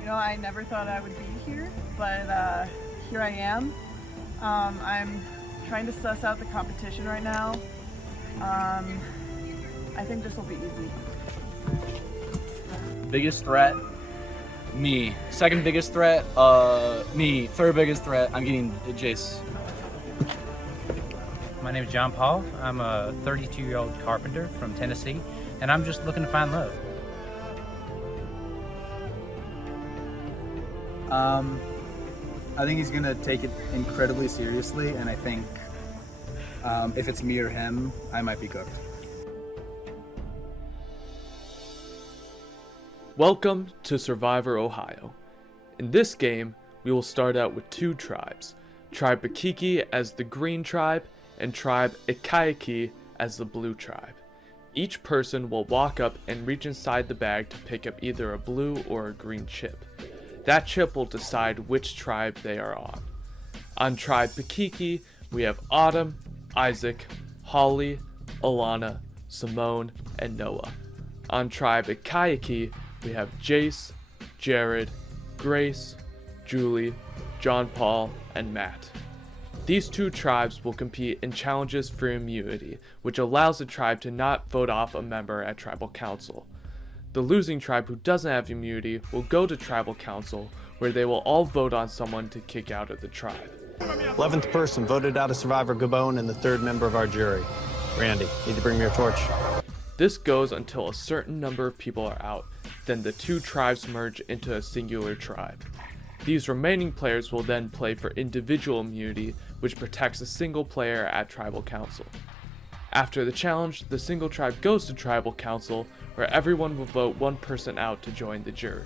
You know, I never thought I would be here, but here I am. I'm trying to suss out the competition right now. I think this will be easy. Biggest threat, me. Second biggest threat, me. Third biggest threat, I'm getting Jace. My name is John Paul. I'm a 32-year-old carpenter from Tennessee, and I'm just looking to find love. I think he's gonna take it incredibly seriously, and I think if it's me or him, I might be cooked. Welcome to Survivor Ohio. In this game, we will start out with two tribes, Tribe Bakiki as the green tribe, and Tribe Ikayaki as the blue tribe. Each person will walk up and reach inside the bag to pick up either a blue or a green chip. That chip will decide which tribe they are on. On Tribe Bakiki, we have Autumn, Isaac, Holly, Alana, Simone, and Noah. On Tribe Ikayaki, we have Jace, Jared, Grace, Julie, John Paul, and Matt. These two tribes will compete in challenges for immunity, which allows the tribe to not vote off a member at Tribal Council. The losing tribe who doesn't have immunity will go to Tribal Council, where they will all vote on someone to kick out of the tribe. 11th person voted out of Survivor Gabon and the third member of our jury. Randy, need to bring me your torch. This goes until a certain number of people are out, then the two tribes merge into a singular tribe. These remaining players will then play for individual immunity, which protects a single player at Tribal Council. After the challenge, the single tribe goes to Tribal Council, where everyone will vote one person out to join the jury.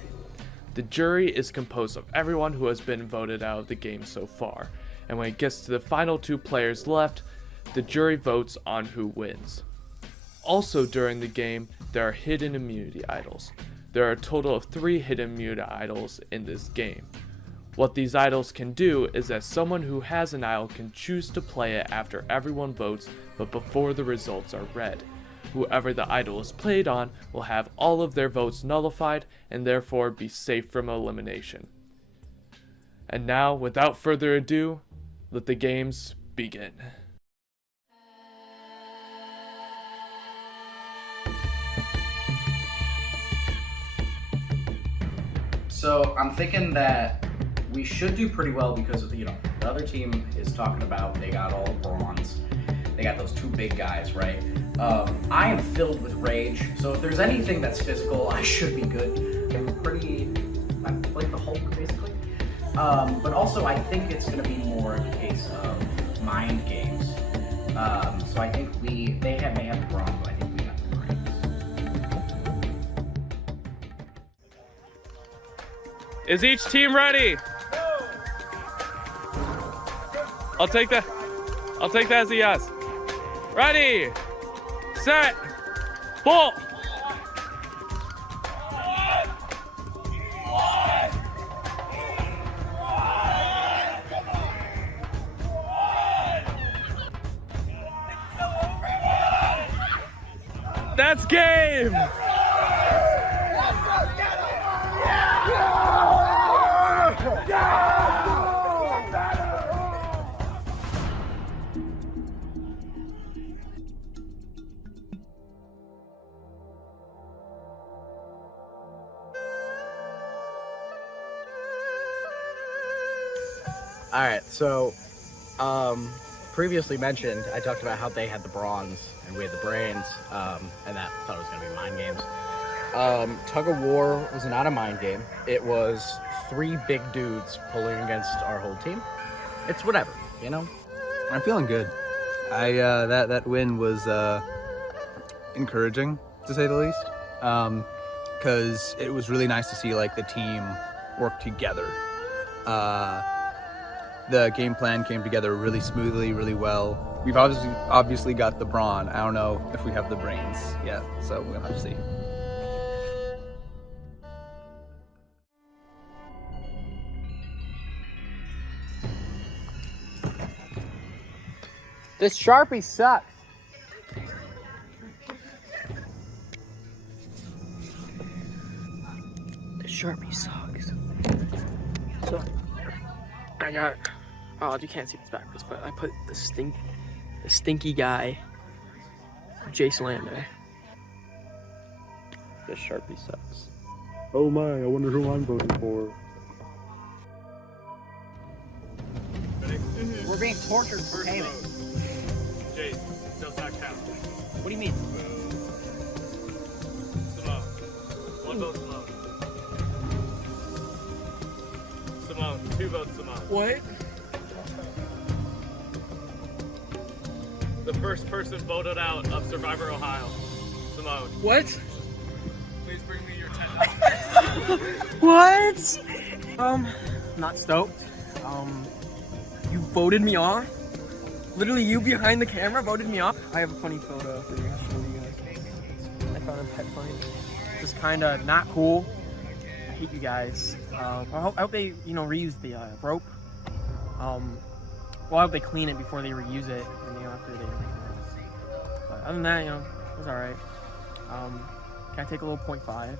The jury is composed of everyone who has been voted out of the game so far, and when it gets to the final two players left, the jury votes on who wins. Also during the game, there are hidden immunity idols. There are a total of 3 hidden immunity idols in this game. What these idols can do is that someone who has an idol can choose to play it after everyone votes but before the results are read. Whoever the idol is played on will have all of their votes nullified and therefore be safe from elimination. And now, without further ado, let the games begin. So I'm thinking that we should do pretty well because, you know, the other team is talking about they got all bronze. They got those 2 big guys, right? I am filled with rage, so if there's anything that's physical, I should be good. I'm like the Hulk, basically. But also, I think it's going to be more a case of mind games. So I think they may have the bronze, but I think we have the brains. Is each team ready? I'll take that as a yes. Ready, set, ball. That's game. All right, so previously mentioned, I talked about how they had the bronze and we had the brains, and that thought it was gonna be mind games. Tug of war was not a mind game. It was 3 big dudes pulling against our whole team. It's whatever, you know? I'm feeling good. That win was encouraging, to say the least, because it was really nice to see like the team work together. The game plan came together really smoothly, really well. We've obviously got the brawn. I don't know if we have the brains yet, so we'll have to see. This Sharpie sucks. This Sharpie sucks. So, I got, oh, you can't see this backwards, but I put the stinky guy, Jace Lander. This Sharpie sucks. Oh my, I wonder who I'm voting for. We're being tortured for payment. Jace, does not count. What do you mean? Simone. One vote Simone. Simone, 2 votes Simone. What? The first person voted out of Survivor Ohio. Simone. What? Please bring me your $10. What? Not stoked. You voted me off? Literally, you behind the camera voted me off? I have a funny photo for you to show you guys. I found a pet funny. Just kind of not cool. I hate you guys. I hope they, reuse the rope. Well, I hope they clean it before they reuse it, and after they. But other than that, it was all right. Can I take a little 0.5?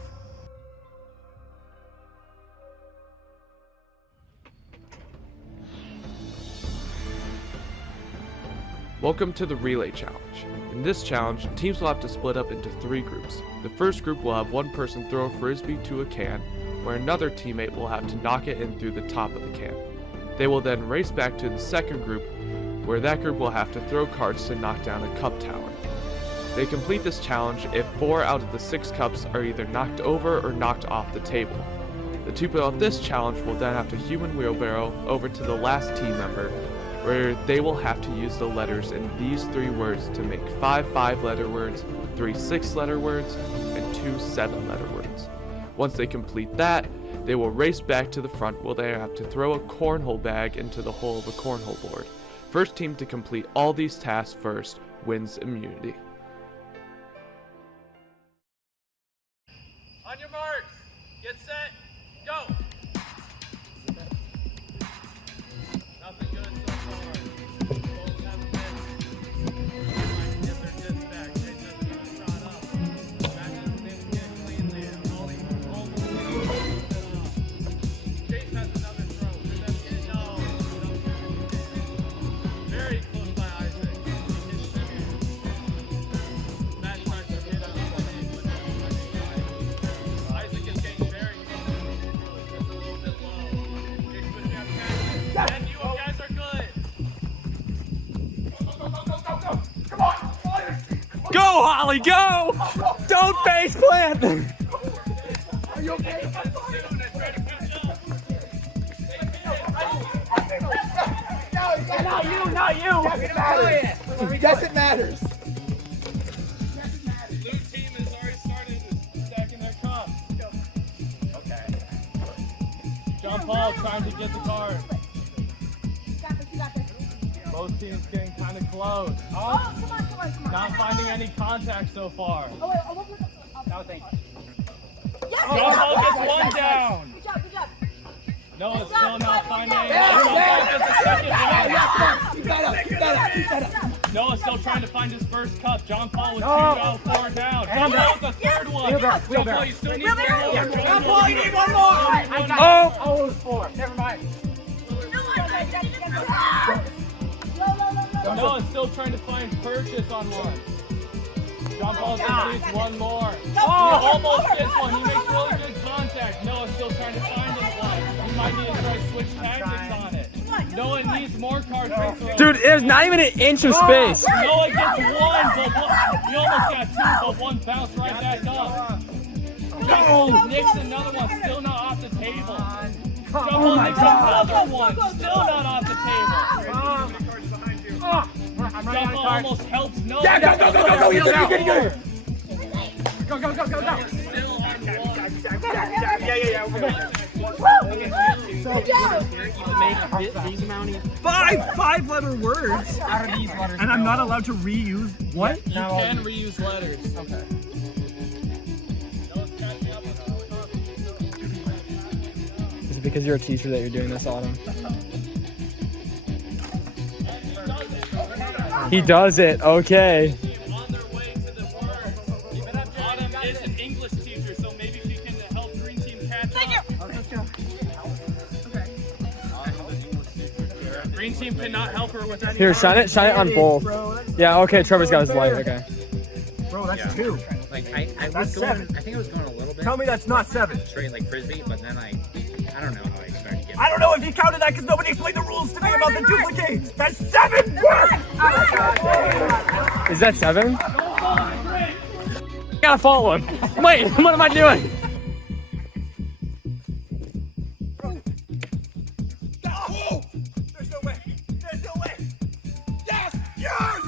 Welcome to the Relay Challenge. In this challenge, teams will have to split up into 3 groups. The first group will have one person throw a frisbee to a can, where another teammate will have to knock it in through the top of the can. They will then race back to the second group, where that group will have to throw cards to knock down a cup tower. They complete this challenge if 4 out of the 6 cups are either knocked over or knocked off the table. The two people at this challenge will then have to human wheelbarrow over to the last team member, where they will have to use the letters in these 3 words to make 5 5-letter words, 3 6-letter words, and 2 7-letter words. Once they complete that, they will race back to the front where they have to throw a cornhole bag into the hole of a cornhole board. First team to complete all these tasks first wins immunity. On your marks, get set, go! Nothing good so far. Both have missed. Trying to get their disc back. Jace hasn't got a shot up. That doesn't even get cleanly. Ollie Jace has another throw. Does that get it? No. Very close by Isaac. Matt tries to hit up the thing, but no. Isaac is getting very close. It's a little bit low. Jace pushing up past it. And you guys are good. Go, Holly, go! Don't face plant! Not you! Yes, it matters. Blue team has already started stacking their cup. Okay. John Paul trying to get the card. Both teams getting kind of close. Oh, come on. not finding any contact so far. No, thank you. Yes! John Paul gets one down. Good job. Noah's still not finding any. John Paul gets a second one. Keep that up. Noah's still trying to find his first cup. John Paul with 2 out, 4 down. John Paul with the third one. John Paul, you still need 1 more. John Paul, you need 1 more. Oh, it was 4. Never mind. Noah's still trying to find purchase on one. John Paul just needs 1 more. He almost gets one. He makes really good contact. Noah's still trying to find his one. He might need to try to switch tactics on it. Noah needs more card tricks. Dude, there's not even an inch of space. Noah gets one, but you almost got two, but one bounced right back up. Jumbo nicks another one, still not off the table. Jumbo nicks another one, still not off the table. Jumbo almost helps Noah. Yeah, go, you're good. Go. Still on Five letter words out of these letters. And I'm not allowed to reuse what? You can reuse letters. Okay. Is it because you're a teacher that you're doing this, Autumn? He does it. Okay. On their way to the word. Autumn is an English teacher, so maybe she can help Green Team catch up. Let's go. Green Team cannot help her with any. Here, shine it on both. Yeah, okay, Trevor's got his light, okay. Bro, that's 2. Like I That's was going. 7. I think I was going a little bit. Tell me that's not 7. Straight like frisbee, but then I don't know how I expect to get. I don't know if you counted that because nobody explained the rules to me about the duplicates. That's 7! Is that 7? I gotta follow him. Wait, what am I doing? There's no way. There's no way. Yes! Yes!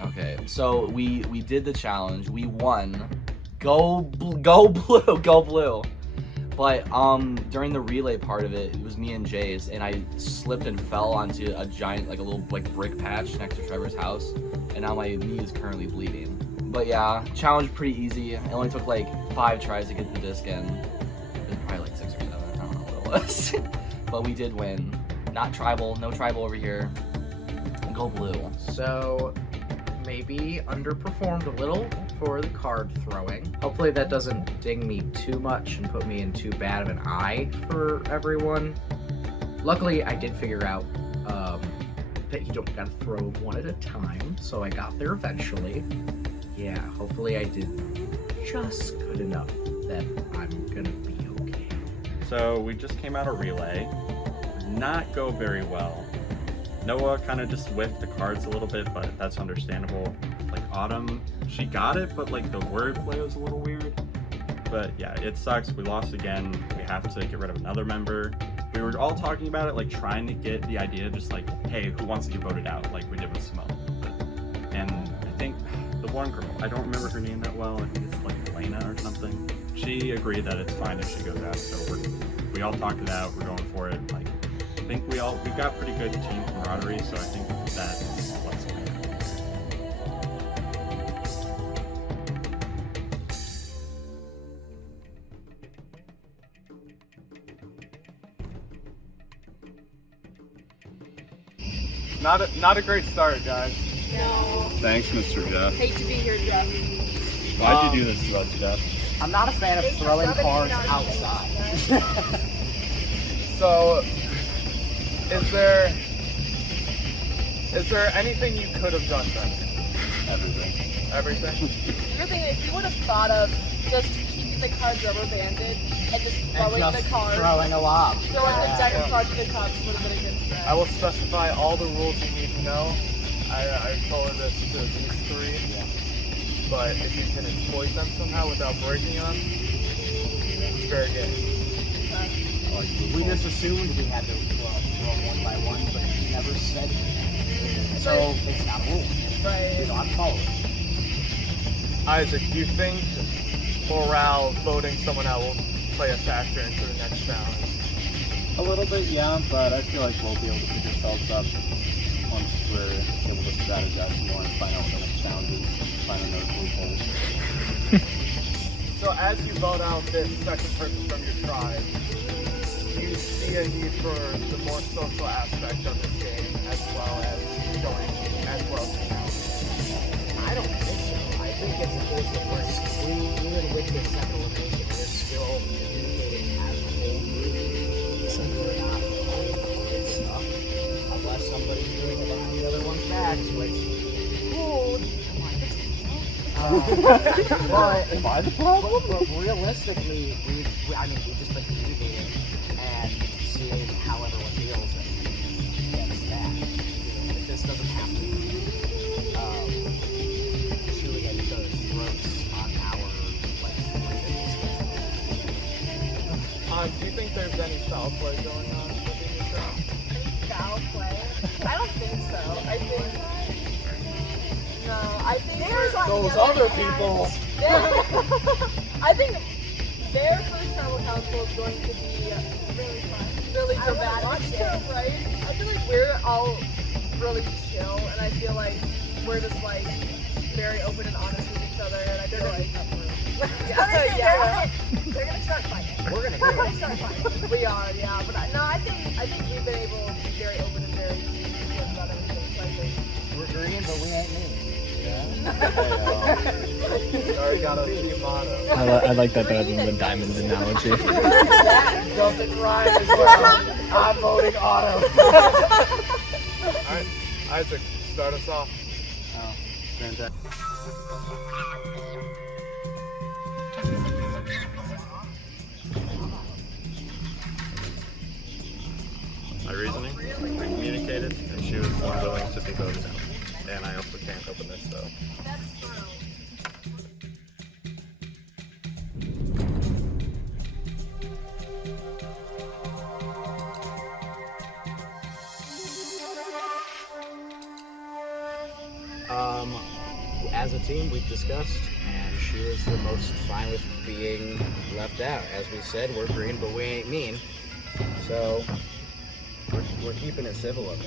Okay, so we did the challenge. We won. Go blue. But during the relay part of it, it was me and Jay's, and I slipped and fell onto a giant, like a little like brick patch next to Trevor's house, and now my knee is currently bleeding. But yeah, challenge pretty easy. It only took like 5 tries to get the disc in. It was probably like 6 or 7. I don't know what it was. But we did win. Not tribal. No tribal over here. Go blue. So maybe underperformed a little for the card throwing. Hopefully that doesn't ding me too much and put me in too bad of an eye for everyone. Luckily, I did figure out that you don't gotta throw one at a time, so I got there eventually. Yeah, hopefully I did just good enough that I'm gonna be okay. So we just came out of relay. Did not go very well. Noah kind of just whiffed the cards a little bit, but that's understandable. Like Autumn, she got it, but like the wordplay was a little weird. But yeah, it sucks. We lost again. We have to get rid of another member. We were all talking about it, like trying to get the idea, just like, hey, who wants to get voted out, like we did with Simone. And I think the one girl, I don't remember her name that well. I think it's like Elena or something. She agreed that it's fine if she goes out. So we all talked it out. We're going for it. Like, I think we got pretty good team camaraderie. So I think that's what's going to happen. Not a great start, guys. No. Thanks, Mr. Jeff. Hate to be here, Jeff. Why'd you do this to us, Jeff? I'm not a fan of throwing cards outside. So, is there anything you could have done better? Everything. You're thinking if you would have thought of just keeping the cards rubber banded and just throwing the cards, Throwing a lob. throwing the deck of cards to the cups would have been a good strat. I will specify all the rules you need to know. I told this to these 3. Yeah. But if you can exploit them somehow without breaking them, it's fair game. We just assumed we had to throw one by one, but he never said anything. So it's not a rule. Right. We don't have to follow it. Isaac, do you think morale voting someone out will play a factor into the next challenge? A little bit, yeah, but I feel like we'll be able to pick ourselves up once we're able to strategize more and find out what the next challenge is, find another loophole. So as you vote out this second person from your tribe, do you see a need for the more social aspect of this game as well as going as well as I don't think so. I think it's a case of we're even with this second elimination, we're still communicating as a whole group. So we're not all good stuff. Unless somebody's doing it behind the other one's backs, which But, Am I the problem? but realistically, we just been communicating and seeing how everyone feels and that's that. If this doesn't happen, shooting at each other's throats on our Do you think there's any foul play going on within your crowd? Foul play? I don't think so. I think there's Those other people. I think their first tribal council is going to be really fun, really dramatic, right? I feel like we're all really chill, and I feel like we're just like very open and honest with each other, and I feel like They're gonna start fighting. We're gonna start fighting. we are, yeah. But I think we've been able to be very open and very good about everything. So I think We're green, but we ain't mean. Sorry, got a team motto. I like that better than the diamond analogy. Doesn't rhyme as well. I'm voting auto. Alright, Isaac, start us off. Oh, fantastic. My reasoning, we communicated, and she was unwilling to be voted out. And I also can't open this, so. As a team, we've discussed, and she was the most fine with being left out. As we said, we're green, but we ain't mean. So, we're keeping it civil up.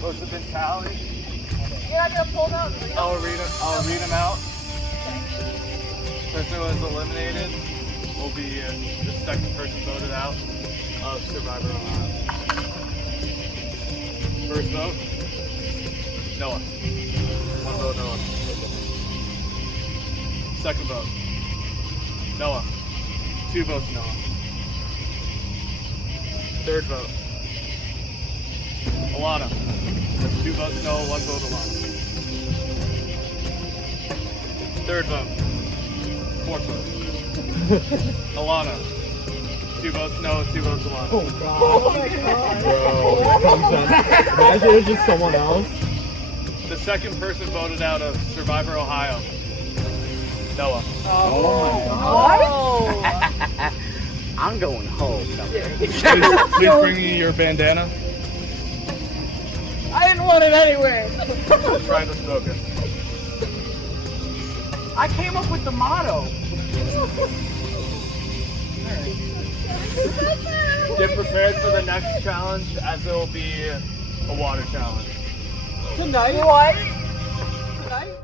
What's the mentality? you're not gonna pull out. I'll read them out. Person who was eliminated will be the second person voted out of Survivor Ohio. First vote, Noah. One vote, Noah. Second vote, Noah. 2 votes, Noah. Third vote, Alana. That's 2 votes, Noah, 1 vote, Alana. Third vote, 4th vote, Alana. 2 votes, Noah, 2 votes, Alana. Oh my god. Bro, imagine it's just someone else. The second person voted out of Survivor Ohio, Noah. What? I'm going home. Please bring me your bandana. I didn't want it anyway. Try to smoke it. I came up with the motto. Get prepared for the next challenge, as it will be a water challenge. Tonight? What? Tonight?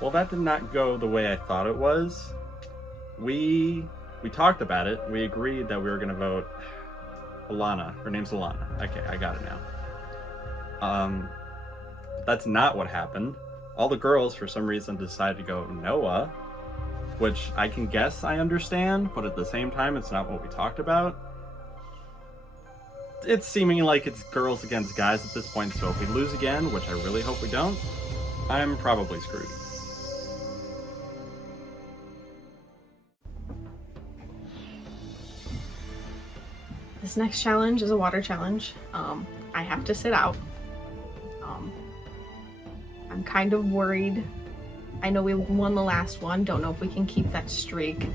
Well, that did not go the way I thought it was. We talked about it. We agreed that we were going to vote Alana. Her name's Alana. Okay, I got it now. That's not what happened. All the girls, for some reason, decided to go Noah, which I can guess I understand, but at the same time, it's not what we talked about. It's seeming like it's girls against guys at this point, so if we lose again, which I really hope we don't, I'm probably screwed. This next challenge is a water challenge. I have to sit out. I'm kind of worried. I know we won the last one. Don't know if we can keep that streak.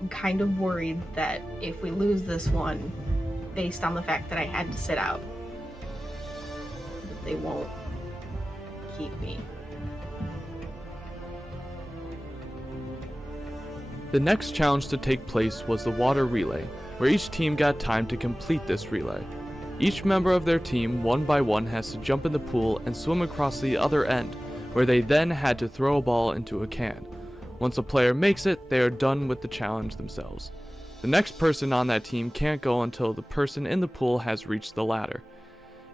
I'm kind of worried that if we lose this one, based on the fact that I had to sit out, that they won't keep me. The next challenge to take place was the water relay, where each team got time to complete this relay. Each member of their team, one by one, has to jump in the pool and swim across the other end, where they then had to throw a ball into a can. Once a player makes it, they are done with the challenge themselves. The next person on that team can't go until the person in the pool has reached the ladder.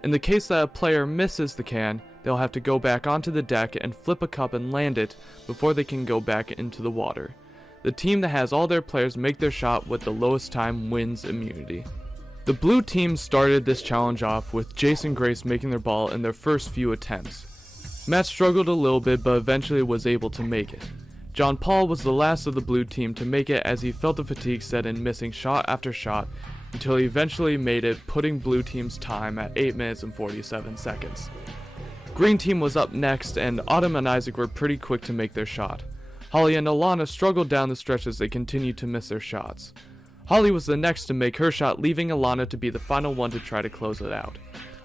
In the case that a player misses the can, they'll have to go back onto the deck and flip a cup and land it before they can go back into the water. The team that has all their players make their shot with the lowest time wins immunity. The blue team started this challenge off with Jason Grace making their ball in their first few attempts. Matt struggled a little bit but eventually was able to make it. John Paul was the last of the blue team to make it as he felt the fatigue set in, missing shot after shot until he eventually made it, putting blue team's time at 8 minutes and 47 seconds. Green team was up next and Autumn and Isaac were pretty quick to make their shot. Holly and Alana struggled down the stretch as they continued to miss their shots. Holly was the next to make her shot, leaving Alana to be the final one to try to close it out.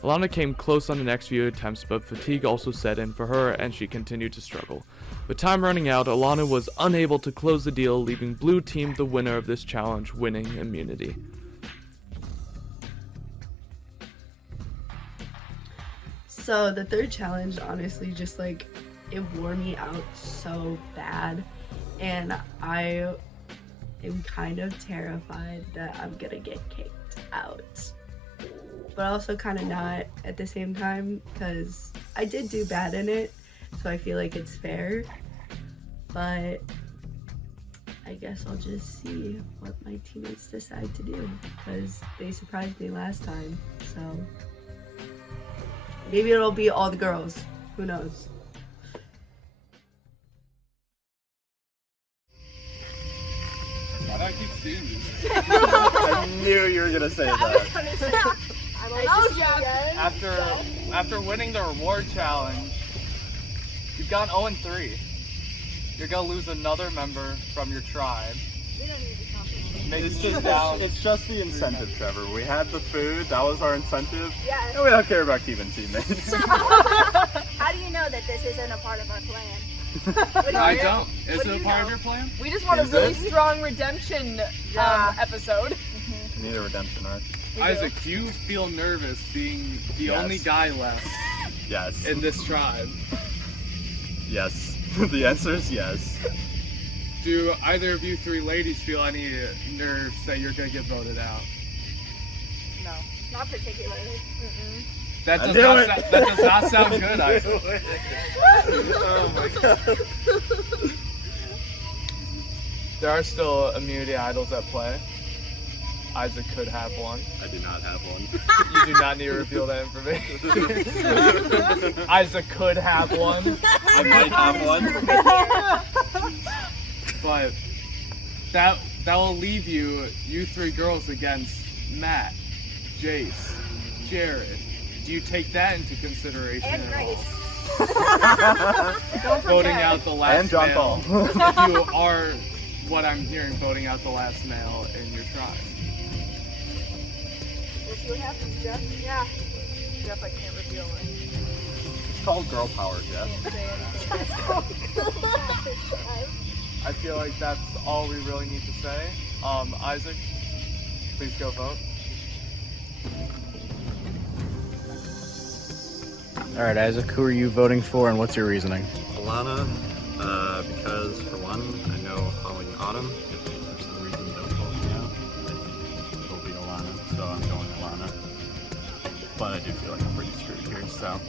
Alana came close on the next few attempts, but fatigue also set in for her and she continued to struggle. With time running out, Alana was unable to close the deal, leaving blue team the winner of this challenge, winning immunity. So the third challenge, honestly, just like, it wore me out so bad, and I am kind of terrified that I'm gonna get kicked out. But also kind of not at the same time, because I did do bad in it, so I feel like it's fair. But I guess I'll just see what my teammates decide to do, because they surprised me last time, so maybe it'll be all the girls, who knows. Why do I keep seeing this? I knew you were gonna say that. After winning the reward challenge, you've gone 0-3. You're gonna lose another member from your tribe. It's just the incentive, Trevor. We had the food, that was our incentive. Yeah. And we don't care about keeping teammates. How do you know that this isn't a part of our plan? I don't. Is it a part of your plan? We just want a really strong redemption episode. You need a redemption arc. Isaac, do you feel nervous being the only guy left Yes. in this tribe? Yes. The answer is yes. Do either of you three ladies feel any nerves that you're gonna get voted out? No, not particularly. That does not sound good, Isaac. Oh my god. There are still immunity idols at play. Isaac could have one. I do not have one. You do not need to reveal that information. Isaac could have one. I might have one. But that will leave you three girls against Matt, Jace, Jared. Do you take that into consideration And at Grace. all? Voting out the last And John male. Paul. If you are, what I'm hearing, voting out the last male in your tribe. We'll see what happens, Jeff. Yeah. Jeff, I can't reveal it. It's called girl power, Jeff. I feel like that's all we really need to say. Isaac, please go vote. Alright, Isaac, who are you voting for and what's your reasoning? Alana, because for one, I know Holly and Autumn, if they for some reason don't vote me out, it'll be Alana, so I'm going Alana. But I do feel like I'm pretty screwed here, so.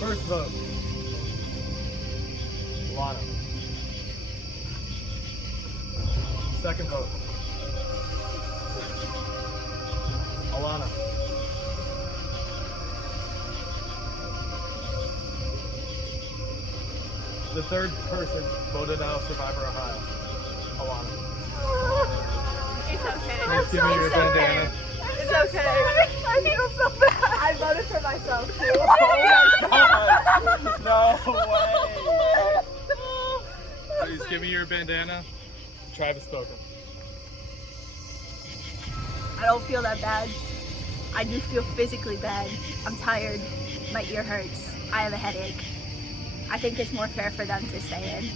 First vote. Alana. Second vote. Alana. The third person voted out Survivor Ohio. Alana. It's okay. Please give me your bandana. It's okay. I feel so bad. I voted for myself too. No way! Please give me your bandana. Travis spoken. I don't feel that bad. I do feel physically bad. I'm tired. My ear hurts. I have a headache. I think it's more fair for them to stay in.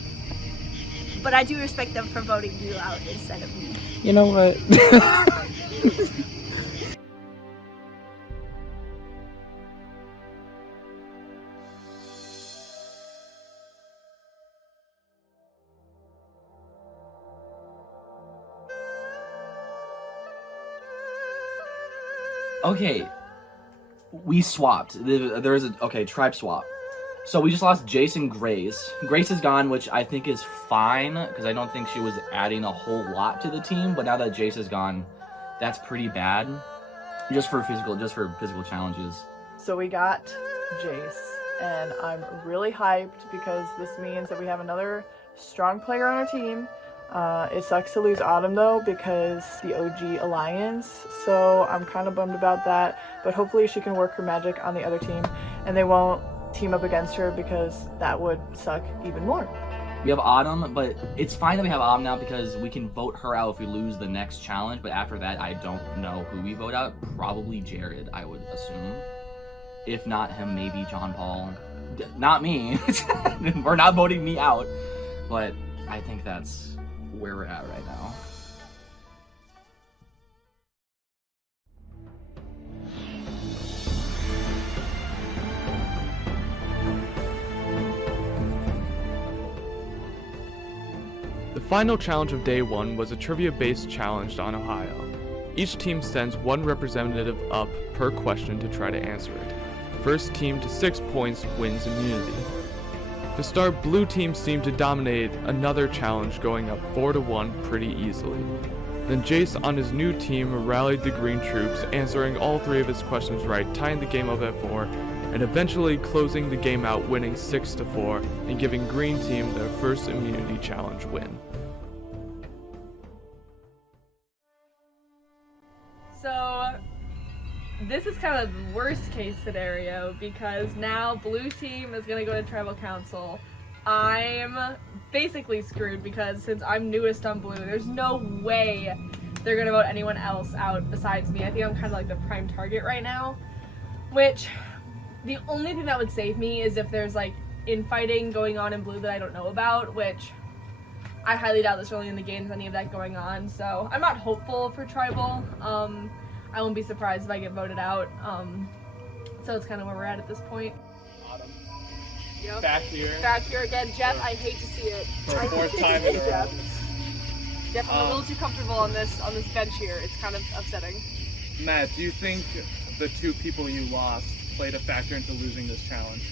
But I do respect them for voting you out instead of me. You know what? Okay, we swapped. There's a tribe swap. So we just lost Jason Grace. Grace is gone, which I think is fine because I don't think she was adding a whole lot to the team. But now that Jace is gone, that's pretty bad. Just for physical challenges. So we got Jace, and I'm really hyped because this means that we have another strong player on our team. It sucks to lose Autumn though because the OG Alliance, so I'm kind of bummed about that, but hopefully she can work her magic on the other team and they won't team up against her because that would suck even more. We have Autumn, but it's fine that we have Autumn now because we can vote her out if we lose the next challenge, but after that I don't know who we vote out. Probably Jared, I would assume. If not him, maybe John Paul. Not me. We're not voting me out, but I think that's where we're at right now. The final challenge of day 1 was a trivia-based challenge on Ohio. Each team sends one representative up per question to try to answer it. First team to 6 points wins immunity. To start, blue team seemed to dominate another challenge, going up 4-1 pretty easily. Then Jace on his new team rallied the green troops, answering all 3 of his questions right, tying the game up at 4, and eventually closing the game out, winning 6-4 and giving green team their first immunity challenge win. So this is kind of the worst case scenario because now blue team is going to go to tribal council. I'm basically screwed because since I'm newest on blue, there's no way they're going to vote anyone else out besides me. I think I'm kind of like the prime target right now, which the only thing that would save me is if there's like infighting going on in blue that I don't know about, which I highly doubt this early in the game there's any of that going on. So I'm not hopeful for tribal. I won't be surprised if I get voted out. So it's kind of where we're at this point. Autumn. Yep. Back here. Back here again. Jeff, I hate to see it. For I a fourth hate to time see in it, a row. Jeff, I'm a little too comfortable on this bench here. It's kind of upsetting. Matt, do you think the 2 people you lost played a factor into losing this challenge?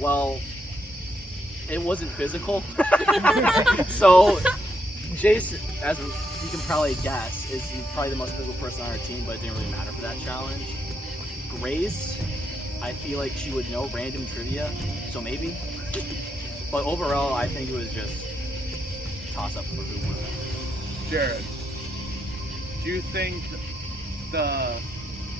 Well, it wasn't physical. So, Jace, as you can probably guess, is probably the most physical person on our team, but it didn't really matter for that challenge. Grace, I feel like she would know random trivia, so maybe. But overall, I think it was just toss-up for who won. Jared, do you think the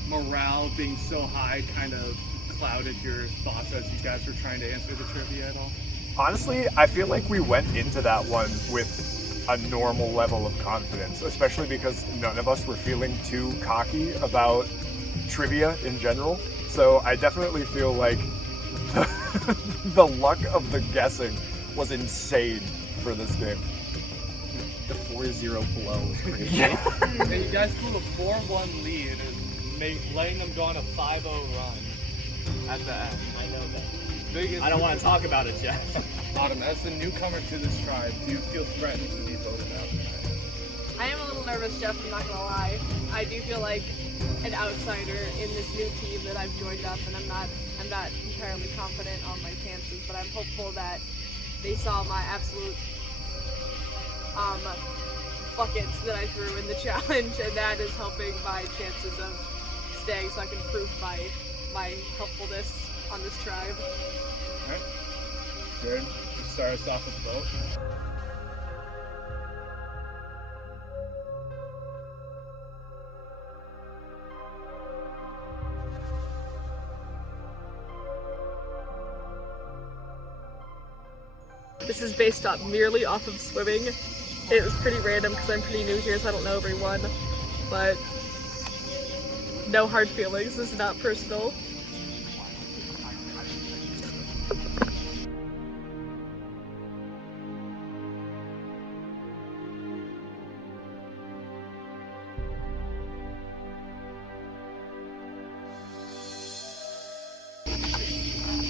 morale being so high kind of clouded your thoughts as you guys were trying to answer the trivia at all? Honestly, I feel like we went into that one with a normal level of confidence, especially because none of us were feeling too cocky about trivia in general. So I definitely feel like the luck of the guessing was insane for this game. The 4-0 blow was crazy. Hey, you guys blew a 4-1 lead and letting them go on a 5-0 run at the end. I know that. I don't want to talk about it, Jeff. Autumn, as the newcomer to this tribe, do you feel threatened to be voted out tonight? I am a little nervous, Jeff, I'm not gonna lie. I do feel like an outsider in this new team that I've joined up, and I'm not entirely confident on my chances, but I'm hopeful that they saw my absolute buckets that I threw in the challenge, and that is helping my chances of staying so I can prove my helpfulness on this tribe. Alright. Jared, start us off with the vote. This is based merely off of swimming. It was pretty random because I'm pretty new here, so I don't know everyone. But no hard feelings. This is not personal.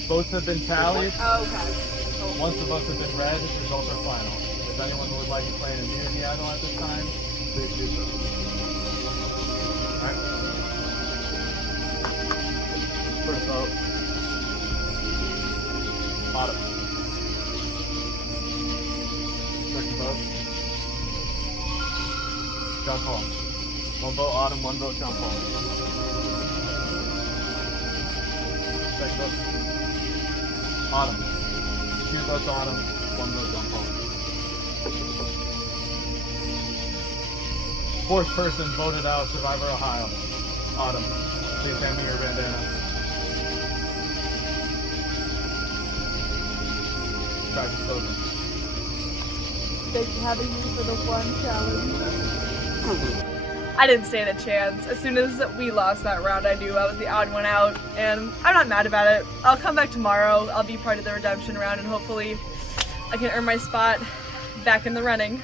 Votes have been tallied. Oh, okay. Once the votes have been read, results are final. If anyone would like to play an immunity idol at this time, please do so. Alright. Autumn. Second vote. John Paul. One vote Autumn, one vote John Paul. Second vote. Autumn. 2 votes Autumn, 1 vote John Paul. Fourth person voted out, Survivor Ohio. Autumn. Please hand me your bandana. Travis Logan. Thanks for having me for the one challenge. I didn't stand a chance. As soon as we lost that round, I knew I was the odd one out, and I'm not mad about it. I'll come back tomorrow. I'll be part of the redemption round, and hopefully I can earn my spot back in the running.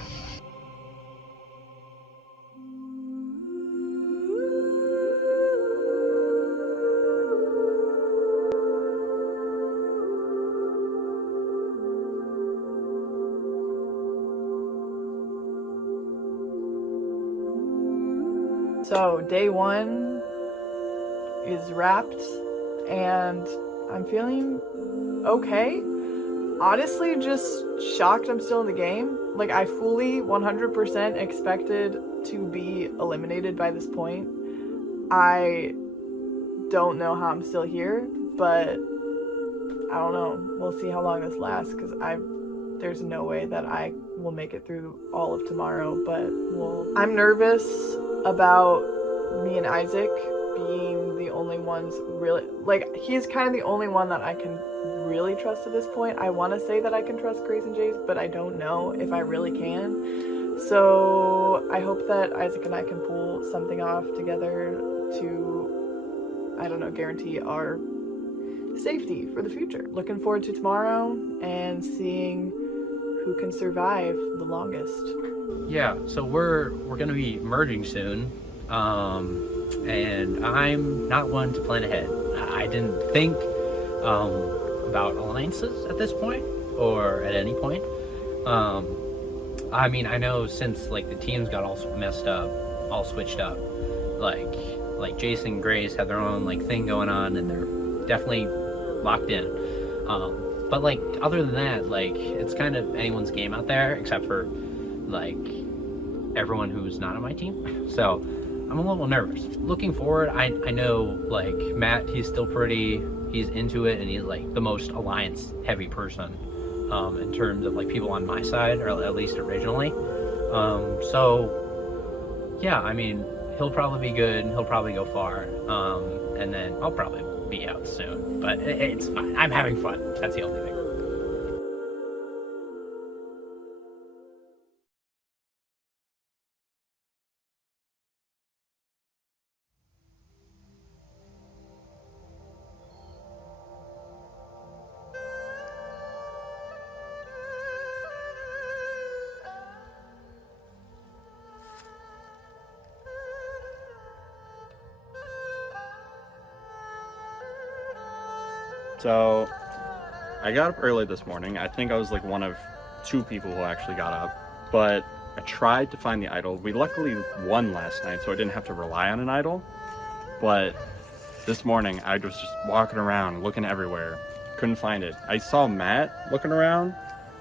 So day 1 is wrapped and I'm feeling okay. Honestly, just shocked I'm still in the game. Like, I fully 100% expected to be eliminated by this point. I don't know how I'm still here, but I don't know. We'll see how long this lasts, because there's no way that I will make it through all of tomorrow, but I'm nervous about me and Isaac being the only ones really, like, he's kind of the only one that I can really trust at this point. I want to say that I can trust Grace and Jace, but I don't know if I really can. So I hope that Isaac and I can pull something off together to, I don't know, guarantee our safety for the future. Looking forward to tomorrow and seeing who can survive the longest. Yeah, so we're gonna be merging soon, and I'm not one to plan ahead. I didn't think about alliances at this point, or at any point. I mean, I know since like the teams got all messed up, all switched up, like Jason and Grace have their own like thing going on, and they're definitely locked in. But like other than that, like it's kind of anyone's game out there, except for like everyone who's not on my team. So I'm a little nervous. Looking forward, I know like Matt, he's into it, and he's like the most alliance heavy person in terms of like people on my side, or at least originally. So yeah, I mean, he'll probably be good, he'll probably go far, and then I'll probably be out soon, but it's fine. I'm having fun. That's the only thing. So I got up early this morning. I think I was like one of 2 people who actually got up, but I tried to find the idol. We luckily won last night, so I didn't have to rely on an idol. But this morning I was just walking around looking everywhere, couldn't find it. I saw Matt looking around.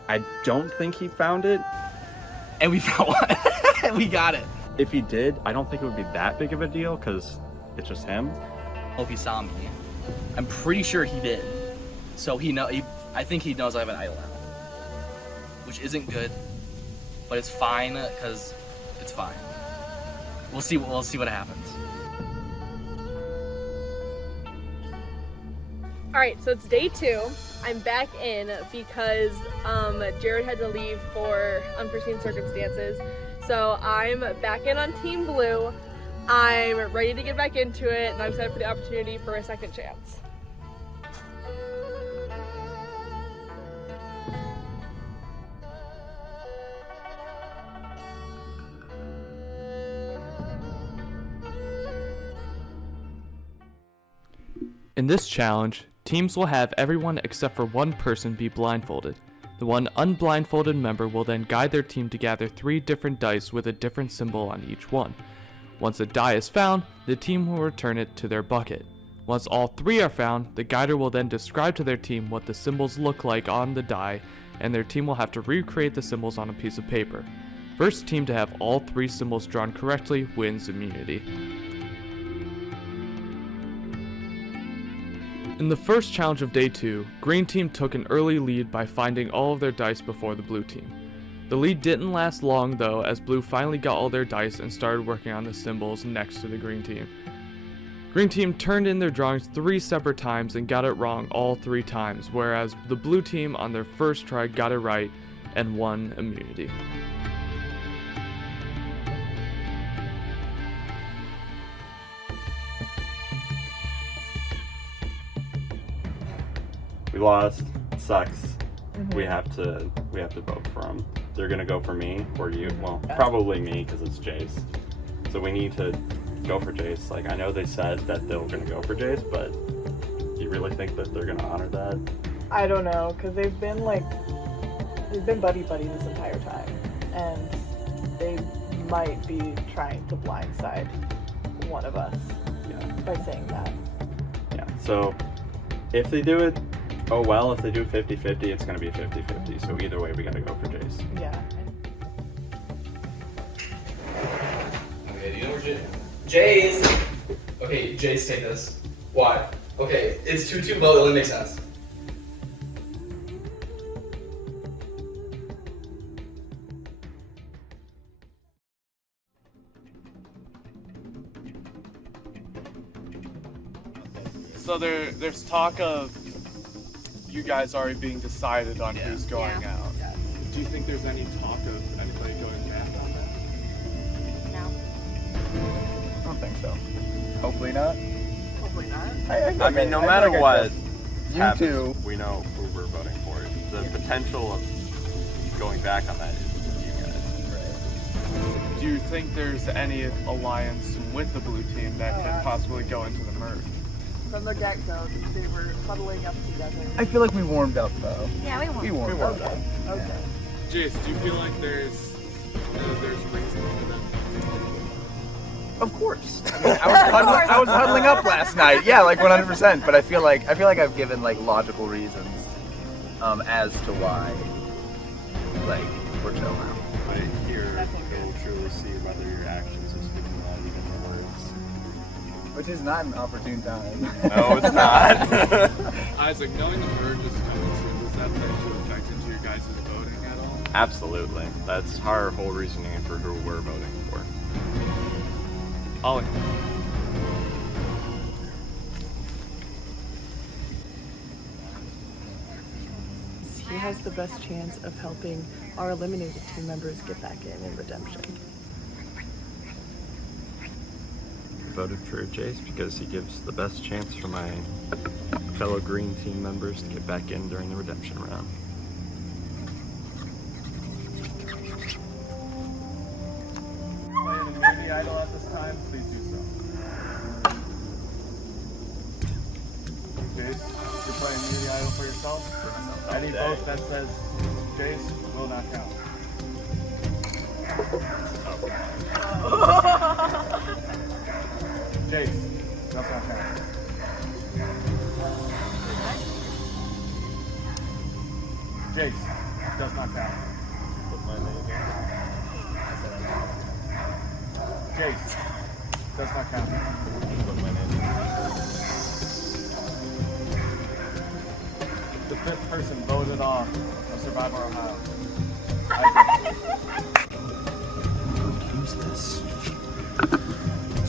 I don't think he found it, And we found one. We got it. If he did, I don't think it would be that big of a deal because it's just him. Hope he saw me. I'm pretty sure he did. So I think he knows I have an idol now, which isn't good, but it's fine because it's fine. We'll see what happens. All right, so it's day 2. I'm back in because Jared had to leave for unforeseen circumstances. So I'm back in on Team Blue. I'm ready to get back into it, and I'm excited for the opportunity for a second chance. In this challenge, teams will have everyone except for one person be blindfolded. The one unblindfolded member will then guide their team to gather 3 different dice with a different symbol on each one. Once a die is found, the team will return it to their bucket. Once all 3 are found, the guider will then describe to their team what the symbols look like on the die, and their team will have to recreate the symbols on a piece of paper. First team to have all 3 symbols drawn correctly wins immunity. In the first challenge of day 2, green team took an early lead by finding all of their dice before the blue team. The lead didn't last long though, as blue finally got all their dice and started working on the symbols next to the green team. Green team turned in their drawings 3 separate times and got it wrong all 3 times, whereas the blue team on their first try got it right and won immunity. We lost. It sucks. We have to vote for them. They're gonna go for me or you. Well, probably me because it's Jace. So we need to go for Jace. Like, I know they said that they were gonna go for Jace, but do you really think that they're gonna honor that? I don't know, because they've been buddy this entire time, and they might be trying to blindside one of us by saying that. Yeah. So if they do it, oh well. If they do 50-50, it's gonna be 50-50. So either way, we gotta go for Jace. Yeah. Okay, do you know where Jace? Okay, Jace, take this. Why? Okay, it's 2-2 vote, it only makes sense. So there's talk of you guys already being decided on who's going out. Yes. Do you think there's any talk of anybody going back on that? No. I don't think so. Hopefully not. Hopefully not. I mean, no matter what you two. We know who we're voting for. The potential of going back on that is you guys. Do you think there's any alliance with the blue team that could possibly go into the merge? From the get-go, they were huddling up together. I feel like we warmed up though. Yeah, we won. We warmed up. Okay. Jace, do you feel like there's reason for them? Of course. I mean, I was huddling up last night. Yeah, like 100%. But I feel like I've given like logical reasons as to why like we're chill now. But here, you'll truly see whether your actions are speaking louder than your words. Which is not an opportune time. No, it's not. Isaac, knowing the merge is coming soon, does that play into effect into your guys' voting at all? Absolutely. That's our whole reasoning for who we're voting for. Ollie. He has the best chance of helping our eliminated team members get back in redemption. Voted for Jace because he gives the best chance for my fellow green team members to get back in during the redemption round. Playing an immunity idol at this time, please do so. Jace, you're playing immunity idol for yourself? Any vote that says Jace will not count. Jace, does not count. Jace, does not count. Jace, does not count. The 5th person voted off of Survivor Ohio. Use this.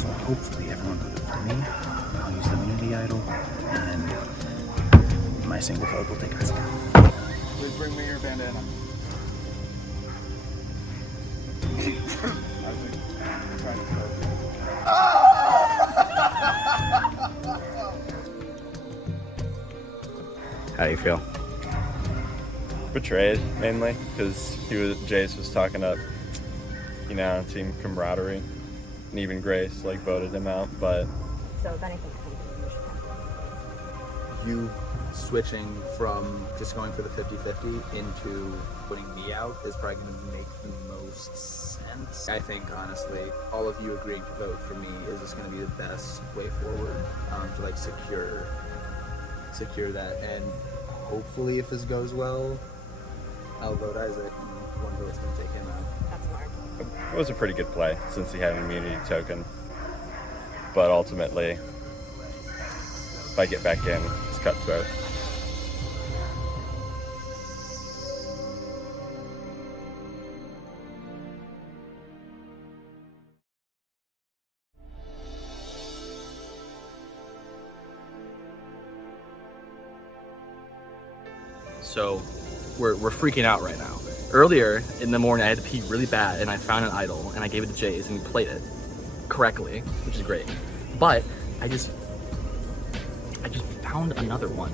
So hopefully everyone voted for me. I'll use the immunity idol, and my single vote will take us down. Please bring me your bandana. How do you feel? Betrayed, mainly, because Jace was talking up, team camaraderie, and even Grace voted him out. But So if anything, You switching from just going for the 50-50 into putting me out is probably going to make the most sense. I think, honestly, all of you agreeing to vote for me is just going to be the best way forward to like secure that. And hopefully, if this goes well, I'll vote Isaac, and one vote's going to take him out. That's smart. It was a pretty good play since he had an immunity token. But ultimately, if I get back in, it's cutthroat. So we're freaking out right now. Earlier in the morning, I had to pee really bad, and I found an idol, and I gave it to Jace, and he played it correctly, which is great. But I just found another one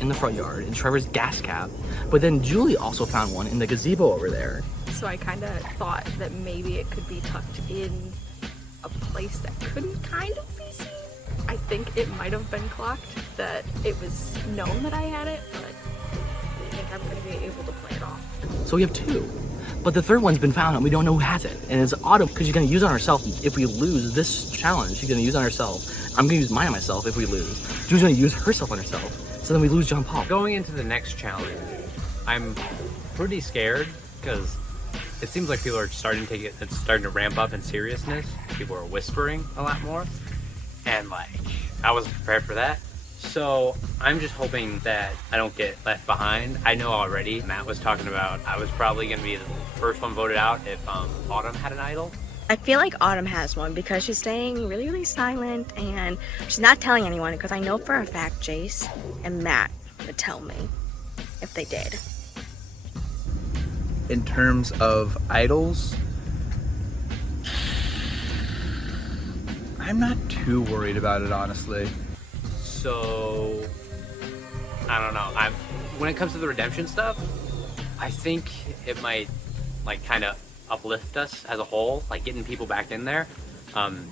in the front yard in Trevor's gas cap. But then Julie also found one in the gazebo over there. So I kind of thought that maybe it could be tucked in a place that couldn't kind of be seen. I think it might have been clocked, that it was known that I had it, but I think I'm going to be able to play it off. So we have two. But the third one's been found and we don't know who has it. And it's Autumn, because she's going to use it on herself. If we lose this challenge, she's going to use it on herself. I'm going to use mine on myself if we lose. Julie's going to use herself on herself. So then we lose John Paul. Going into the next challenge, I'm pretty scared because it seems like people are starting to ramp up in seriousness. People are whispering a lot more. And like, I wasn't prepared for that. So I'm just hoping that I don't get left behind. I know already, Matt was talking about, I was probably going to be the first one voted out if Autumn had an idol. I feel like Autumn has one because she's staying really, really silent and she's not telling anyone, because I know for a fact Jace and Matt would tell me if they did. In terms of idols, I'm not too worried about it, honestly. So, I don't know. When it comes to the redemption stuff, I think it might like kind of uplift us as a whole, like getting people back in there, and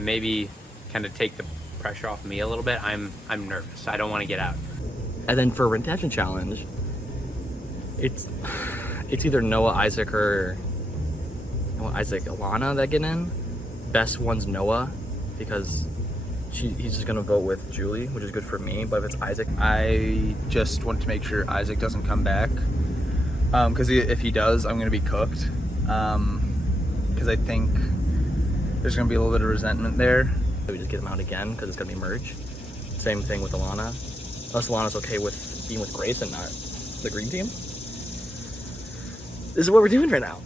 maybe kind of take the pressure off me a little bit. I'm nervous. I don't want to get out. And then for a redemption challenge, it's either Noah, Isaac, Alana that get in. Best one's Noah, because he's just gonna vote with Julie, which is good for me. But if it's Isaac, I just want to make sure Isaac doesn't come back, because if he does, I'm gonna be cooked. Because I think there's gonna be a little bit of resentment there. We just get him out again because it's gonna be merge. Same thing with Alana. Unless Alana's okay with being with Grace and not the green team. This is what we're doing right now.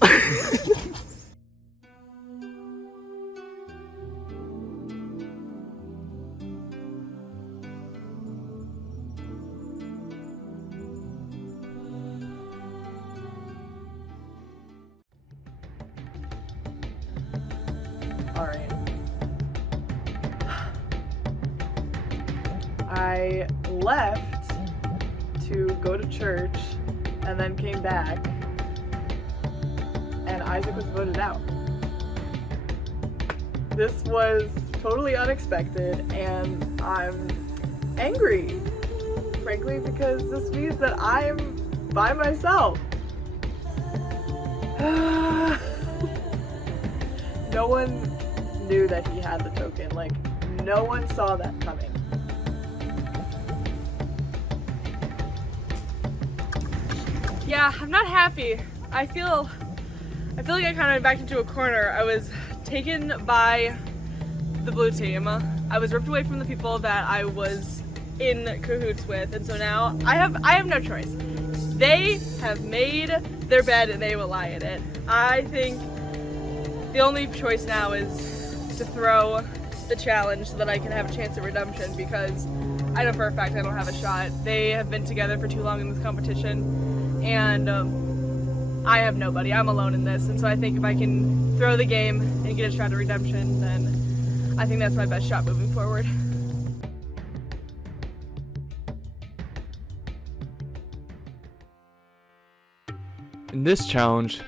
All right. I left to go to church and then came back, and Isaac was voted out. This was totally unexpected, and I'm angry, frankly, because this means that I'm by myself. No one knew that he had the token. Like, no one saw that coming. Yeah, I'm not happy. I feel like I kind of backed into a corner. I was taken by the blue team. I was ripped away from the people that I was in cahoots with, and so now I have no choice. They have made their bed and they will lie in it. I think the only choice now is to throw the challenge so that I can have a chance at redemption, because I know for a fact I don't have a shot. They have been together for too long in this competition, and I have nobody. I'm alone in this, and so I think if I can throw the game and get a shot at redemption, then I think that's my best shot moving forward. In this challenge,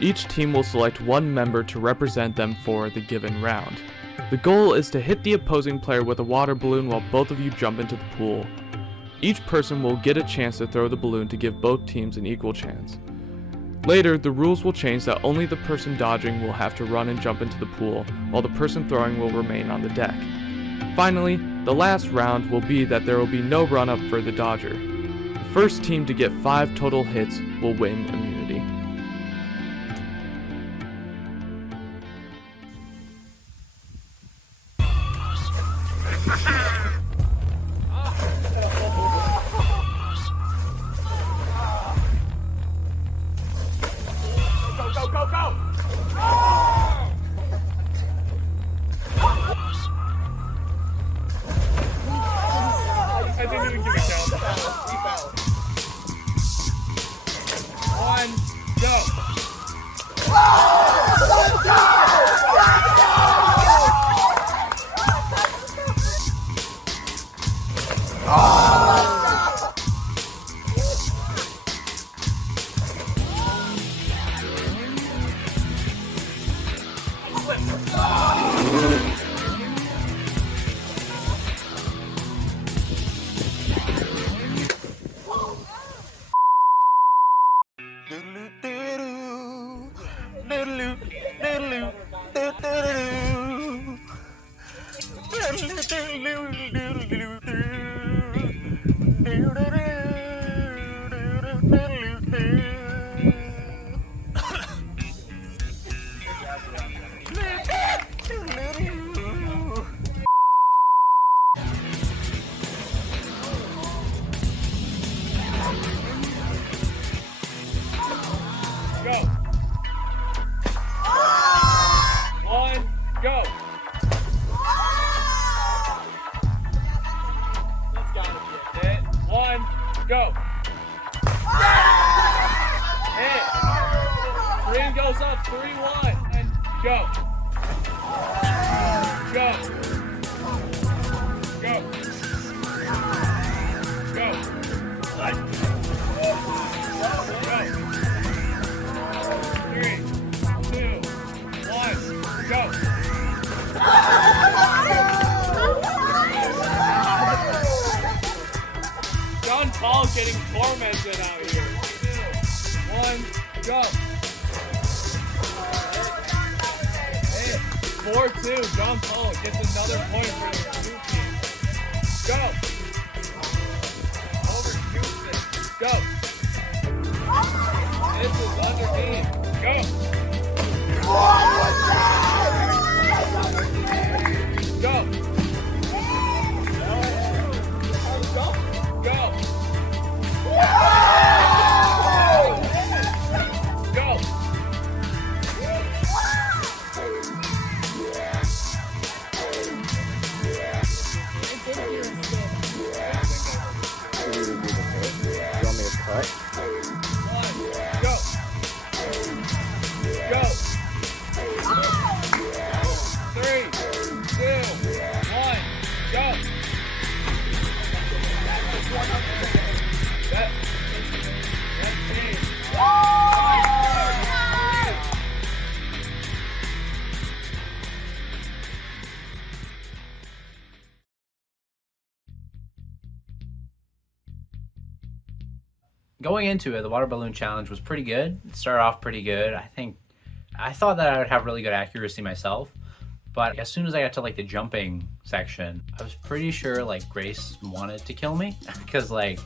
each team will select one member to represent them for the given round. The goal is to hit the opposing player with a water balloon while both of you jump into the pool. Each person will get a chance to throw the balloon to give both teams an equal chance. Later, the rules will change that only the person dodging will have to run and jump into the pool, while the person throwing will remain on the deck. Finally, the last round will be that there will be no run-up for the dodger. The first team to get 5 total hits will win immunity. I didn't even give a count. One, go. Go. One, go. That's gotta be it. Hit. One, go. Hit. Screen goes up. 3-1. And go. Go. Go. Go. Go. 3, 2, 1, go. John Paul's getting tormented out here. 1, go. 4-2, John Paul gets another point for the 2 team. Go. Over Houston. Go. This is under team. Go. Go. Go. Go. Cut. Go. Go. 3, 2, 1, go. That's Going into it, the water balloon challenge was pretty good. It started off pretty good. I thought that I would have really good accuracy myself, but as soon as I got to like the jumping section, I was pretty sure like Grace wanted to kill me because like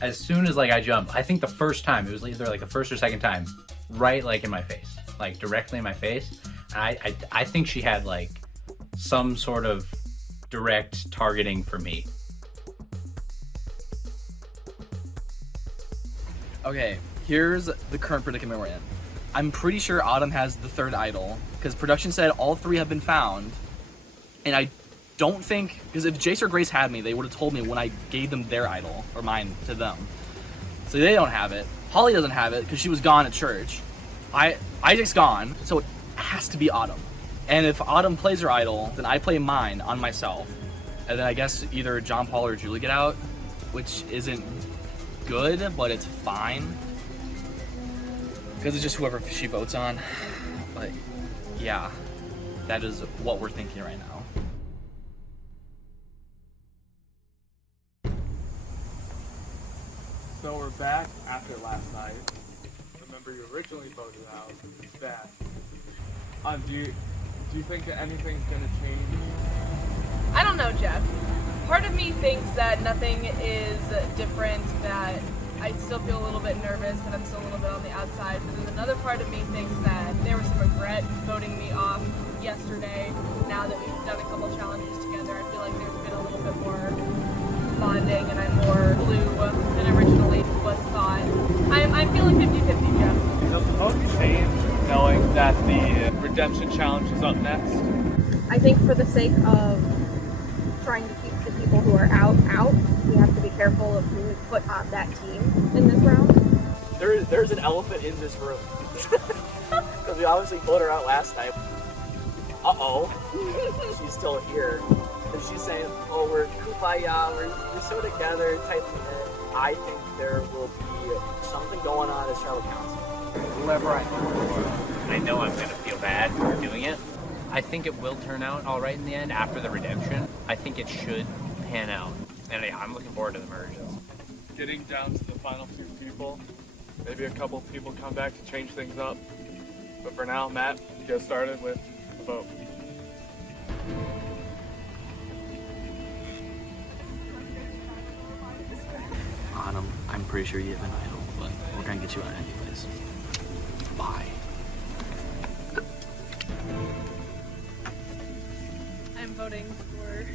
as soon as like I jumped, I think the first time, it was either like the first or second time, right like in my face, like directly in my face. And I think she had like some sort of direct targeting for me. Okay, here's the current predicament we're in. I'm pretty sure Autumn has the 3rd idol, because production said all 3 have been found, and I don't think, because if Jace or Grace had me, they would have told me when I gave them their idol, or mine to them. So they don't have it. Holly doesn't have it, because she was gone at church. Isaac's gone, so it has to be Autumn. And if Autumn plays her idol, then I play mine on myself. And then I guess either John Paul or Julie get out, which isn't good, but it's fine because it's just whoever she votes on. But yeah, that is what we're thinking right now. back after last night, remember you originally voted out that. Do you think that anything's gonna change? I don't know, Jeff. Part of me thinks that nothing is different, that I still feel a little bit nervous, that I'm still a little bit on the outside, but then another part of me thinks that there was some regret voting me off yesterday. Now that we've done a couple challenges together, I feel like there's been a little bit more bonding and I'm more blue than originally was thought. I'm feeling 50-50, Jeff. Does the vote change knowing that the redemption challenge is up next? I think for the sake of trying to keep the people who are out, we have to be careful of who we put on that team in this round. There's an elephant in this room. Because we obviously voted her out last night. Uh-oh. She's still here. And she's saying, oh, we're kumbaya, we're so together, type of thing. I think there will be something going on as tribal council. Whoever I know I'm gonna feel bad for doing it. I think it will turn out all right in the end after the redemption. I think it should pan out. And yeah, I'm looking forward to the merges. Getting down to the final 2 people. Maybe a couple people come back to change things up. But for now, Matt, get started with the vote. Autumn, I'm pretty sure you have an idol, but we're gonna get you on anyways. Bye. I'm voting for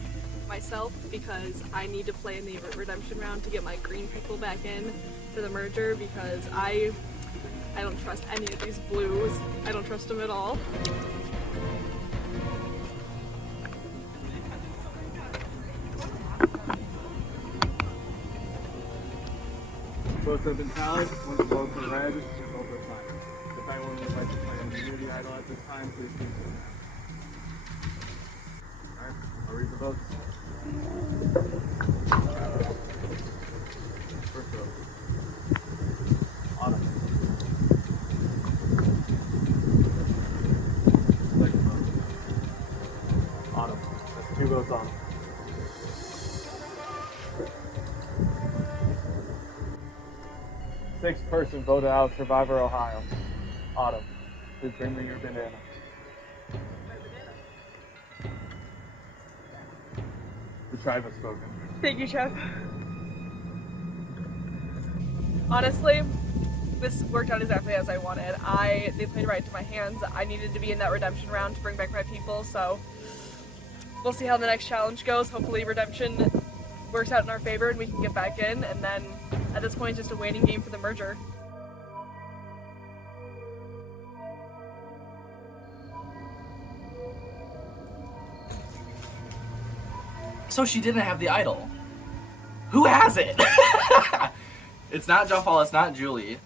myself because I need to play in the redemption round to get my green people back in for the merger because I don't trust any of these blues. I don't trust them at all. Both have been tallied. One's vote for red, one's vote for fine. If anyone would like to play a community idol at this time, please do so now. Alright, I'll read the votes. First vote. Autumn. Second vote. Autumn. That's 2 votes on. Sixth person voted out of Survivor Ohio. Autumn, please bring me your banana. The tribe has spoken. Thank you, Chef. Honestly, this worked out exactly as I wanted. They played right into my hands. I needed to be in that redemption round to bring back my people, so we'll see how the next challenge goes. Hopefully redemption works out in our favor and we can get back in, and then at this point, it's just a waiting game for the merger. So she didn't have the idol. Who has it? It's not John Paul, it's not Julie.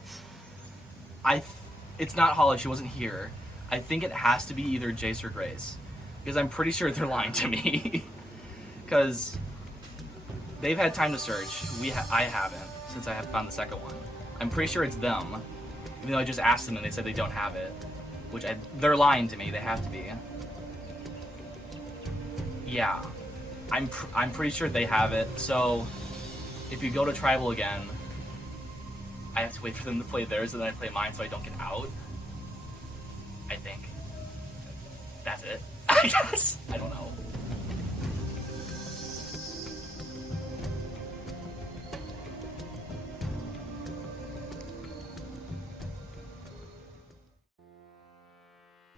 It's not Holly, she wasn't here. I think it has to be either Jace or Grace. Because I'm pretty sure they're lying to me. Because they've had time to search. I haven't, since I have found the second one. I'm pretty sure it's them. Even though I just asked them and they said they don't have it. They're lying to me, they have to be. Yeah. I'm pretty sure they have it, so if you go to Tribal again, I have to wait for them to play theirs and then I play mine so I don't get out. I think. That's it. I guess. I don't know.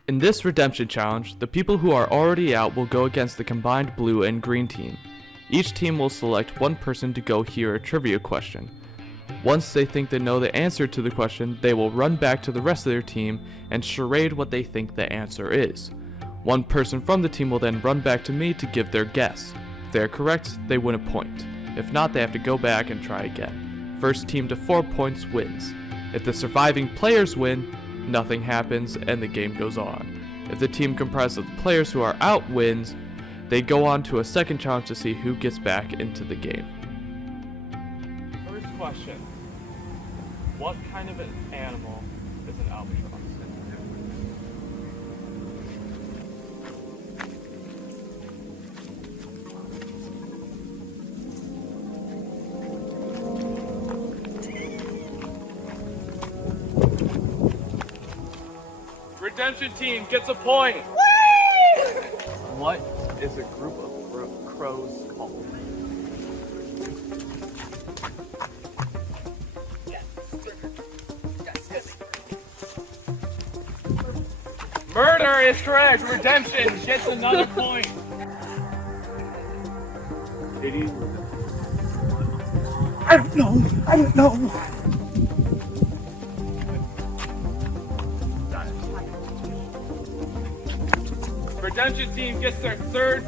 In this redemption challenge, the people who are already out will go against the combined blue and green team. Each team will select one person to go hear a trivia question. Once they think they know the answer to the question, they will run back to the rest of their team and charade what they think the answer is. One person from the team will then run back to me to give their guess. If they are correct, they win a point. If not, they have to go back and try again. First team to 4 points wins. If the surviving players win, nothing happens and the game goes on. If the team comprised of the players who are out wins, they go on to a second challenge to see who gets back into the game. First question. What kind of an animal is an albatross? Redemption team gets a point. What is a group of crows called? Murder is correct. Redemption gets another point. I don't know. I don't know. Redemption team gets their third.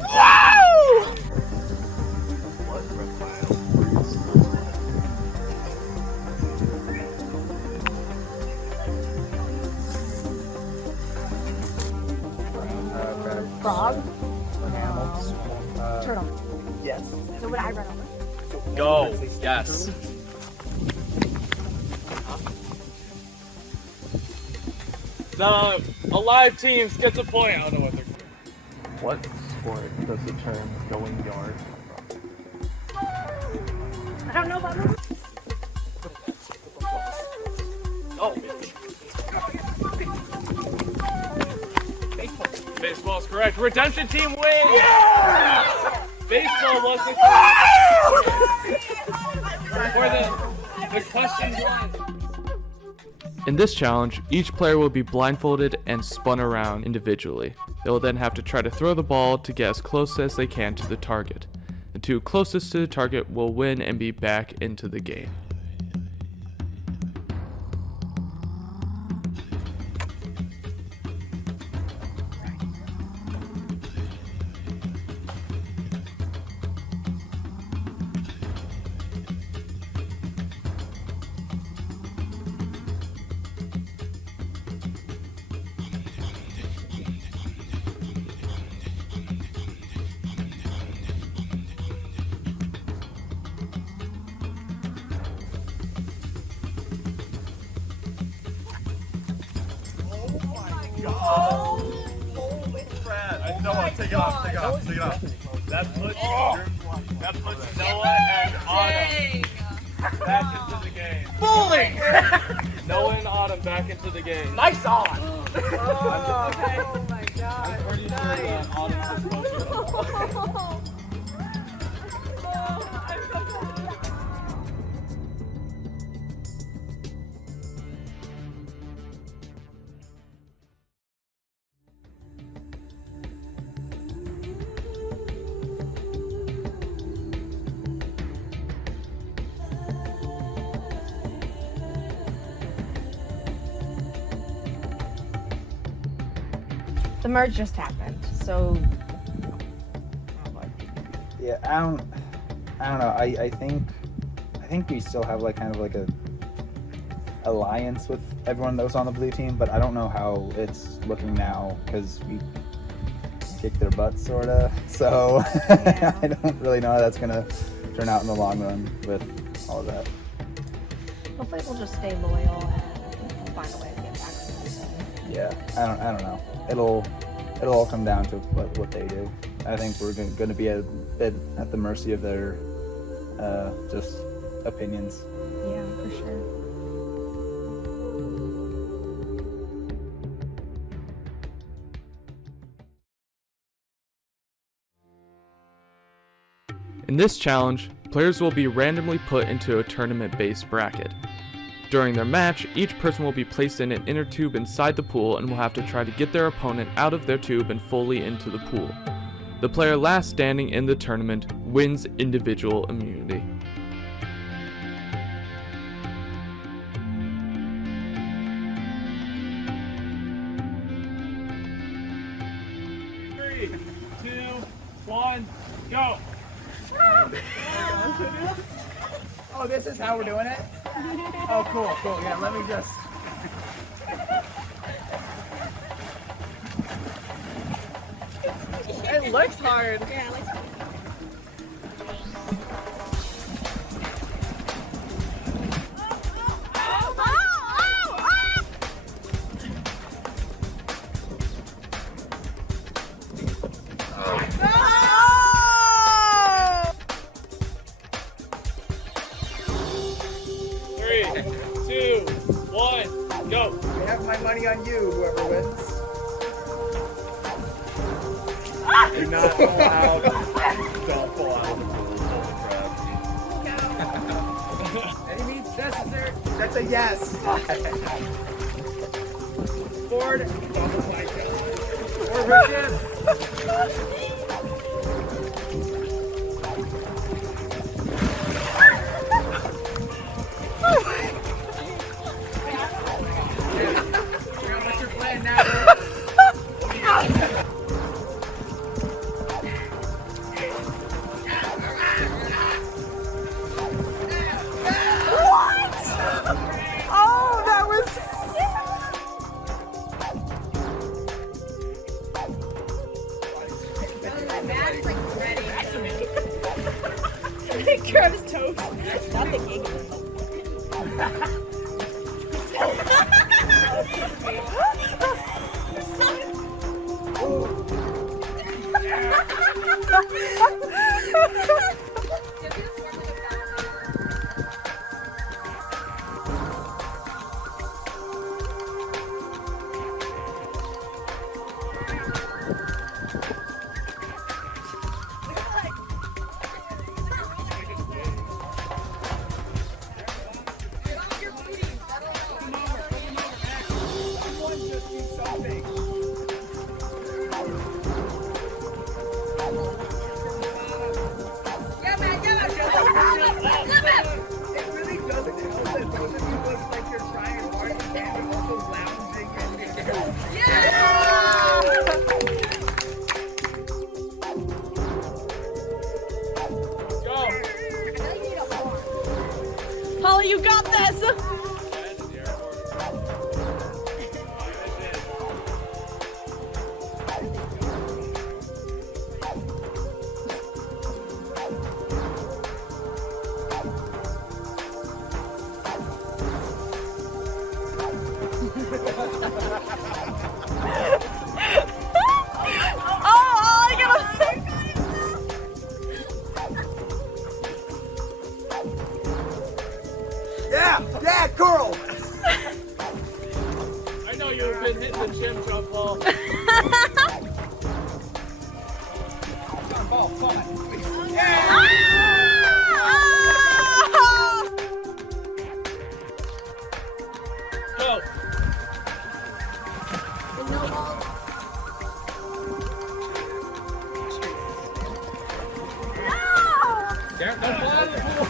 Frog? Animals. Turtle. Yes. So would I run over? Go. Yes. The alive teams gets a point. I don't know what they're. What sport does the term going yard? I don't know about this. Oh. Baseball is correct. Redemption team wins. Yeah! Baseball was the for the question one. In this challenge, each player will be blindfolded and spun around individually. They will then have to try to throw the ball to get as close as they can to the target. The two closest to the target will win and be back into the game. Noah, take it off, take it off, take it off. That puts Noah and Autumn back into the game. Bowling! Noah and Autumn back into the game. Nice on! Oh my god. I'm pretty sure that Autumn is supposed to. The merge just happened, so Yeah, I don't know. I think we still have like kind of like a alliance with everyone that was on the blue team, but I don't know how it's looking now because we kicked their butts sorta. So Yeah. I don't really know how that's gonna turn out in the long run with all of that. hopefully we'll just stay loyal and find a way to get back to this. Yeah, I don't know. It'll all come down to what they do. I think we're going to be a bit at the mercy of their just opinions. Yeah, for sure. In this challenge, players will be randomly put into a tournament-based bracket. During their match, each person will be placed in an inner tube inside the pool and will have to try to get their opponent out of their tube and fully into the pool. The player last standing in the tournament wins individual immunity. Three, 2, 1, go. Oh, this is how we're doing it? Oh, cool. Yeah, let me just... It looks hard. Yeah, like Three, 2, 1, go. Go. I have my money on you, whoever wins. You're not allowed. Don't fall out of the pool. Holy crap. Any means necessary. That's a yes. Ford. Oh my god. Or Richard. What's your plan now? Oh, that was. Travis toast. Not the king. Holly, you got this! Yeah, girl! I know you've been hitting the gym jump ball. Go. Don't fall out of the pool.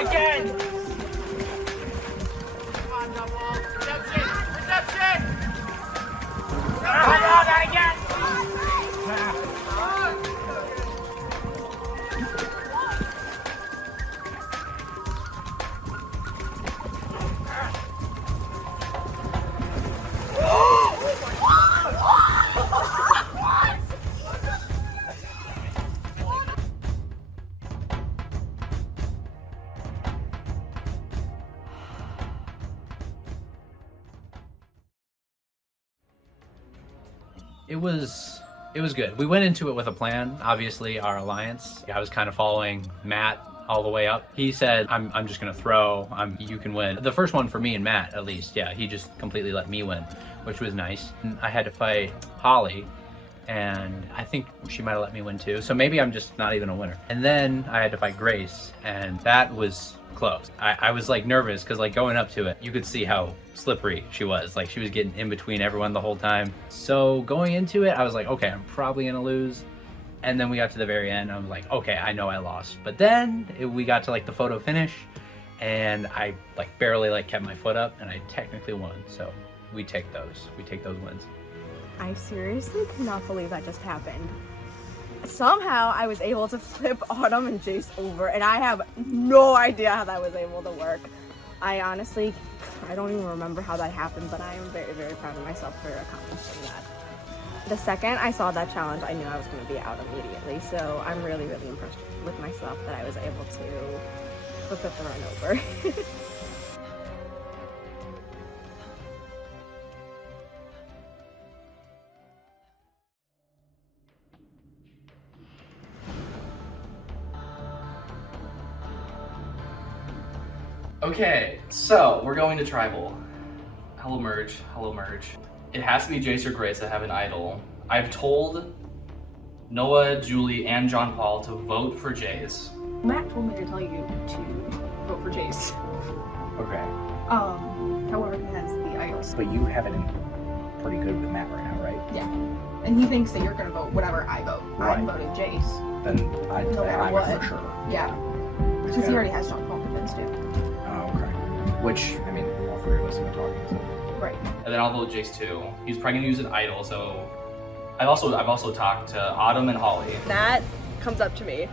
Again! Come on, double. Reception! Reception! Come on, again! It was good. We went into it with a plan. Obviously, our alliance. I was kind of following Matt all the way up. He said, I'm just gonna throw, you can win. The first one for me and Matt, at least, yeah, he just completely let me win, which was nice. And I had to fight Holly, and I think she might have let me win too. So maybe I'm just not even a winner. And then I had to fight Grace, and that was close. I was like nervous because like going up to it, you could see how slippery she was. Like she was getting in between everyone the whole time. So going into it, I was like, okay, I'm probably gonna lose. And then we got to the very end, I was like, okay, I know I lost. But then we got to like the photo finish, and I like barely like kept my foot up, and I technically won. So we take those wins. I seriously cannot believe that just happened. Somehow I was able to flip Autumn and Jace over, and I have no idea how that was able to work. I don't even remember how that happened, but I am very, very proud of myself for accomplishing that. The second I saw that challenge, I knew I was going to be out immediately, so I'm really, really impressed with myself that I was able to flip the run over. Okay, so we're going to tribal. Hello merge, hello merge. It has to be Jace or Grace that have an idol. I've told Noah, Julie, and John Paul to vote for Jace. Matt told me to tell you to vote for Jace. Okay. However, he has the idols. But you have it in pretty good with Matt right now, right? Yeah. And he thinks that you're gonna vote whatever I vote. Right. I'm voting Jace. Then I'd No say matter I'm what. for sure. Yeah. Because he already has John Paul convinced too. Oh, okay. Which, I mean, all three of us have been talking, so. Right. And then I'll vote Jace too. He's probably gonna use an idol, so I've also talked to Autumn and Holly. Matt comes up to me.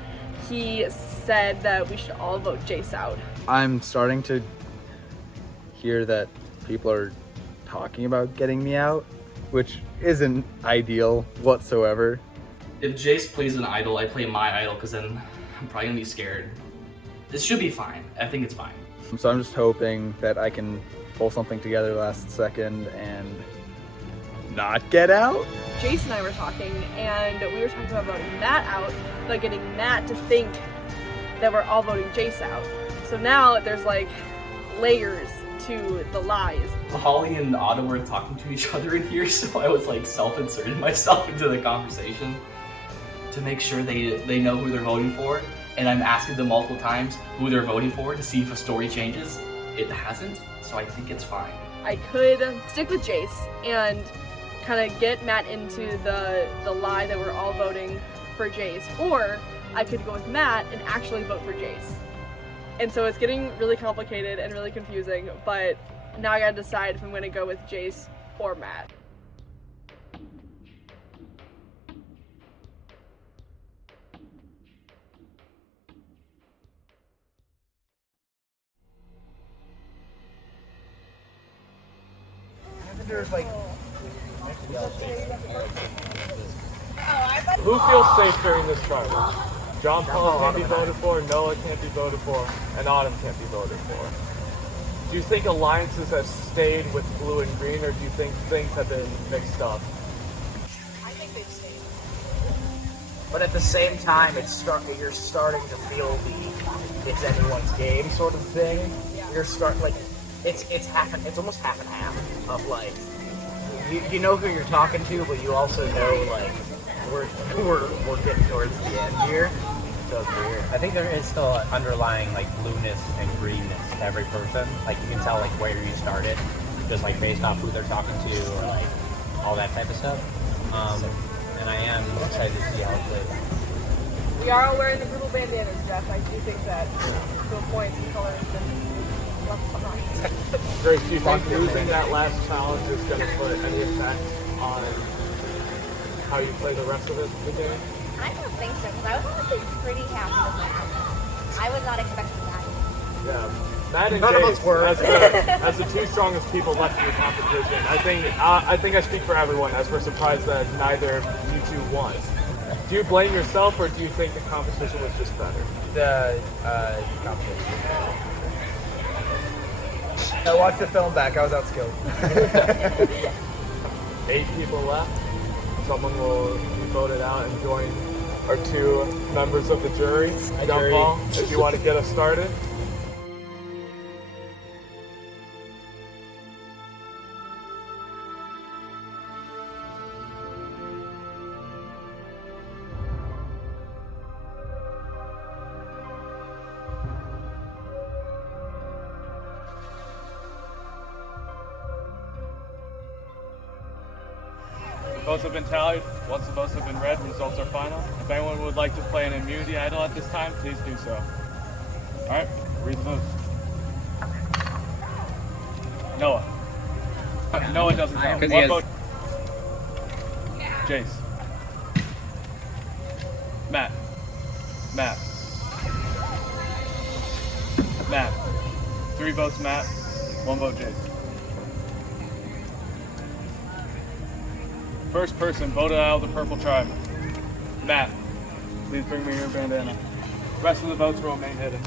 He said that we should all vote Jace out. I'm starting to hear that people are talking about getting me out, which isn't ideal whatsoever. If Jace plays an idol, I play my idol, because then I'm probably gonna be scared. This should be fine. I think it's fine. So I'm just hoping that I can pull something together last second and not get out. Jace and I were talking, and we were talking about voting Matt out, but getting Matt to think that we're all voting Jace out. So now there's like layers to the lies. Holly and Autumn were talking to each other in here, so I was like self-inserting myself into the conversation to make sure they know who they're voting for. And I'm asking them multiple times who they're voting for to see if a story changes. It hasn't, so I think it's fine. I could stick with Jace and kind of get Matt into the lie that we're all voting for Jace, or I could go with Matt and actually vote for Jace. And so it's getting really complicated and really confusing, but now I gotta decide if I'm gonna go with Jace or Matt. There's like Who feels safe during this trial? John Paul can't be voted for, Noah can't be voted for, and Autumn can't be voted for. Do you think alliances have stayed with blue and green, or do you think things have been mixed up? I think they've stayed. But at the same time, you're starting to feel the it's anyone's game sort of thing. Yeah. You're it's almost half and half of like you know who you're talking to, but you also know like we're getting towards the end here. So it's weird. I think there is still an underlying like blueness and greenness to every person. Like you can tell like where you started, just like based off who they're talking to or like all that type of stuff. And I am excited to see how it plays. We are all wearing the purple bandanas, Jeff. I do think that the points and colors have been left behind. Grace, do you think losing that last challenge is going to put any effect on how you play the rest of the game? I don't think so, because I was honestly pretty happy with my outcome. I was not expecting that. Yeah. Matt and None of us Jace, were. as the two strongest people left in the competition, I think I speak for everyone as we're surprised that neither of you two won. Do you blame yourself, or do you think the competition was just better? The competition. I watched the film back. I was outskilled. 8 people left. Someone will be voted out and join our two members of the jury. Paul, if you want to get us started. Votes have been tallied. Once the votes have been read, results are final. If anyone would like to play an immunity idol at this time, please do so. All right, read the votes. Noah. Noah doesn't count. One vote. Jace. Matt. Matt. 3 votes Matt, 1 vote Jace. First person voted out of the purple tribe. Matt, please bring me your bandana. Rest of the votes will remain hidden.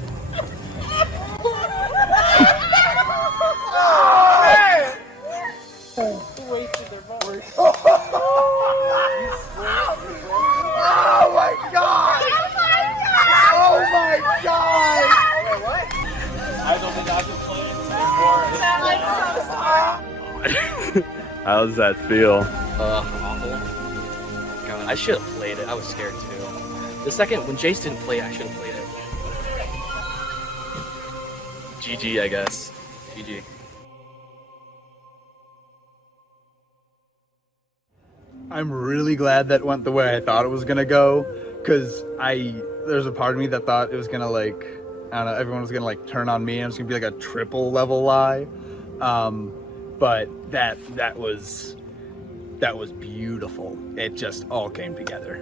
Wasted their vote. Oh my god! Oh my god! Wait, what? I don't think I can play anymore. How does that feel? Awful. God, I should have played it. I was scared too. The second, when Jace didn't play it, I should have played it. GG, I guess. GG. I'm really glad that went the way I thought it was gonna go, because there's a part of me that thought it was gonna I don't know, everyone was gonna turn on me and it was gonna be like a triple level lie. But that was beautiful. It just all came together.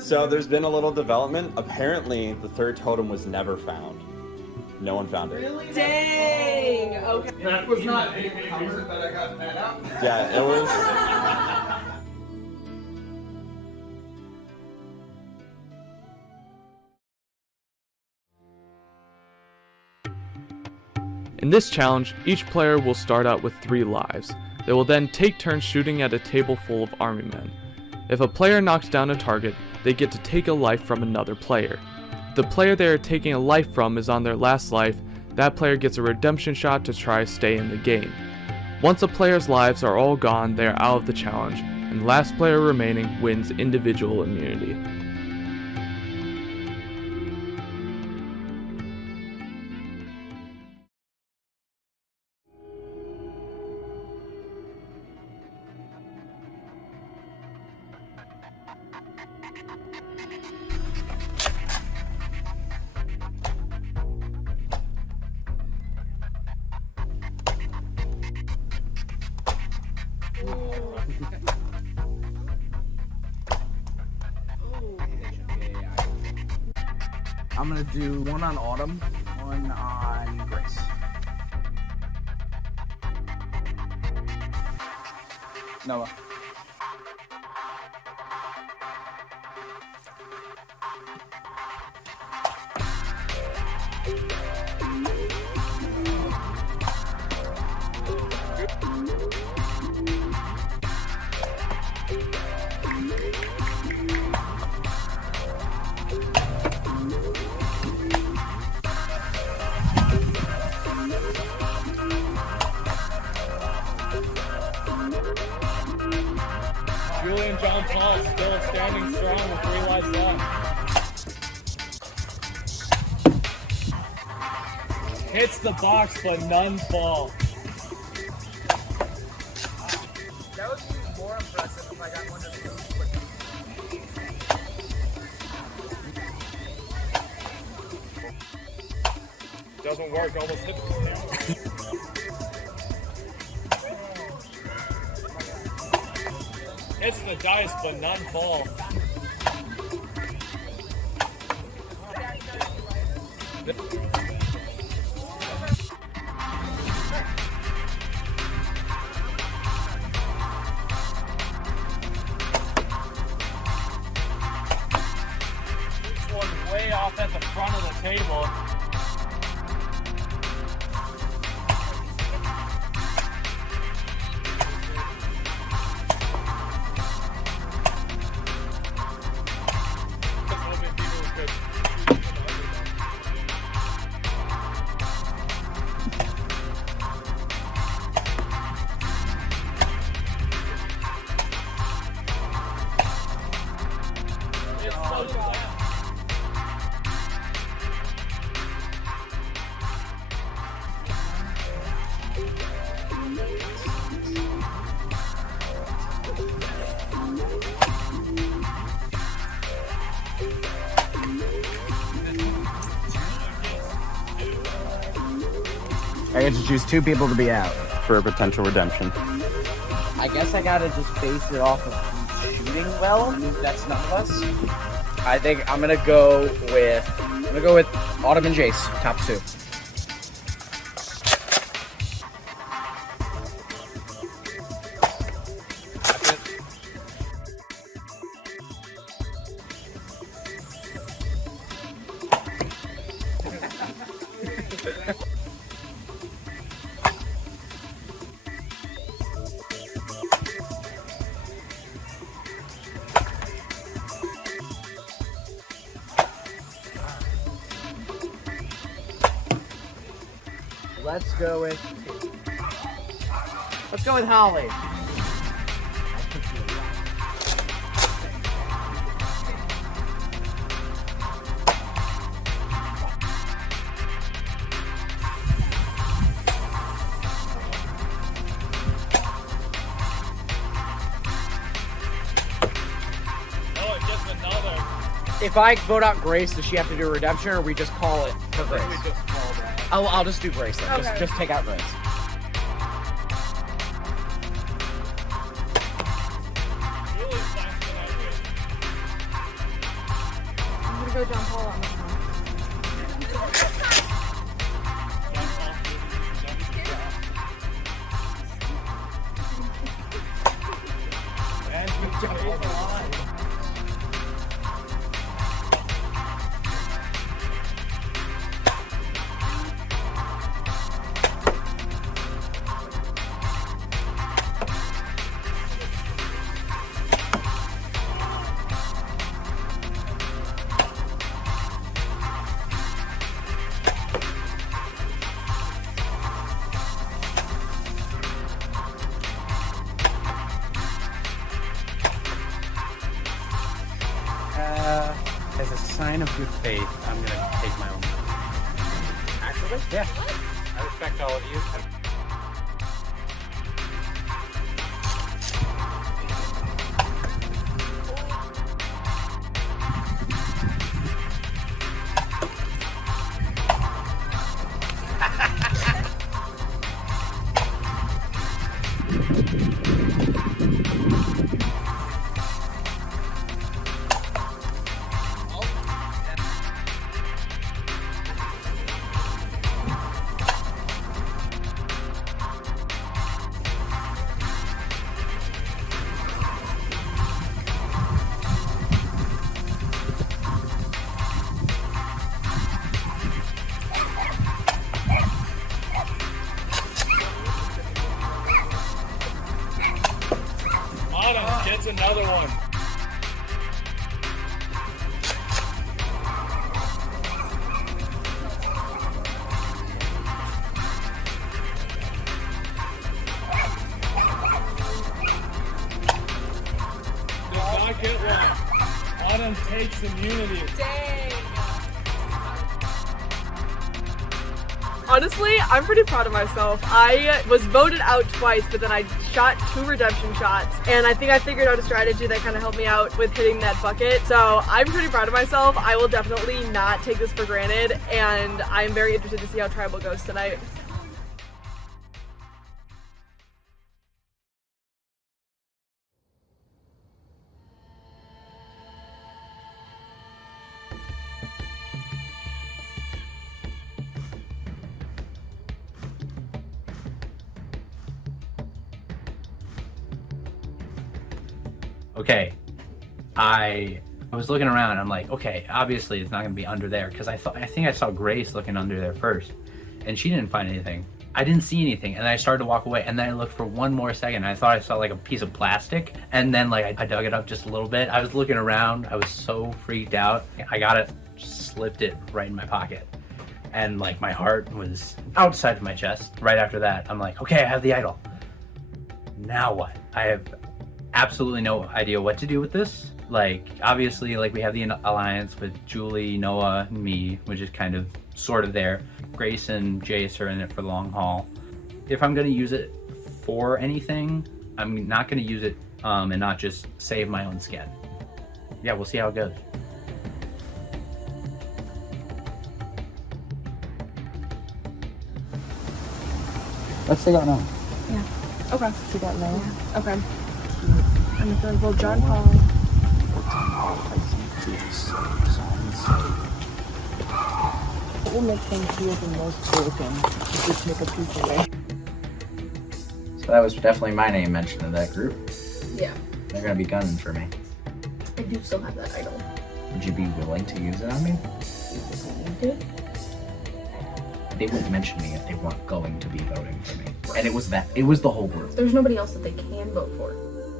So there's been a little development. Apparently, the third totem was never found. No one found it. Really? Dang! Okay. That was not a cover that I got that out. Yeah, it was. In this challenge, each player will start out with 3 lives. They will then take turns shooting at a table full of army men. If a player knocks down a target, they get to take a life from another player. If the player they are taking a life from is on their last life, that player gets a redemption shot to try to stay in the game. Once a player's lives are all gone, they are out of the challenge, and the last player remaining wins individual immunity. I'm gonna do one on Autumn, one on Grace. Noah. Julian John Paul still standing strong with 3 lives left. Hits the box, but none fall. That would be more impressive if I got one of those. Doesn't work, almost hit the Hits the dice, but none fall. I get to choose 2 people to be out. For a potential redemption. I guess I gotta just base it off of who's shooting well. That's none of us. I think I'm gonna go with Autumn and Jace, top 2. Let's go with Holly. Oh, it gets another. If I vote out Grace, does she have to do a redemption, or we just call it for Grace? We just call that. I'll just do Grace then. Okay. Just take out Grace. I'm gonna go John Paul on this one. As a sign of good faith, I'm gonna take my own life. Actually? Yeah. I respect all of you. Autumn gets another one. Does not get one. Autumn takes immunity. Dang. Honestly, I'm pretty proud of myself. I was voted out twice, but then I shot 2 redemption shots, and I think I figured out a strategy that kind of helped me out with hitting that bucket. So I'm pretty proud of myself. I will definitely not take this for granted, and I'm very interested to see how Tribal goes tonight. Okay, I was looking around and I'm like, okay, obviously it's not gonna be under there because I think I saw Grace looking under there first and she didn't find anything. I didn't see anything and then I started to walk away and then I looked for one more second. I thought I saw like a piece of plastic and then like I dug it up just a little bit. I was looking around, I was so freaked out. I got it, slipped it right in my pocket. And like my heart was outside of my chest. Right after that, I'm like, okay, I have the idol. Now what? I have absolutely no idea what to do with this. Like, obviously, like we have the alliance with Julie, Noah, and me, which is kind of sort of there. Grace and Jace are in it for the long haul. if I'm gonna use it for anything, I'm not gonna use it and not just save my own skin. Yeah, we'll see how it goes. Let's take out now. Yeah. Okay. She got no. Yeah. Okay. I'm gonna go John Paul. What will make things feel the most broken? Just take a piece away. So that was definitely my name mentioned in that group. Yeah. They're gonna be gunning for me. I do still have that idol. Would you be willing to use it on me? They wouldn't mention me if they weren't going to be voting for me. And it was the whole group. There's nobody else that they can vote for.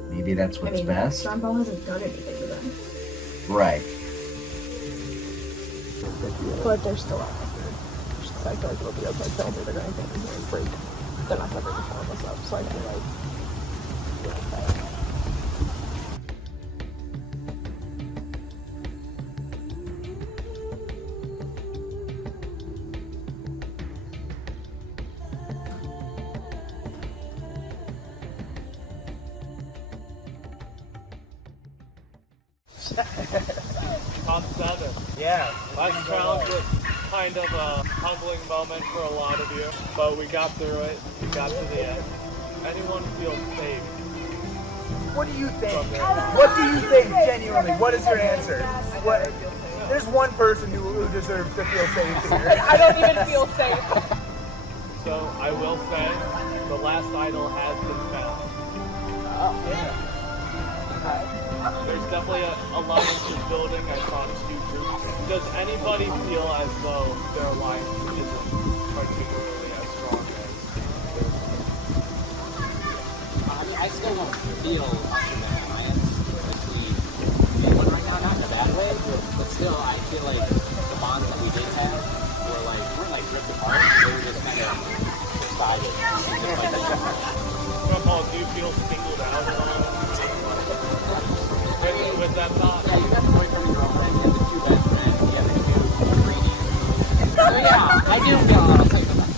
Maybe that's what's best. John Paul hasn't done anything to them. Right. But they're still out there. So I feel like it'll be okay. Tell me they're gonna think they're gonna break. They're not gonna bring the four of us up. So I feel like Top 7. Yeah. Last challenge was kind of a humbling moment for a lot of you, but we got through it. We got to the end. Anyone feel safe? What do you think? What do you think, genuinely? What is your answer? What? There's one person who deserves to feel safe here. I don't even feel safe. So I will say, the last idol has been found. Oh, yeah. There's definitely an alliance is building. I saw two groups. Does anybody feel as though their alliance isn't particularly as strong as I mean, I still don't feel under the alliance as we feel it right now, not in a bad way, but still, I feel like the bonds that we did have weren't like ripped apart. They were just kind of subsided. Paul, do you feel singled out at all? With that thought? Yeah, you got the boyfriend and girlfriend, you have the two best friends, you have the two greedy. So yeah, I do feel a little sick about it.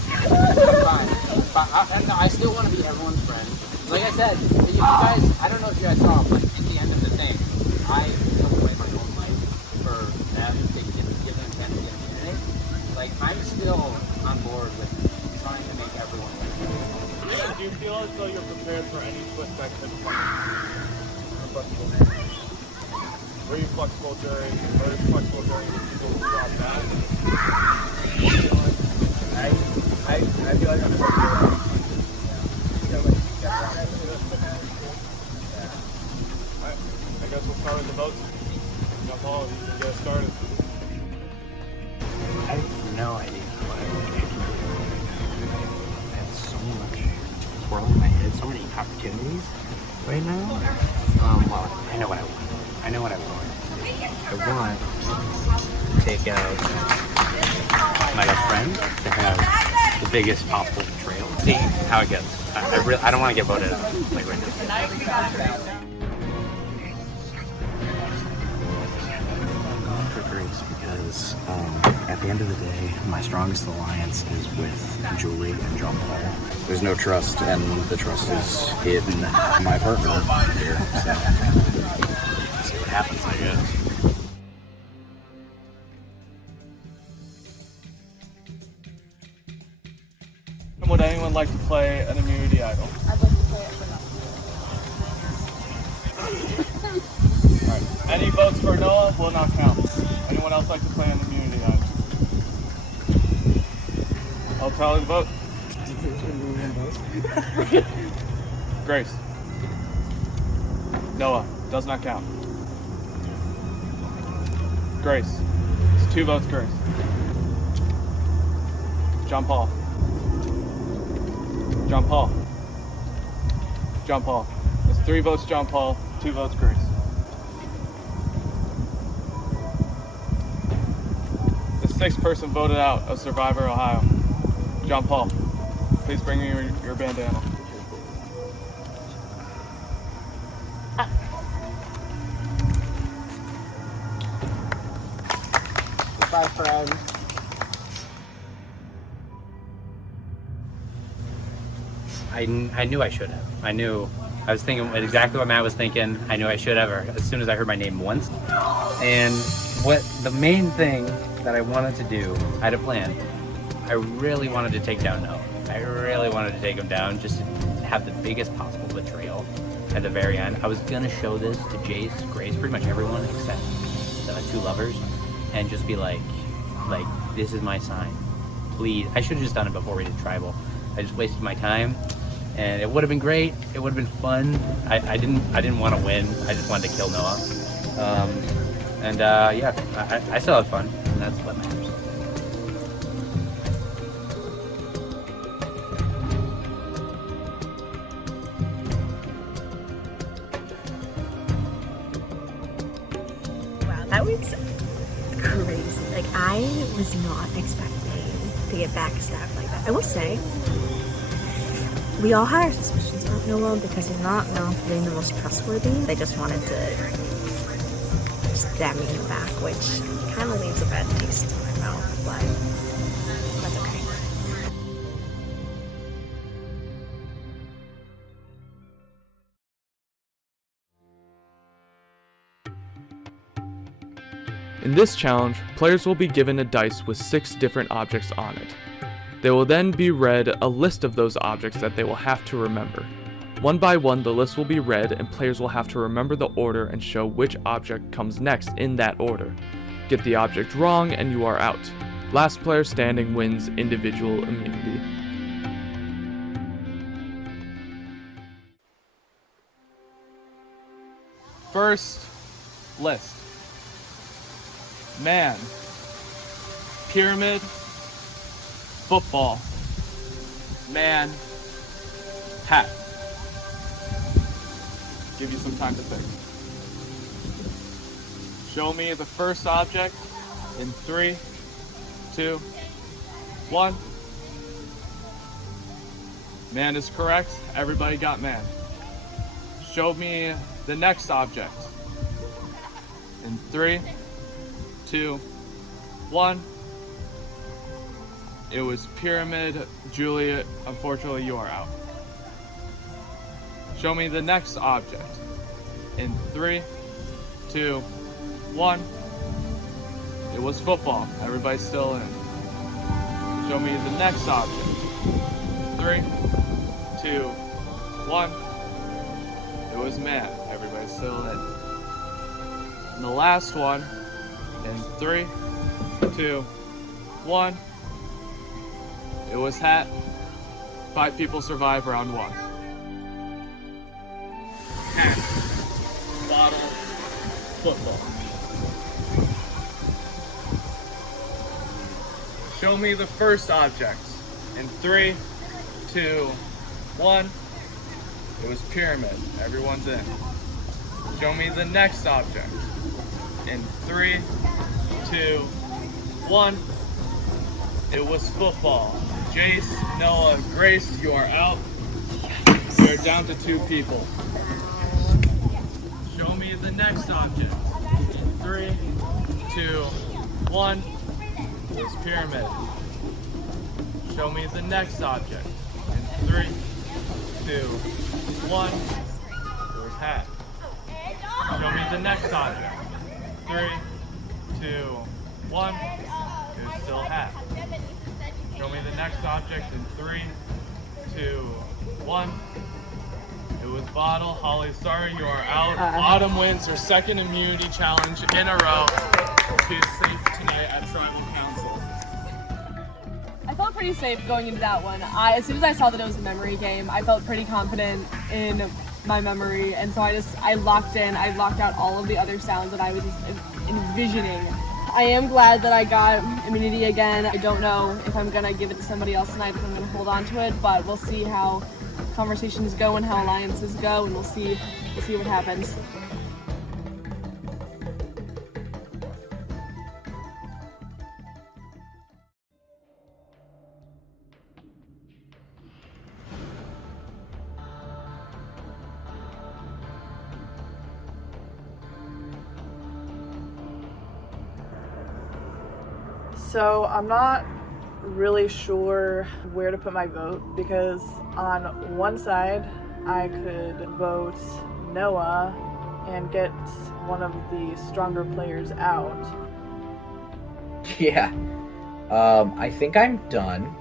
Fine. But I still want to be everyone's friend. Like I said, if you guys, I don't know if you guys saw, but at the end of the thing, I took away my own life for them to give them a chance to get immunity. Like, I'm still on board with trying to make everyone win. Do you feel as though you're prepared for any twist that could come? Were you flexible during people who drop back? I feel like I'm I guess we'll start with the votes. Now, Paul, you can get us started. I have no idea what I would do. I have so much swirling in my head, so many opportunities right now. Well, I know what I want. I know what I want. I want to take out my best friend to have the biggest possible betrayal. See how it goes. I don't want to get voted out like right now. For Grace, because at the end of the day, my strongest alliance is with Julie and John Paul. There's no trust, and the trust is in my partner here. So let's see what happens, I guess. And would anyone like to play an immunity idol? I'd like to play it for nothing. Right. Any votes for Noah will not count. Anyone else like to play an immunity idol? I'll tally the vote. Grace. Noah, does not count. Grace. It's 2 votes, Grace. John Paul. John Paul. John Paul. It's 3 votes, John Paul, 2 votes, Grace. The 6th person voted out of Survivor Ohio. John Paul, please bring me your bandana. Bye, friend. I knew I should have. I was thinking exactly what Matt was thinking. I knew I should have, or as soon as I heard my name once. And what the main thing that I wanted to do, I had a plan. I really wanted to take down Noah. I really wanted to take him down, just to have the biggest possible betrayal at the very end. I was gonna show this to Jace, Grace, pretty much everyone except the two lovers, and just be like, this is my sign. Please. I should have just done it before we did tribal. I just wasted my time, and it would have been great. It would have been fun. I didn't want to win. I just wanted to kill Noah. Yeah, I still had fun, and that's what matters. That was crazy. Like, I was not expecting to get backstabbed like that. I will say, we all had our suspicions about Noah because he's not known for being the most trustworthy. They just wanted to stab me in the back, which kind of leaves a bad taste in my mouth, but that's okay. In this challenge, players will be given a dice with 6 different objects on it. They will then be read a list of those objects that they will have to remember. One by one, the list will be read and players will have to remember the order and show which object comes next in that order. Get the object wrong and you are out. Last player standing wins individual immunity. First list. Man, pyramid, football, man, hat. Give you some time to think. Show me the first object in 3, 2, 1. Man is correct. Everybody got man. Show me the next object in 3, 2, 1. It was pyramid. Juliet, unfortunately you are out. Show me the next object in 3, 2, 1. It was football. Everybody's still in. Show me the next object. 3, 2, 1. It was man. Everybody's still in. And the last one in 3, 2, 1. It was hat. 5 people survive round 1. Hat, bottle, football. Show me the first object in 3, 2, 1. It was pyramid. Everyone's in. Show me the next object in 3, 2, 1. It was football. Jace, Noah, Grace, you are out. We are down to 2 people. Show me the next object in 3, 2, 1. It was pyramid. Show me the next object in 3, 2, 1. It was hat. Show me the next object. 3, 2, 1. It was still hat. Show me the next object in 3, 2, 1. It was bottle. Holly, sorry, you are out. Autumn wins her second immunity challenge in a row. She is safe tonight at Tribal Council. I felt pretty safe going into that one. As soon as I saw that it was a memory game, I felt pretty confident in my memory, and so I locked in. I locked out all of the other sounds that I was envisioning. I am glad that I got immunity again. I don't know if I'm gonna give it to somebody else tonight, if I'm gonna hold on to it, but we'll see how conversations go and how alliances go, and we'll see what happens. So I'm not really sure where to put my vote because on one side I could vote Noah and get one of the stronger players out. Yeah. I think I'm done.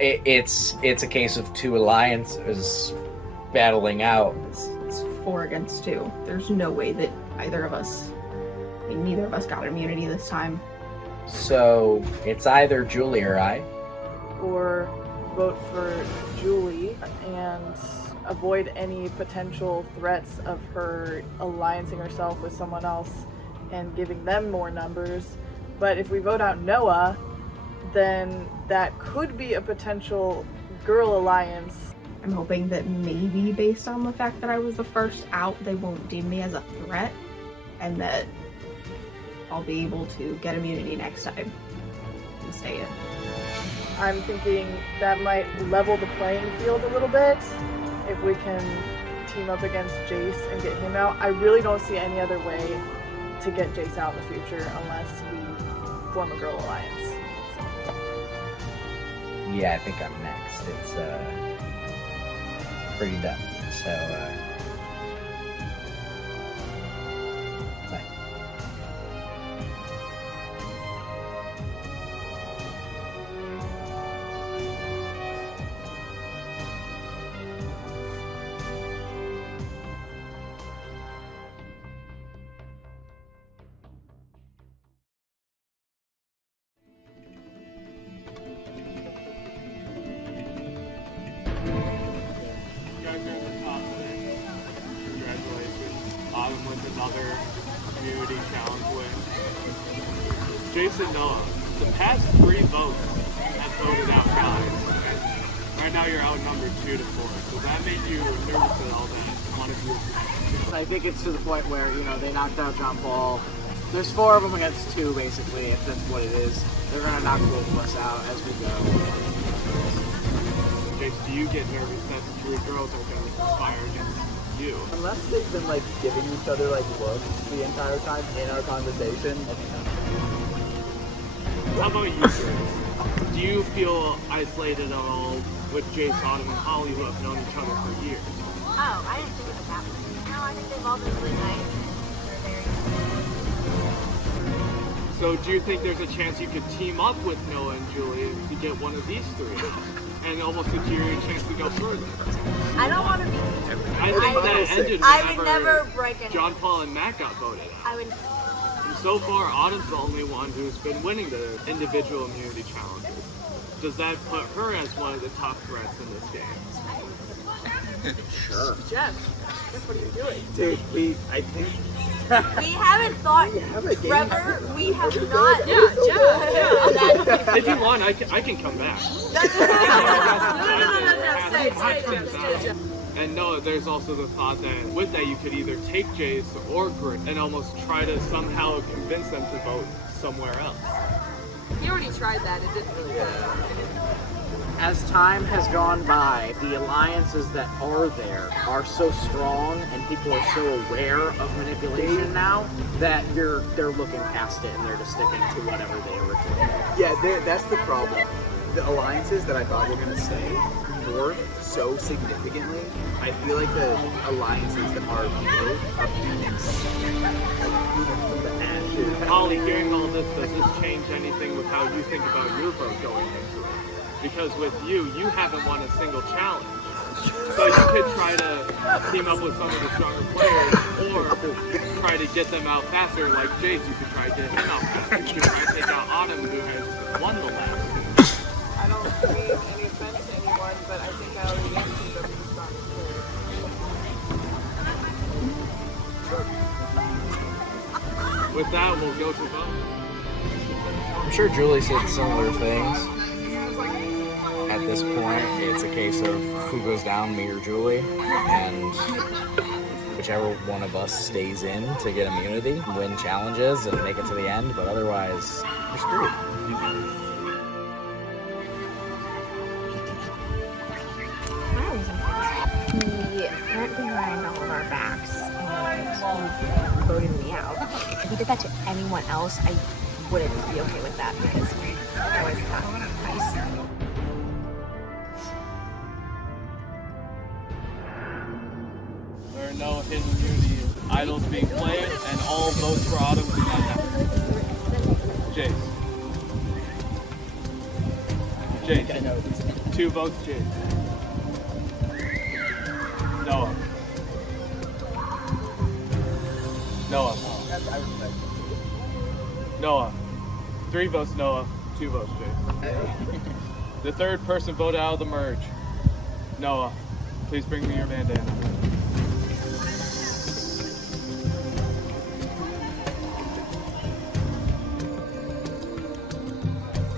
It's a case of two alliances battling out. It's 4 against 2. There's no way that either of us, neither of us got immunity this time. So it's either Julie or I. Or vote for Julie and avoid any potential threats of her alliancing herself with someone else and giving them more numbers. But if we vote out Noah, then that could be a potential girl alliance. I'm hoping that maybe based on the fact that I was the first out, they won't deem me as a threat and that I'll be able to get immunity next time and stay in. I'm thinking that might level the playing field a little bit if we can team up against Jace and get him out. I really don't see any other way to get Jace out in the future unless we form a girl alliance. Yeah, I think I'm next. It's pretty done. So bye. With another community challenge win. Jason Noah, the past 3 votes have voted out guys. Right now you're outnumbered 2 to 4. Does that make you nervous at all that one of you is next? I think it's to the point where, they knocked out John Paul. There's 4 of them against 2, basically, if that's what it is. They're going to knock both of us out as we go. Jace, do you get nervous that the 3 girls are going to conspire against you? Unless they've been giving each other looks the entire time in our conversation. How about you, Grace? Do you feel isolated at all with Jace, Autumn, and Holly who have known each other for years? Oh, I didn't think of it that way. No, I think they've all been really nice. They're very So do you think there's a chance you could team up with Noah and Julie to get one of these 3? And almost give you a chance to go further. I don't want to be. I think that ended I would never break it. John Paul and Matt got voted out. I would. And so far, Autumn's the only one who's been winning the individual immunity challenges. Does that put her as one of the top threats in this game? Sure. Jeff, what are you doing? Dude, I think We haven't thought, Trevor, we have not. If you want, I can come back. And no, there's also the thought that with that you could either take Jace or Grit and almost try to somehow convince them to vote somewhere else. He already tried that, it didn't really work. As time has gone by, the alliances that are there are so strong and people are so aware of manipulation now that they're looking past it and they're just sticking to whatever they originally. Yeah, that's the problem. The alliances that I thought were going to stay morph so significantly. I feel like the alliances that are built are phoenix. From the ashes. Holly, hearing all this, does this change anything with how you think about your vote going into it? Because with you haven't won a single challenge. So you could try to team up with some of the stronger players or try to get them out faster like Jace. You could try to get him out faster. You could try to take out Autumn who has won the last. I don't mean any offense to anyone, but I think I already answered them for strongest player. With that, we'll go to vote. I'm sure Julie said similar things. At this point, it's a case of who goes down, me or Julie, and whichever one of us stays in to get immunity, win challenges, and make it to the end, but otherwise, we're screwed. He went behind all of our backs and voted me out. If he did that to anyone else, I wouldn't be okay with that because I was not There are no hidden immunity idols being played, and all votes for Autumn do not happen. Jace. Jace. I know. 2 votes, Jace. Noah. Noah. Noah. 3 votes Noah, 2 votes Jace. The third person voted out of the merge. Noah, please bring me your bandana.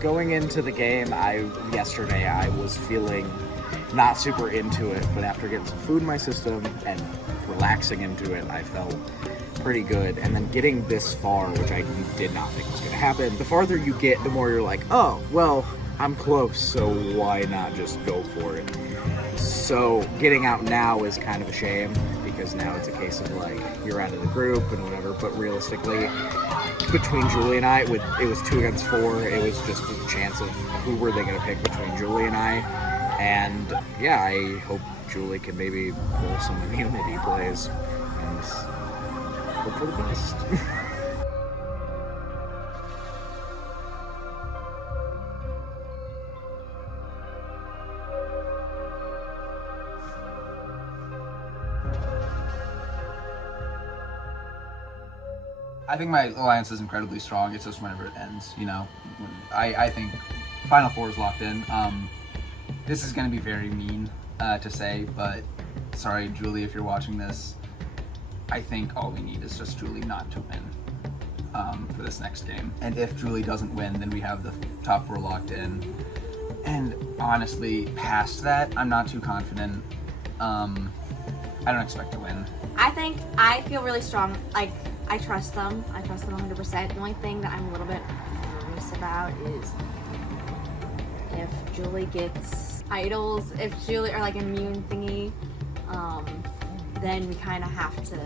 Going into the game, yesterday I was feeling not super into it, but after getting some food in my system and relaxing into it, I felt pretty good. And then getting this far, which I did not think was going to happen, the farther you get, the more you're like, oh, well, I'm close, so why not just go for it? So getting out now is kind of a shame, because now it's a case of like, you're out of the group and whatever, but realistically, between Julie and I, it was 2 against 4. It was just a chance of who were they going to pick between Julie and I. And yeah, I hope Julie can maybe pull some immunity plays and hope for the best. I think my alliance is incredibly strong. It's just whenever it ends, you know. I think Final Four is locked in. This is going to be very mean to say, but sorry, Julie, if you're watching this. I think all we need is just Julie not to win for this next game. And if Julie doesn't win, then we have the top 4 locked in. And honestly, past that, I'm not too confident. I don't expect to win. I feel really strong. Like, I trust them. I trust them 100%. The only thing that I'm a little bit nervous about is if Julie gets idols, if Julie, or like an immune thingy, then we kind of have to,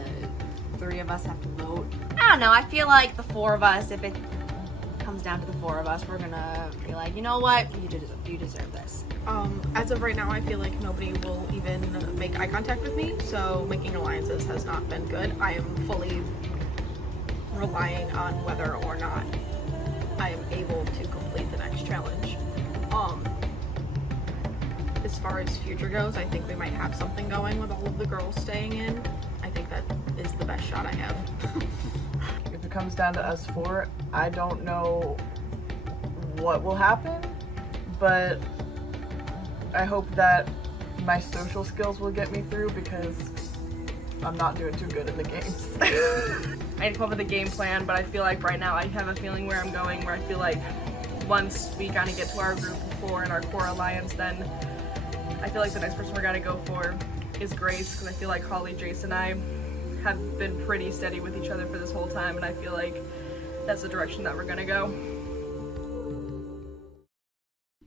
3 of us have to vote. I don't know, I feel like the 4 of us, if it comes down to the 4 of us, we're gonna be like, you know what, you deserve this. As of right now, I feel like nobody will even make eye contact with me, so making alliances has not been good. I am fully relying on whether or not I am able to complete the next challenge. As far as future goes, I think we might have something going with all of the girls staying in. I think that is the best shot I have. If it comes down to us 4, I don't know what will happen, but I hope that my social skills will get me through, because I'm not doing too good in the games. I need to come up with a game plan, but I feel like right now I have a feeling where I'm going, where I feel like once we kind of get to our group of 4 and our core alliance, then I feel like the next person we're gonna go for is Grace, because I feel like Holly, Jace, and I have been pretty steady with each other for this whole time, and I feel like that's the direction that we're gonna go.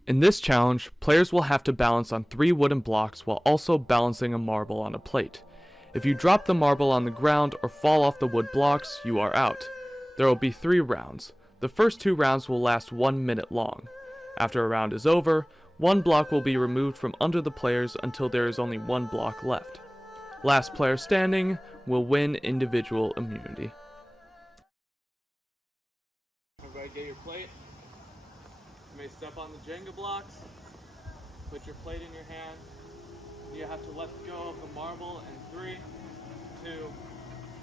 In this challenge, players will have to balance on 3 wooden blocks while also balancing a marble on a plate. If you drop the marble on the ground or fall off the wood blocks, you are out. There will be 3 rounds. The first 2 rounds will last 1 minute long. After a round is over, 1 block will be removed from under the players until there is only 1 block left. Last player standing will win individual immunity. Everybody get your plate. You may step on the Jenga blocks. Put your plate in your hand. You have to let go of the marble in 3, 2,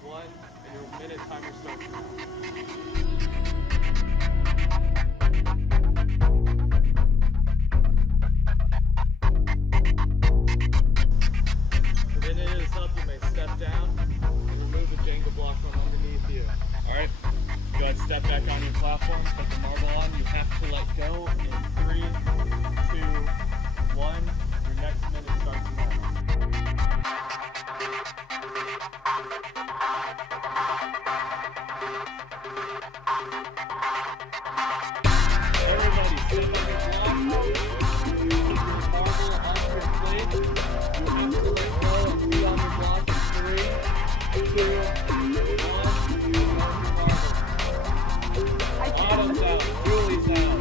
1, and your minute timer starts now. When it is up, you may step down and remove the Jenga block from underneath you. Alright? Go ahead, step back on your platform, put the marble on. You have to let go in 3, 2, 1. Your next minute starts now. Everybody, sit on your block. Marble off your plate. You have to let go and be on your block in 3, 2, 1. You have your marble. Autumn's out. Julie's out.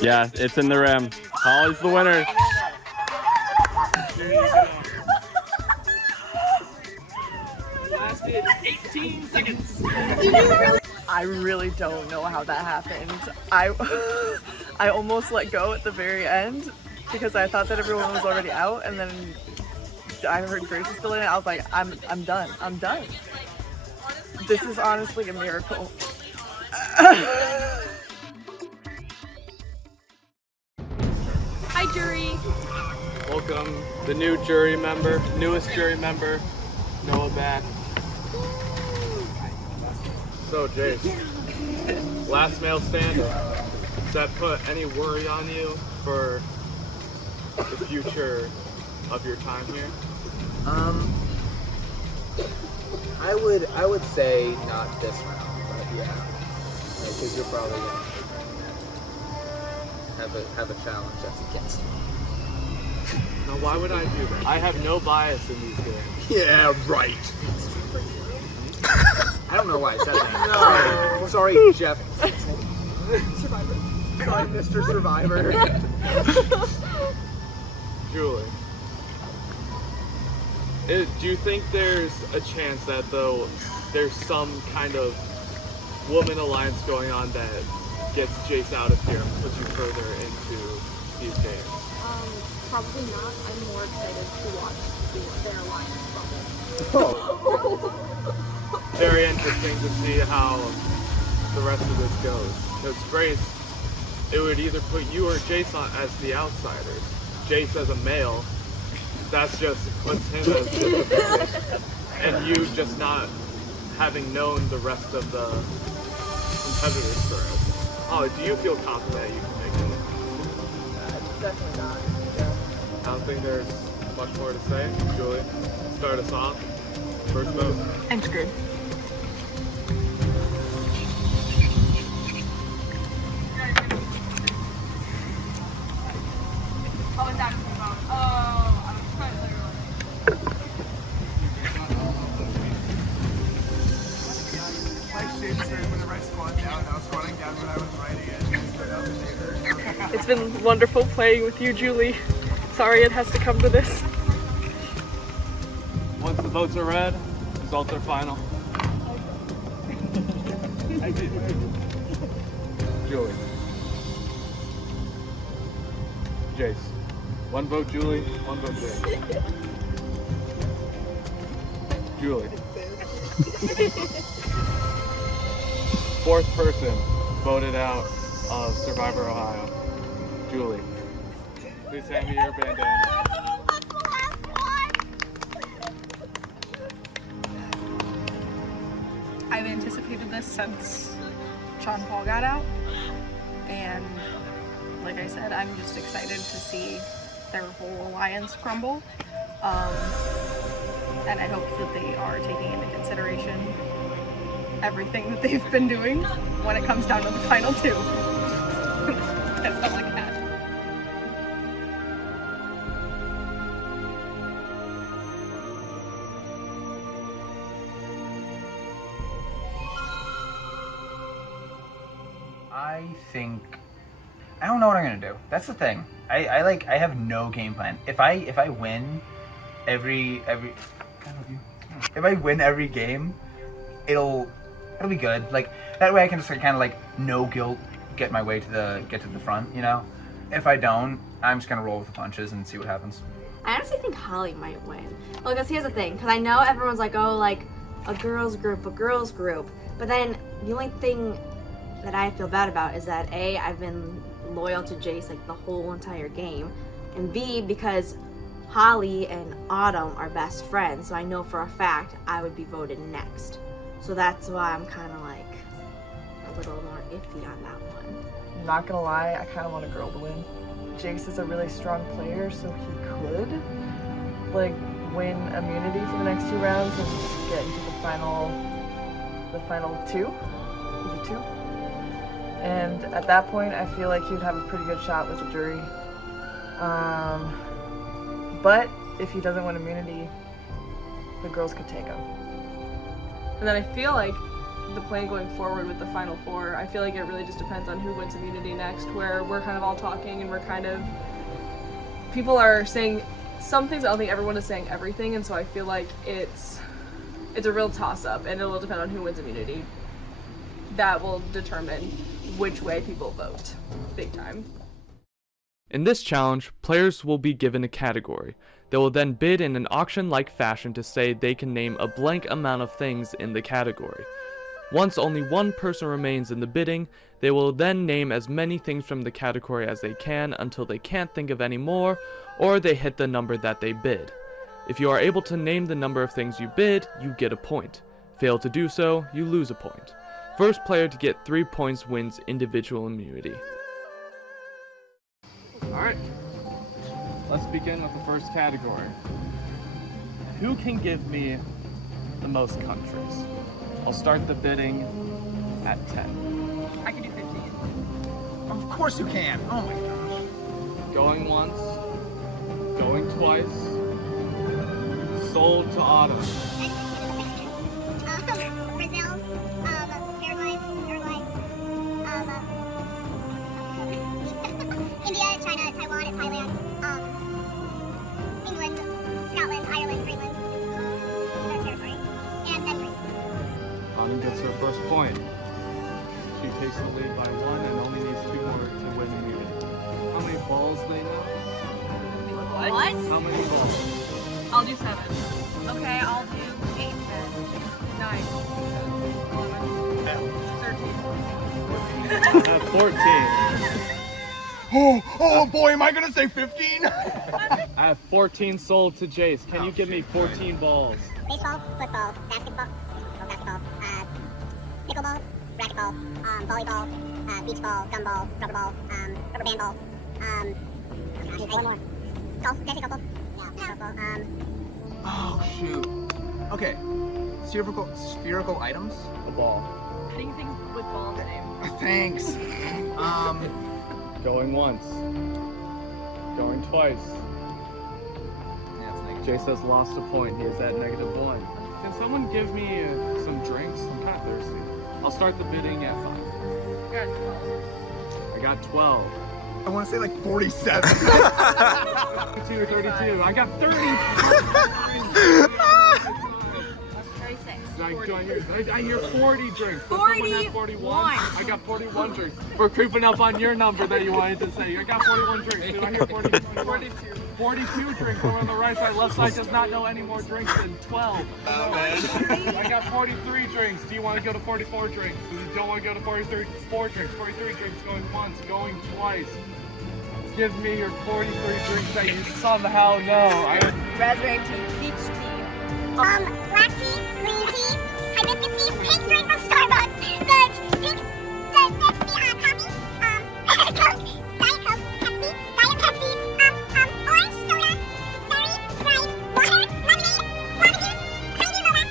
Yeah, it's in the rim. Holly's the winner. Lasted 18 seconds. I really don't know how that happened. I almost let go at the very end because I thought that everyone was already out, and then I heard Grace was still in it. I was like, I'm done. I'm done. This is honestly a miracle. Hi, jury. Welcome the new jury member, newest jury member, Noah back. So Jace, last male standing. Does that put any worry on you for the future of your time here? I would say not this round, but yeah, because you're probably gonna have a challenge that's against me. Now why would I do that? I have no bias in these games. Yeah, right. I don't know why I said that. No. Sorry, Jeff. Survivor. Sorry, Mr. Survivor. Julie, do you think there's a chance that though there's some kind of woman alliance going on that gets Jace out of here and puts you further into these games? Probably not. I'm more excited to watch their alliance bubble. Very interesting to see how the rest of this goes. Because Grace, it would either put you or Jace on as the outsiders. Jace as a male, that's just puts him as disadvantaged. And you just not having known the rest of the competitors for it. Oh, do you feel confident you can make it? Definitely not. I don't think there's much more to say. Julie, start us off. First vote. I'm screwed. It's been wonderful playing with you, Julie. Sorry it has to come to this. Once the votes are read, results are final. Julie. Jace. One vote Julie, one vote Jace. Julie. Fourth person voted out of Survivor Ohio. Julie. Please hand me your bandana. I've anticipated this since Sean Paul got out, and like I said, I'm just excited to see their whole alliance crumble, and I hope that they are taking into consideration everything that they've been doing when it comes down to the final two. That's all I got. I don't know what I'm gonna do. That's the thing. I have no game plan. If I win every if I win every game, it'll be good. Like that way I can just kind of like no guilt get my way to get to the front, you know? If I don't, I'm just gonna roll with the punches and see what happens. I honestly think Holly might win. Well, because here's the thing, because I know everyone's like, oh, like a girls group. But then the only thing that I feel bad about is that A, I've been loyal to Jace like the whole entire game, and B, because Holly and Autumn are best friends, so I know for a fact I would be voted next. So that's why I'm kind of like a little more iffy on that one. Not gonna lie, I kind of want a girl to win. Jace is a really strong player, so he could like win immunity for the next 2 rounds and get into the final two. Is it 2? And at that point, I feel like he would have a pretty good shot with the jury. But if he doesn't win immunity, the girls could take him. And then I feel like the plan going forward with the Final Four. I feel like it really just depends on who wins immunity next, where we're kind of all talking and we're kind of, people are saying some things. I don't think everyone is saying everything, and so I feel like it's a real toss-up, and it will depend on who wins immunity. That will determine which way people vote, big time. In this challenge, players will be given a category. They will then bid in an auction-like fashion to say they can name a blank amount of things in the category. Once only one person remains in the bidding, they will then name as many things from the category as they can until they can't think of any more, or they hit the number that they bid. If you are able to name the number of things you bid, you get a point. Fail to do so, you lose a point. First player to get 3 points wins individual immunity. Alright, let's begin with the first category. Who can give me the most countries? I'll start the bidding at 10. I can do 15. Of course you can. Oh my gosh. Going once, going twice, sold to Autumn. Brazil, Paraguay, Uruguay, India, China, Taiwan, and Thailand, England, Scotland, Ireland, Greenland, their territory, and then Greece. Autumn gets her first point. She takes the lead by 1 and only needs 2 more to win immunity. How many balls they know? What? How many balls? I'll do 7. Okay, I'll do 8 then. 9. 11. 13. At 14. Oh boy, am I gonna say 15? I have 14 sold to Jace. Can you give me 14 balls? Baseball, football, basketball, pickleball, racquetball, volleyball, beach ball, gumball, rubber ball, rubber band ball, one more. Golf, did I say golf ball? Yeah, golf ball, Oh shoot. Okay. Spherical items? A ball. Anything with ball in the name. Thanks. Going once. Going twice. Jace has lost a point. He is at -1. Can someone give me some drinks? I'm kind of thirsty. I'll start the bidding at 5. I got 12. I want to say like 47. 32 or 32. I got 30. 36. I hear 40 drinks. 41. I got 41 drinks. We're creeping up on your number that you wanted to say. I got 41 drinks. Did I hear 42? 42 drinks. Over on the right side. Left side does not know any more drinks than 12. I got 43 drinks. Do you want to go to 44 drinks? You don't want to go to 44 drinks. 43 drinks going once, going twice. Give me your 43 drinks that you somehow know. Raspberry tea, peach tea. Black tea, green tea, hibiscus tea, pink drink from Starbucks, the pink, the coffee, Coke, Diet Coke, Pepsi, Diet Pepsi, orange soda, berry, Sprite, water, lemonade, guava juice, honeydew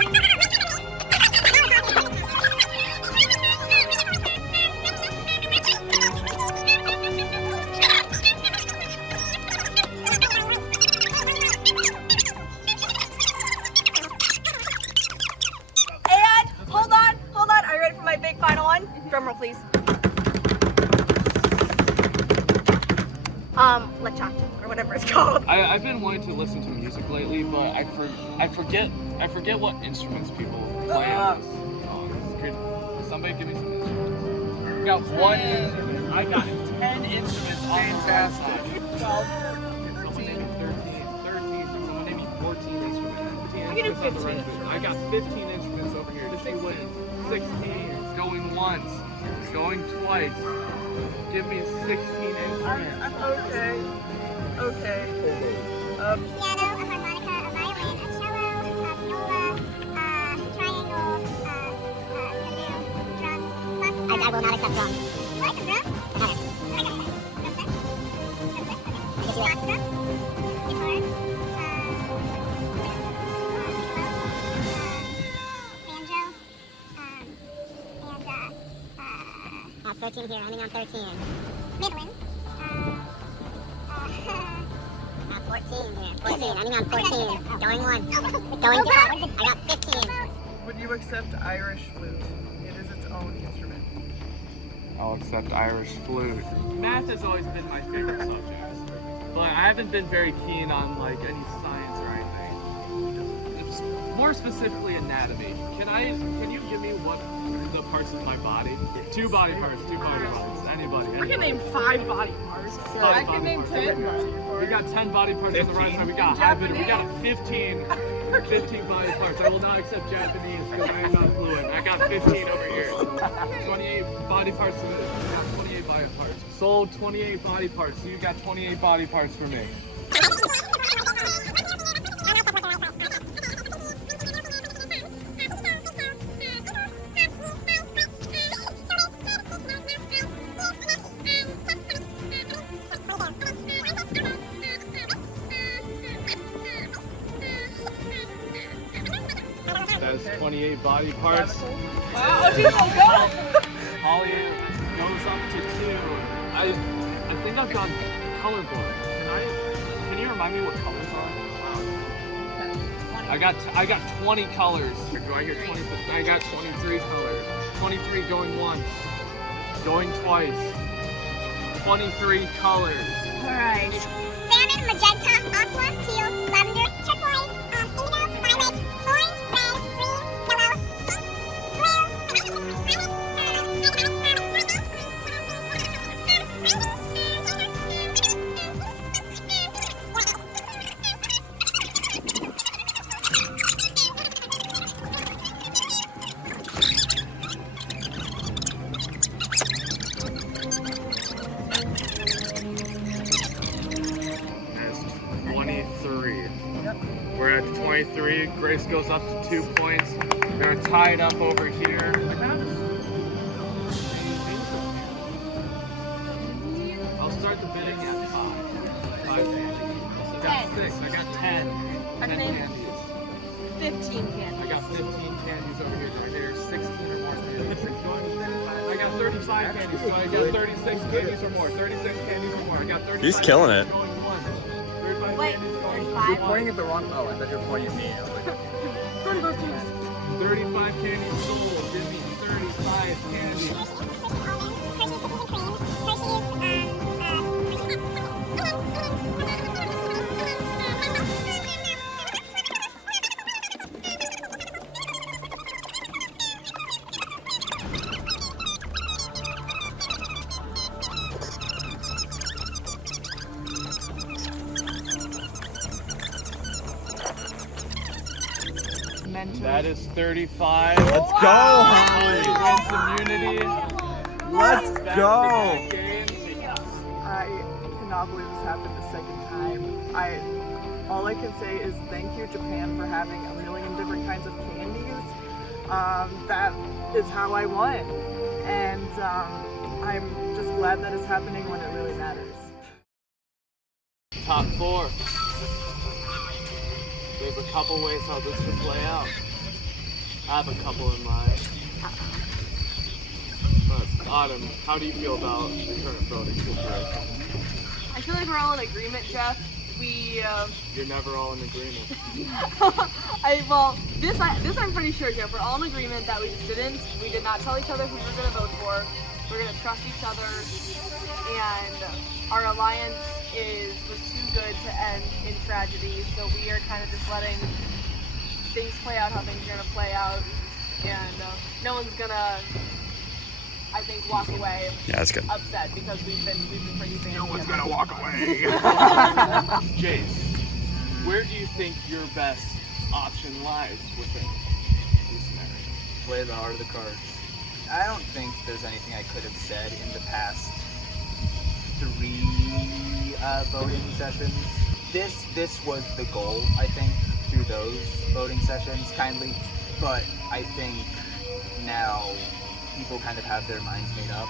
boba, lychee boba, strawberry boba, raspberry boba, orange And hold on. Are you ready for my big final one? Drum roll, please. Lechon, or whatever it's called. I've been wanting to listen to music lately, but I forget what instruments people play on this song. Could somebody give me some instruments? I got 1 instrument. I got 10 instruments on Fantastic. the right side. Someone name me 13. Someone name me 14 instruments. 14 I can do instruments on the 15. right side. I got 15 instruments over here. Does she win? 16. Going once. Going twice. Give me 16 instruments. Okay. piano, a harmonica, a violin, a cello, a viola, triangle, kazoo, drums. I will not accept drums. You like the drums? No. I got it. Drumset? Drumset? Foxtrot? Guitar? Banjo? And 13 here, ending on 13. Mandolin. 14. 14. I mean, I'm 14. Going once. Going twice. I got 15. Would you accept Irish flute? It is its own instrument. I'll accept Irish flute. Math has always been my favorite subject, but I haven't been very keen on like any science or anything. It's more specifically anatomy. Can you give me what the parts of my body? Two body parts. Anybody. I can name 5 body parts. I can name 10. We got 10 body parts on the right side. We got hybrid. We got 15 body parts. I will not accept Japanese because I am not fluent. I got 15 over here. 28 body parts. 28 body parts. Sold 28 body parts. So you got 28 body parts for me. That is 28 body parts. Oh, she's so good! Holly goes up to 2. I think I've gone colorblind. Can you remind me what colors are? I got 20 colors. Do I hear 20? I got 23 colors. 23 going once, going twice. 23 colors. Alright. Salmon, magenta, aqua, teal, lavender, turquoise, indigo, violet, orange, red, green, yellow, We're at 23. Grace goes up to 2 points. They're gonna tie it up over here. I'll start the bidding at 5. 5 candies. I got 6. I got 10. 10 candies. 15 candies. I got 15 candies over here. Do I hear 16 or more candies? I got 35 candies. So I got 36 candies or more. 36 candies or more. I got 35. He's killing it. Wait, You're pointing at the wrong. Oh, I thought you were pointing at me. I was like, 35 candies sold. Give me 35 candies. That is 35. Let's go, Holly! Wins immunity. Let's go! I cannot believe this happened the second time. All I can say is thank you, Japan, for having a million different kinds of candies. That is how I won. And I'm just glad that it's happening when it really matters. Top 4. There's a couple ways how this could play out. I have a couple in mind. But Autumn, how do you feel about the current voting situation? I feel like we're all in agreement, Jeff. You're never all in agreement. This I'm pretty sure, Jeff. We're all in agreement that we did not tell each other who we were going to vote for. We're going to trust each other, and our alliance was too good to end in tragedy, so we are kind of just letting things play out how things are going to play out, and no one's going to, I think, walk away upset because we've been pretty fans. No one's gonna walk away. Jace, where do you think your best option lies within this scenario? play the heart of the cards. I don't think there's anything I could have said in the past 3 voting sessions. This was the goal, I think, through those voting sessions, kindly. But I think now people kind of have their minds made up,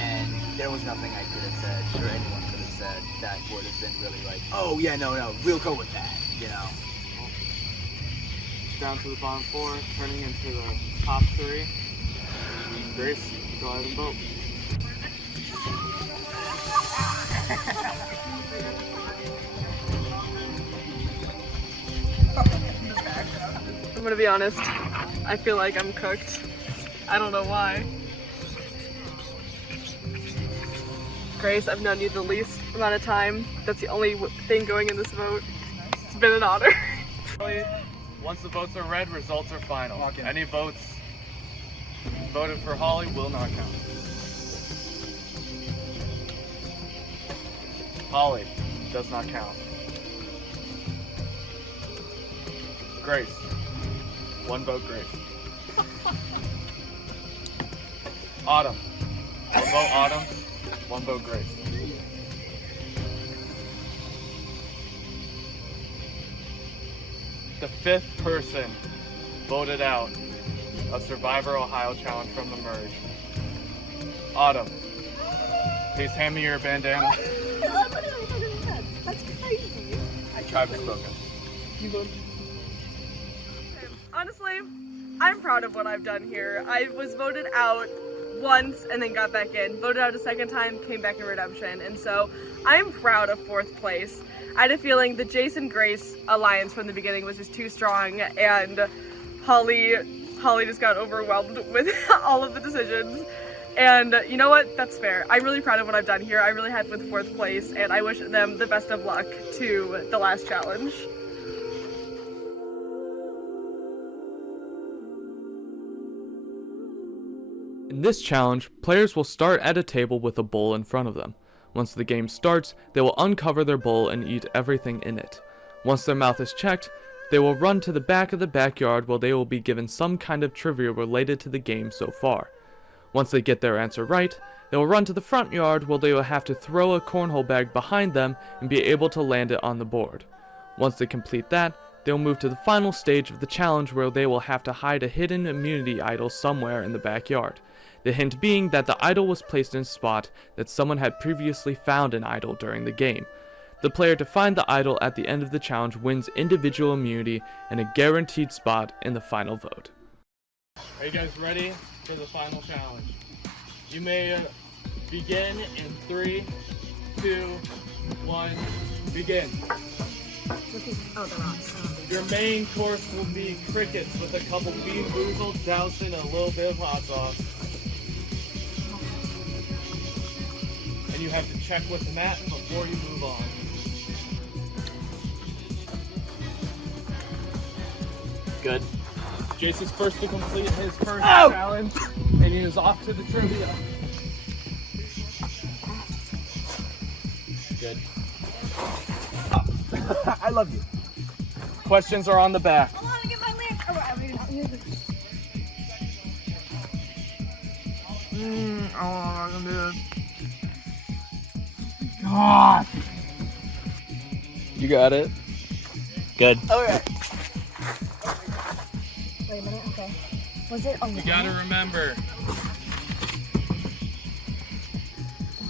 and there was nothing I could have said, or anyone could have said, that would have been really like, oh yeah, no, we'll go with that, you know? Down to the bottom 4, turning into the top 3. Grace, go ahead and vote. I'm gonna be honest. I feel like I'm cooked. I don't know why. Grace, I've known you the least amount of time. That's the only thing going in this vote. It's been an honor. Once the votes are read, results are final. Any votes voted for Holly will not count. Holly does not count. Grace. 1 vote Grace. Autumn. 1 vote Autumn. 1 vote Grace. The 5th person voted out a Survivor Ohio challenge from the merge. Autumn, please hand me your bandana. That's crazy. Tribe has spoken. Honestly, I'm proud of what I've done here. I was voted out once and then got back in. Voted out a second time, came back in redemption. And so I'm proud of 4th place. I had a feeling the Jason Grace alliance from the beginning was just too strong, and Holly just got overwhelmed with all of the decisions. And you know what? That's fair. I'm really proud of what I've done here. I'm really happy with 4th place, and I wish them the best of luck to the last challenge. In this challenge, players will start at a table with a bowl in front of them. Once the game starts, they will uncover their bowl and eat everything in it. Once their mouth is checked, they will run to the back of the backyard where they will be given some kind of trivia related to the game so far. Once they get their answer right, they will run to the front yard where they will have to throw a cornhole bag behind them and be able to land it on the board. Once they complete that, they will move to the final stage of the challenge where they will have to hide a hidden immunity idol somewhere in the backyard. The hint being that the idol was placed in a spot that someone had previously found an idol during the game. The player to find the idol at the end of the challenge wins individual immunity and a guaranteed spot in the final vote. Are you guys ready for the final challenge? You may begin in 3, 2, 1, begin. Oh, the rocks. Your main course will be crickets with a couple bean boozled, doused in a little bit of hot sauce. And you have to check with the mat before you move on. Good. Jason's first to complete his first challenge, and he is off to the trivia. Good. I love you. Questions are on the back. I want to get my link. God. You got it. Good. Okay. Wait a minute, okay. Was it on You gotta remember.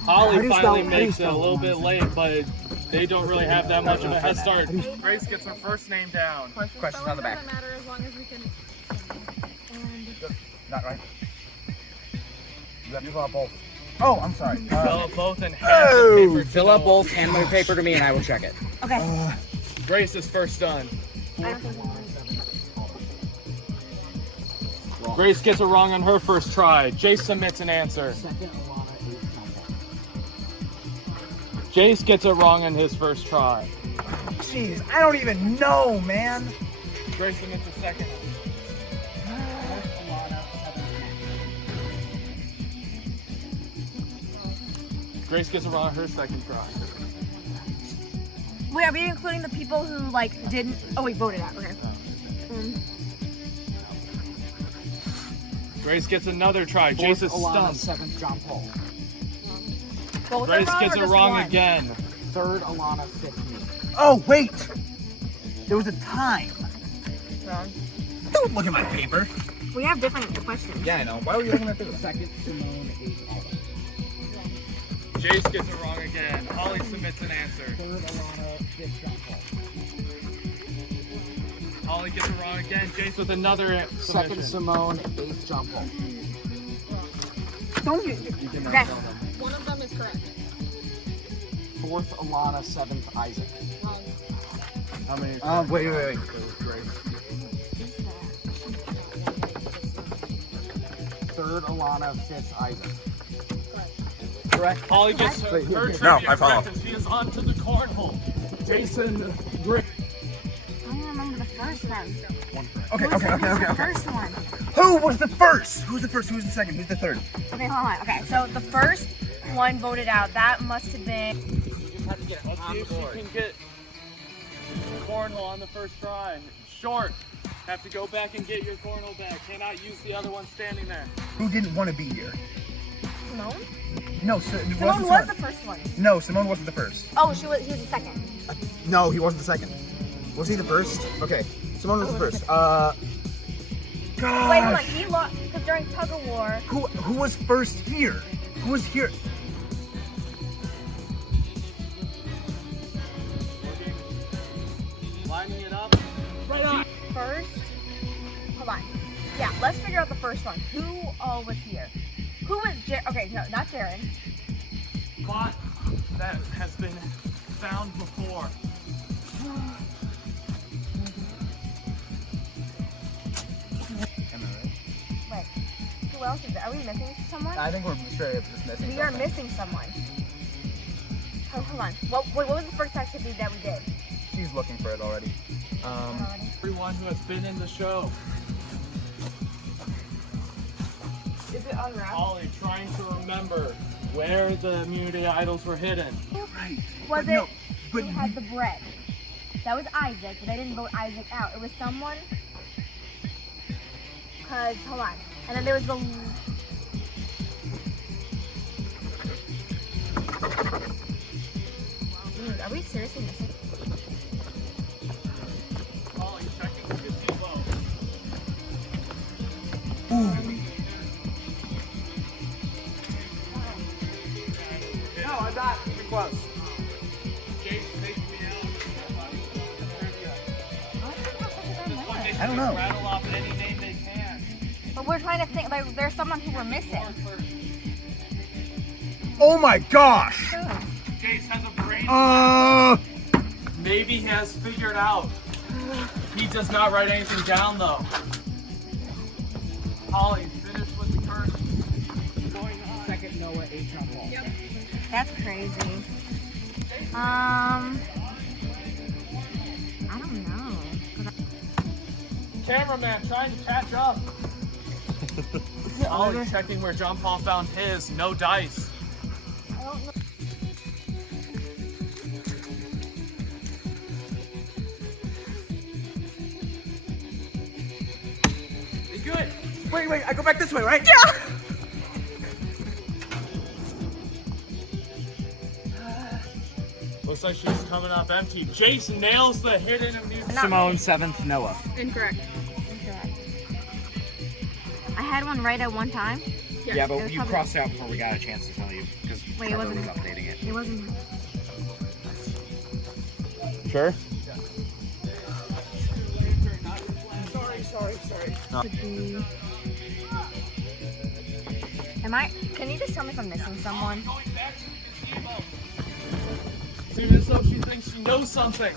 Holly finally makes it a little bit late, but they don't really have that much of a head start. Grace gets her first name down. Questions on the back. matter as long as we can. Not right. You have to fill out both. Oh, I'm sorry. Fill out both and hand the paper. Fill out both, hand my paper to me, and I will check it. Okay. Grace is first done. Grace gets it wrong on her first try. Jace submits an answer. Jace gets it wrong on his first try. Jeez, I don't even know, man. Grace submits a second. Grace gets it wrong on her second try. Wait, are we including the people who like didn't? Oh wait, voted out. Okay. Grace gets another try. Jace is stumped. 7th, John Paul. Both Grace are wrong gets or it just wrong one? again. 3rd, Alana, 5th, me. Oh, wait! There was a time. Wrong. Don't look at my paper. We have different questions. Yeah, I know. Why were you looking at this? 2nd, Simone, 8th, Alana. Jace gets it wrong again. Holly submits an answer. 3rd, Alana, 5th, John Paul. Holly gets it wrong again. Jace with another submission. 2nd, Simone, 8th, John Paul. Don't you? Okay. One of them is correct. 4th, Alana, 7th, Isaac. Wrong. How many? Wait. third Alana, fifth Isaac. Correct. Holly gets her trivia correct and she is on to the cornhole. Jason, Gray. I don't remember the first one. Okay. The first one. Who was the first? Who's the first? Who's the second? Who's the third? Okay, hold on. Okay, so the first one voted out. That must have been. Let's see if she can get cornhole on the first try. Short. Have to go back and get your cornhole back. Cannot use the other one standing there. Who didn't want to be here? Simone? No, Simone was the first one. No, Simone wasn't the first. Oh, he was the second. No, he wasn't the second. Was he the first? Okay, Simone was the first. Gosh. Wait, hold on. He lost because during tug of war. Who was first here? Who was here? Lining it up. Right on. First. Hold on. Yeah, let's figure out the first one. Who all was here? Who was okay, no, not Jared. Bot that has been found before. Wait, who else is there? Are we missing someone? I think we're straight up just missing. We are missing someone. Oh, hold on. What was the first activity that we did? She's looking for it already. Everyone who has been in the show. Is it unwrapped? Holly trying to remember where the immunity idols were hidden. Right. Was it who had the bread? That was Isaac, but they didn't vote Isaac out. It was someone. Cause hold on, and then there was the. Dude, are we seriously missing? Holly checking the gazebo. No, I'm not. Pretty close. I don't know. Rattle off any name they can. But we're trying to think. Like, there's someone who we're missing. Oh my gosh! Jace has a brain. Maybe he has figured out. He does not write anything down though. Holly, finish with the curse. Second Noah, 8 on wall. Yep. That's crazy. I don't know. Cameraman trying to catch up. Holly checking where John Paul found his. No dice. I don't know. Good. Wait, I go back this way, right? Yeah. Looks like she's coming up empty. Jace nails the hidden immunity. Simone, 7th Noah. Incorrect. I had one right at one time. Yeah, but you crossed it out before we got a chance to tell you because Wait, it wasn't was updating it. It wasn't. Sure. Sorry. Could be. Am I? Can you just tell me if I'm missing someone? Even as though she thinks she knows something.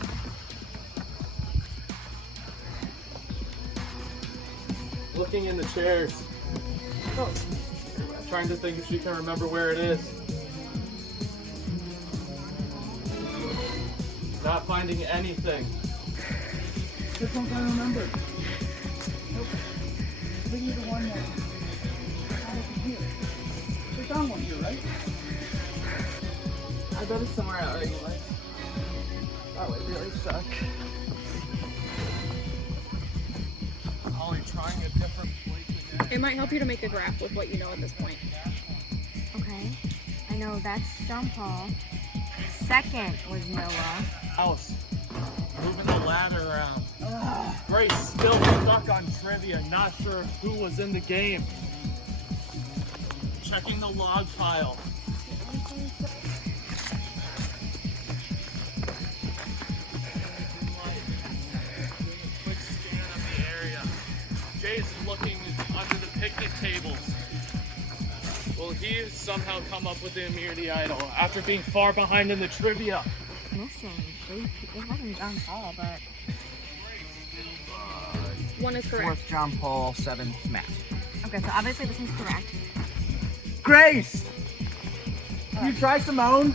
Looking in the chairs. Trying to think if she can remember where it is. Not finding anything. Which one can I remember? Nope. I think you're the one that had it here. We found one here, right? I bet it's somewhere out there, like. That would really suck. Holly trying a different place again. It might help you to make a graph with what you know at this point. Okay. I know that's John Paul. Second was Noah. House. Moving the ladder around. Grace still stuck on trivia, not sure who was in the game. Checking the log file. Quick scan of the area. Jay's looking under the picnic tables. Will he somehow come up with the immunity idol after being far behind in the trivia? Missing. It wasn't John Paul, but. One is correct. 4th John Paul, 7th Matt. Okay, so obviously this one's correct. Grace! You try Simone?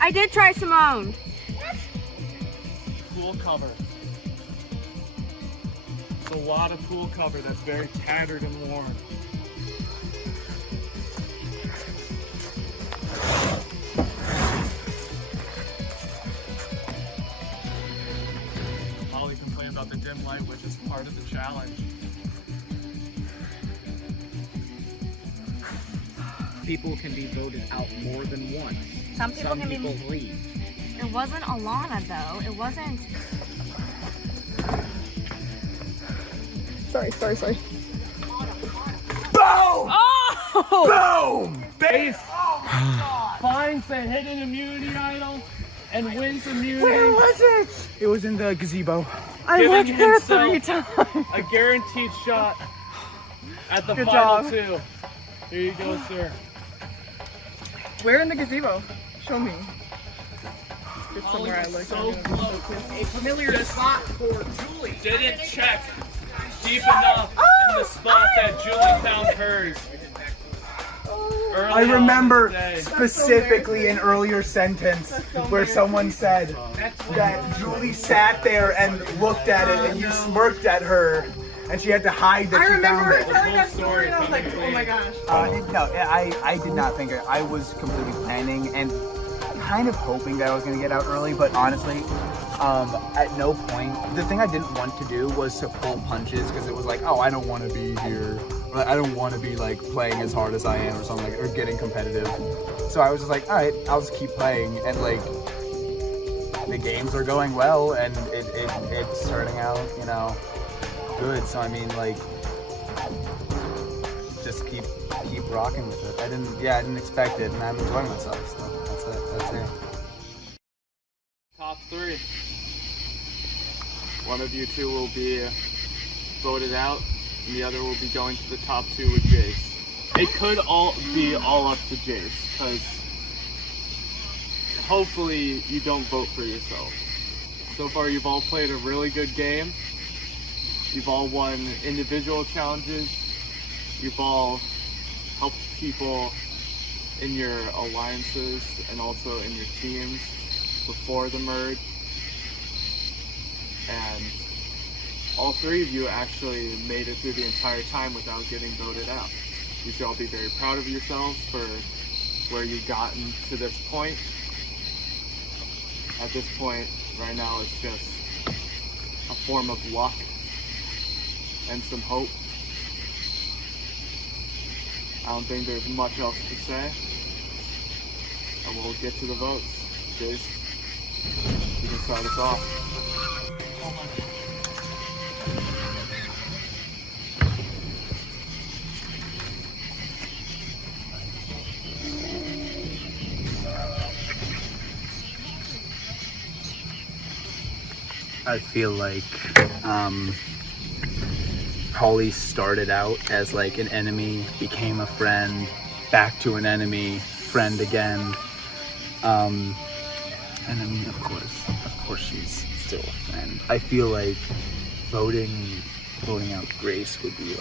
I did try Simone. Pool cover. It's a lot of pool cover that's very tattered and worn. Holly complained about the dim light, which is part of the challenge. People can be voted out more than once. Some people can people be. leave. It wasn't Alana though. It wasn't. Sorry. Boom! Oh! Boom! Base finds the hidden immunity idol and wins immunity. Where was it? It was in the gazebo. I looked there 3 times. A guaranteed shot at the Good final job. 2. Here you go, sir. Where in the gazebo? Show me. It's Holly somewhere I was looked. so A familiar spot for Julie. Didn't check deep enough in the spot that Julie found hers. Early I on remember in the day. specifically an earlier sentence where someone said that Julie sat there and looked at it and you smirked at her and she had to hide that I she remember found her it. telling that story and I was like, oh my gosh. No, I did not think it. I was completely planning and kind of hoping that I was going to get out early, but honestly, at no point, the thing I didn't want to do was to pull punches because it was like, oh, I don't want to be here. Or, I don't want to be like playing as hard as I am or something, or getting competitive. So I was just like, all right, I'll just keep playing. And like, the games are going well and it's turning out, you know, good. So I mean, like, just keep rocking with it. I didn't expect it, and I'm enjoying myself. So that's it. Top 3. One of you two will be voted out, and the other will be going to the top 2 with Jace. It could all be all up to Jace, because hopefully you don't vote for yourself. So far, you've all played a really good game. You've all won individual challenges. You've all helped people in your alliances and also in your teams before the merge. And all 3 of you actually made it through the entire time without getting voted out. You should all be very proud of yourselves for where you've gotten to this point. At this point, right now, it's just a form of luck and some hope. I don't think there's much else to say. And we'll get to the votes. Jace, you can start us off. I feel like Holly started out as like an enemy, became a friend, back to an enemy, friend again. And I mean, of course she's still a friend. I feel like voting out Grace would be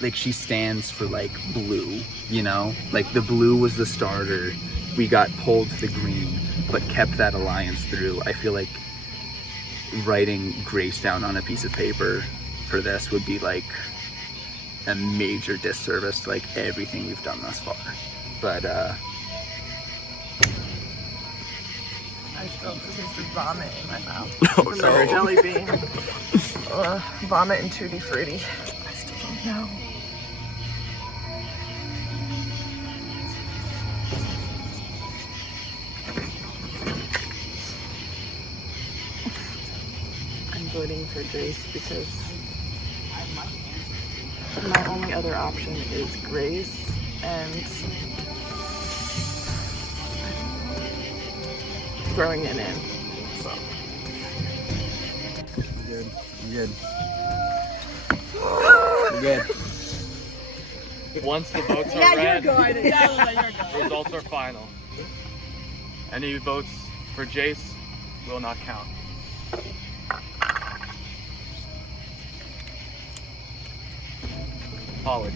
like she stands for like blue, you know? Like the blue was the starter. We got pulled to the green, but kept that alliance through. I feel like writing Grace down on a piece of paper for this would be like a major disservice to like everything we've done thus far. But I felt the taste of vomit in my mouth. Oh, Another no. jelly bean. Vomit and Tutti Frutti. I still don't know. I'm voting for Grace because my only other option is Grace, and throwing it in. So. I'm good. We're good. Once the votes are Yeah, read, you're good. Yeah, you're good. results are final. Any votes for Jace will not count. Holly.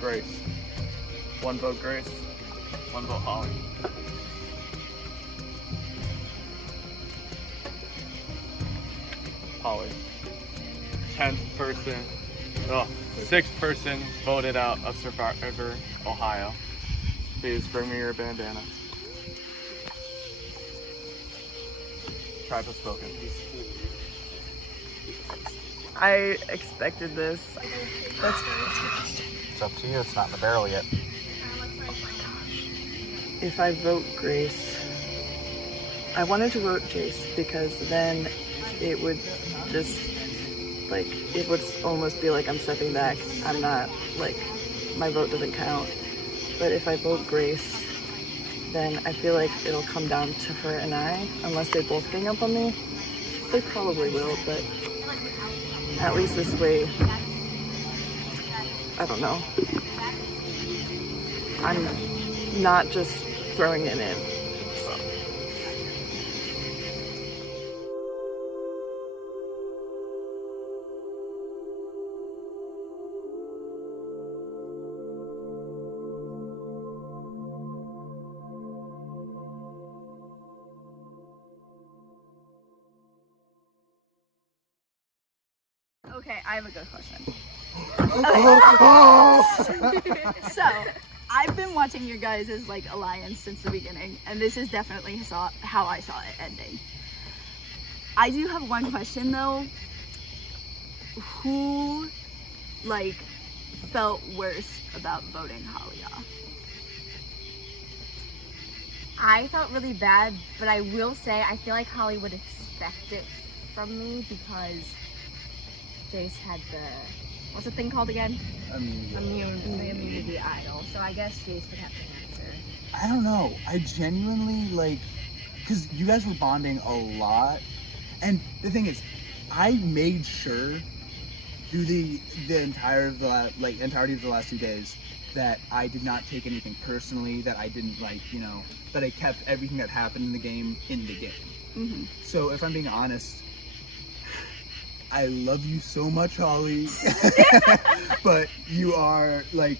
Grace. 1 vote Grace, 1 vote Holly. Holly. 10th person, 6th person voted out of Survivor, Ohio. Please bring me your bandana. Tribe has spoken. I expected this. It's up to you. It's not in the barrel yet. If I vote Grace, I wanted to vote Jace because then it would just, like, it would almost be like I'm stepping back. I'm not, like, my vote doesn't count. But if I vote Grace, then I feel like it'll come down to her and I, unless they both gang up on me. They probably will, but at least this way, I don't know. I'm not just throwing it in. So. Okay, I have a good question. So, I've been watching your guys' like alliance since the beginning, and this is definitely how I saw it ending. I do have one question though. Who, like, felt worse about voting Holly off? I felt really bad, but I will say I feel like Holly would expect it from me because Jace had the, what's the thing called again? Immunity idol. So I guess Jace would have to answer. I don't know. I genuinely, like, because you guys were bonding a lot. And the thing is, I made sure through the entirety of the last 2 days that I did not take anything personally, that I didn't, like, you know, that I kept everything that happened in the game in the game. Mm-hmm. So if I'm being honest, I love you so much, Holly, but you are, like,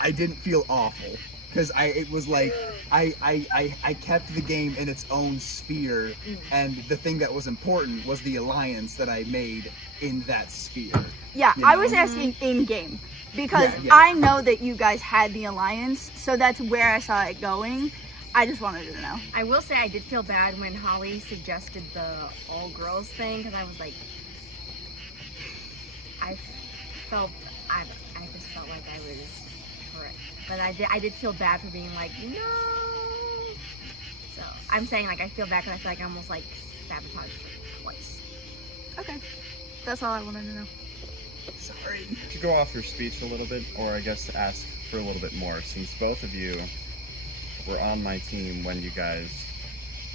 I didn't feel awful because it was like I kept the game in its own sphere, and the thing that was important was the alliance that I made in that sphere. Yeah, you I know? was asking in game because Yeah. I know that you guys had the alliance, so that's where I saw it going. I just wanted to know. I will say I did feel bad when Holly suggested the all girls thing because I was like, I just felt like I was correct, but I did feel bad for being like no. So I'm saying like I feel bad because I feel like I almost like sabotaged her twice. Okay, that's all I wanted to know. Sorry. To go off your speech a little bit, or I guess to ask for a little bit more, since both of you were on my team when you guys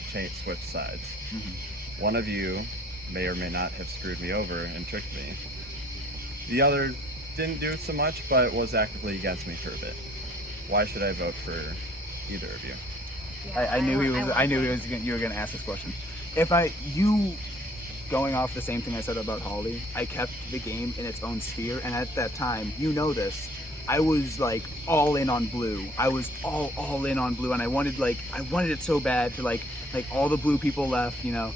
switched sides. Mm-hmm. One of you may or may not have screwed me over and tricked me. The other didn't do it so much, but was actively against me for a bit. Why should I vote for either of you? I knew you were gonna ask this question. You going off the same thing I said about Holly, I kept the game in its own sphere, and at that time, you know this, I was like all in on blue. I was all in on blue, and I wanted it so bad to like all the blue people left, you know.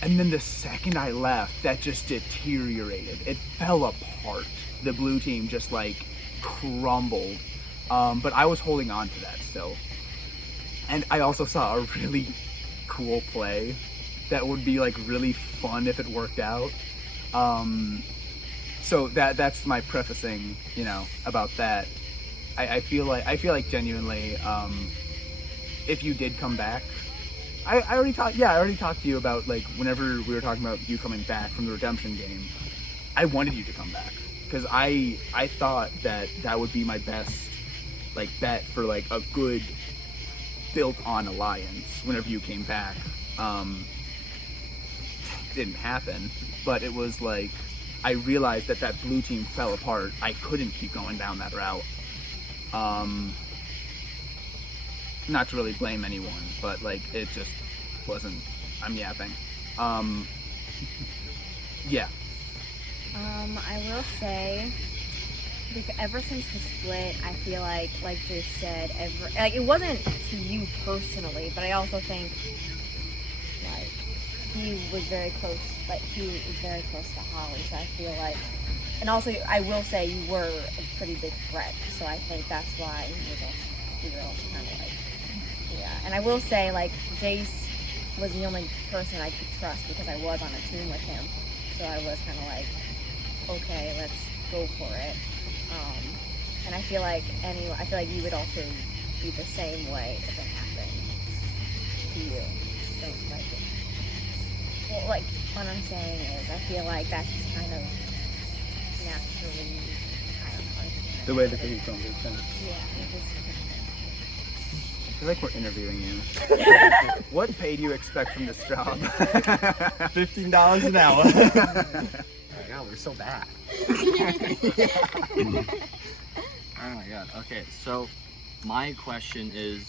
And then the second I left, that just deteriorated. It fell apart. The blue team just like crumbled. But I was holding on to that still. And I also saw a really cool play that would be like really fun if it worked out. So that's my prefacing, you know, about that. I feel like genuinely, if you did come back, I already talked to you about, like, whenever we were talking about you coming back from the redemption game, I wanted you to come back because I thought that would be my best, like, bet for like a good built on alliance whenever you came back. Didn't happen, but it was like I realized that blue team fell apart. I couldn't keep going down that route. Not to really blame anyone, but like it just wasn't. I'm yapping. Yeah. I will say, ever since the split, I feel like Jay said, it wasn't to you personally, but I also think, like, he was very close to Holly, so I feel like, and also, I will say, you were a pretty big threat, so I think that's why we were also kind of like, yeah. And I will say, like, Jace was the only person I could trust because I was on a team with him, so I was kind of like, okay, let's go for it. And I feel like you would also be the same way if it happened to you. Don't like it. Well, like, what I'm saying is, I feel like that's just kind of naturally, I don't know. The way the cookie crumbles. Yeah, it just. I feel like we're interviewing you. What pay do you expect from this job? $15 an hour. Oh my god, we're so bad. Oh my god. Okay, so my question is,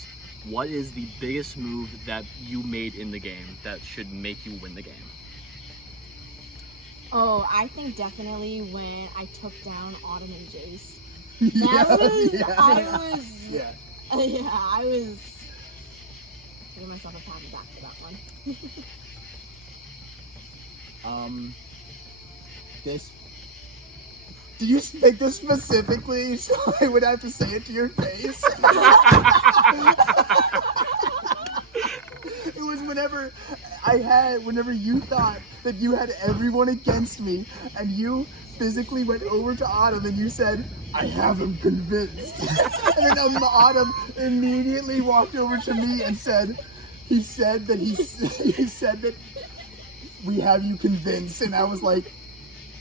what is the biggest move that you made in the game that should make you win the game? Oh, I think definitely when I took down Autumn and Jace. That was, Yeah. I was giving myself a pat on the back for that one. This. Did you make this specifically so I would have to say it to your face? It was whenever you thought that you had everyone against me, and you physically went over to Autumn and you said, I have him convinced. And then Autumn immediately walked over to me and said that we have you convinced, and I was like,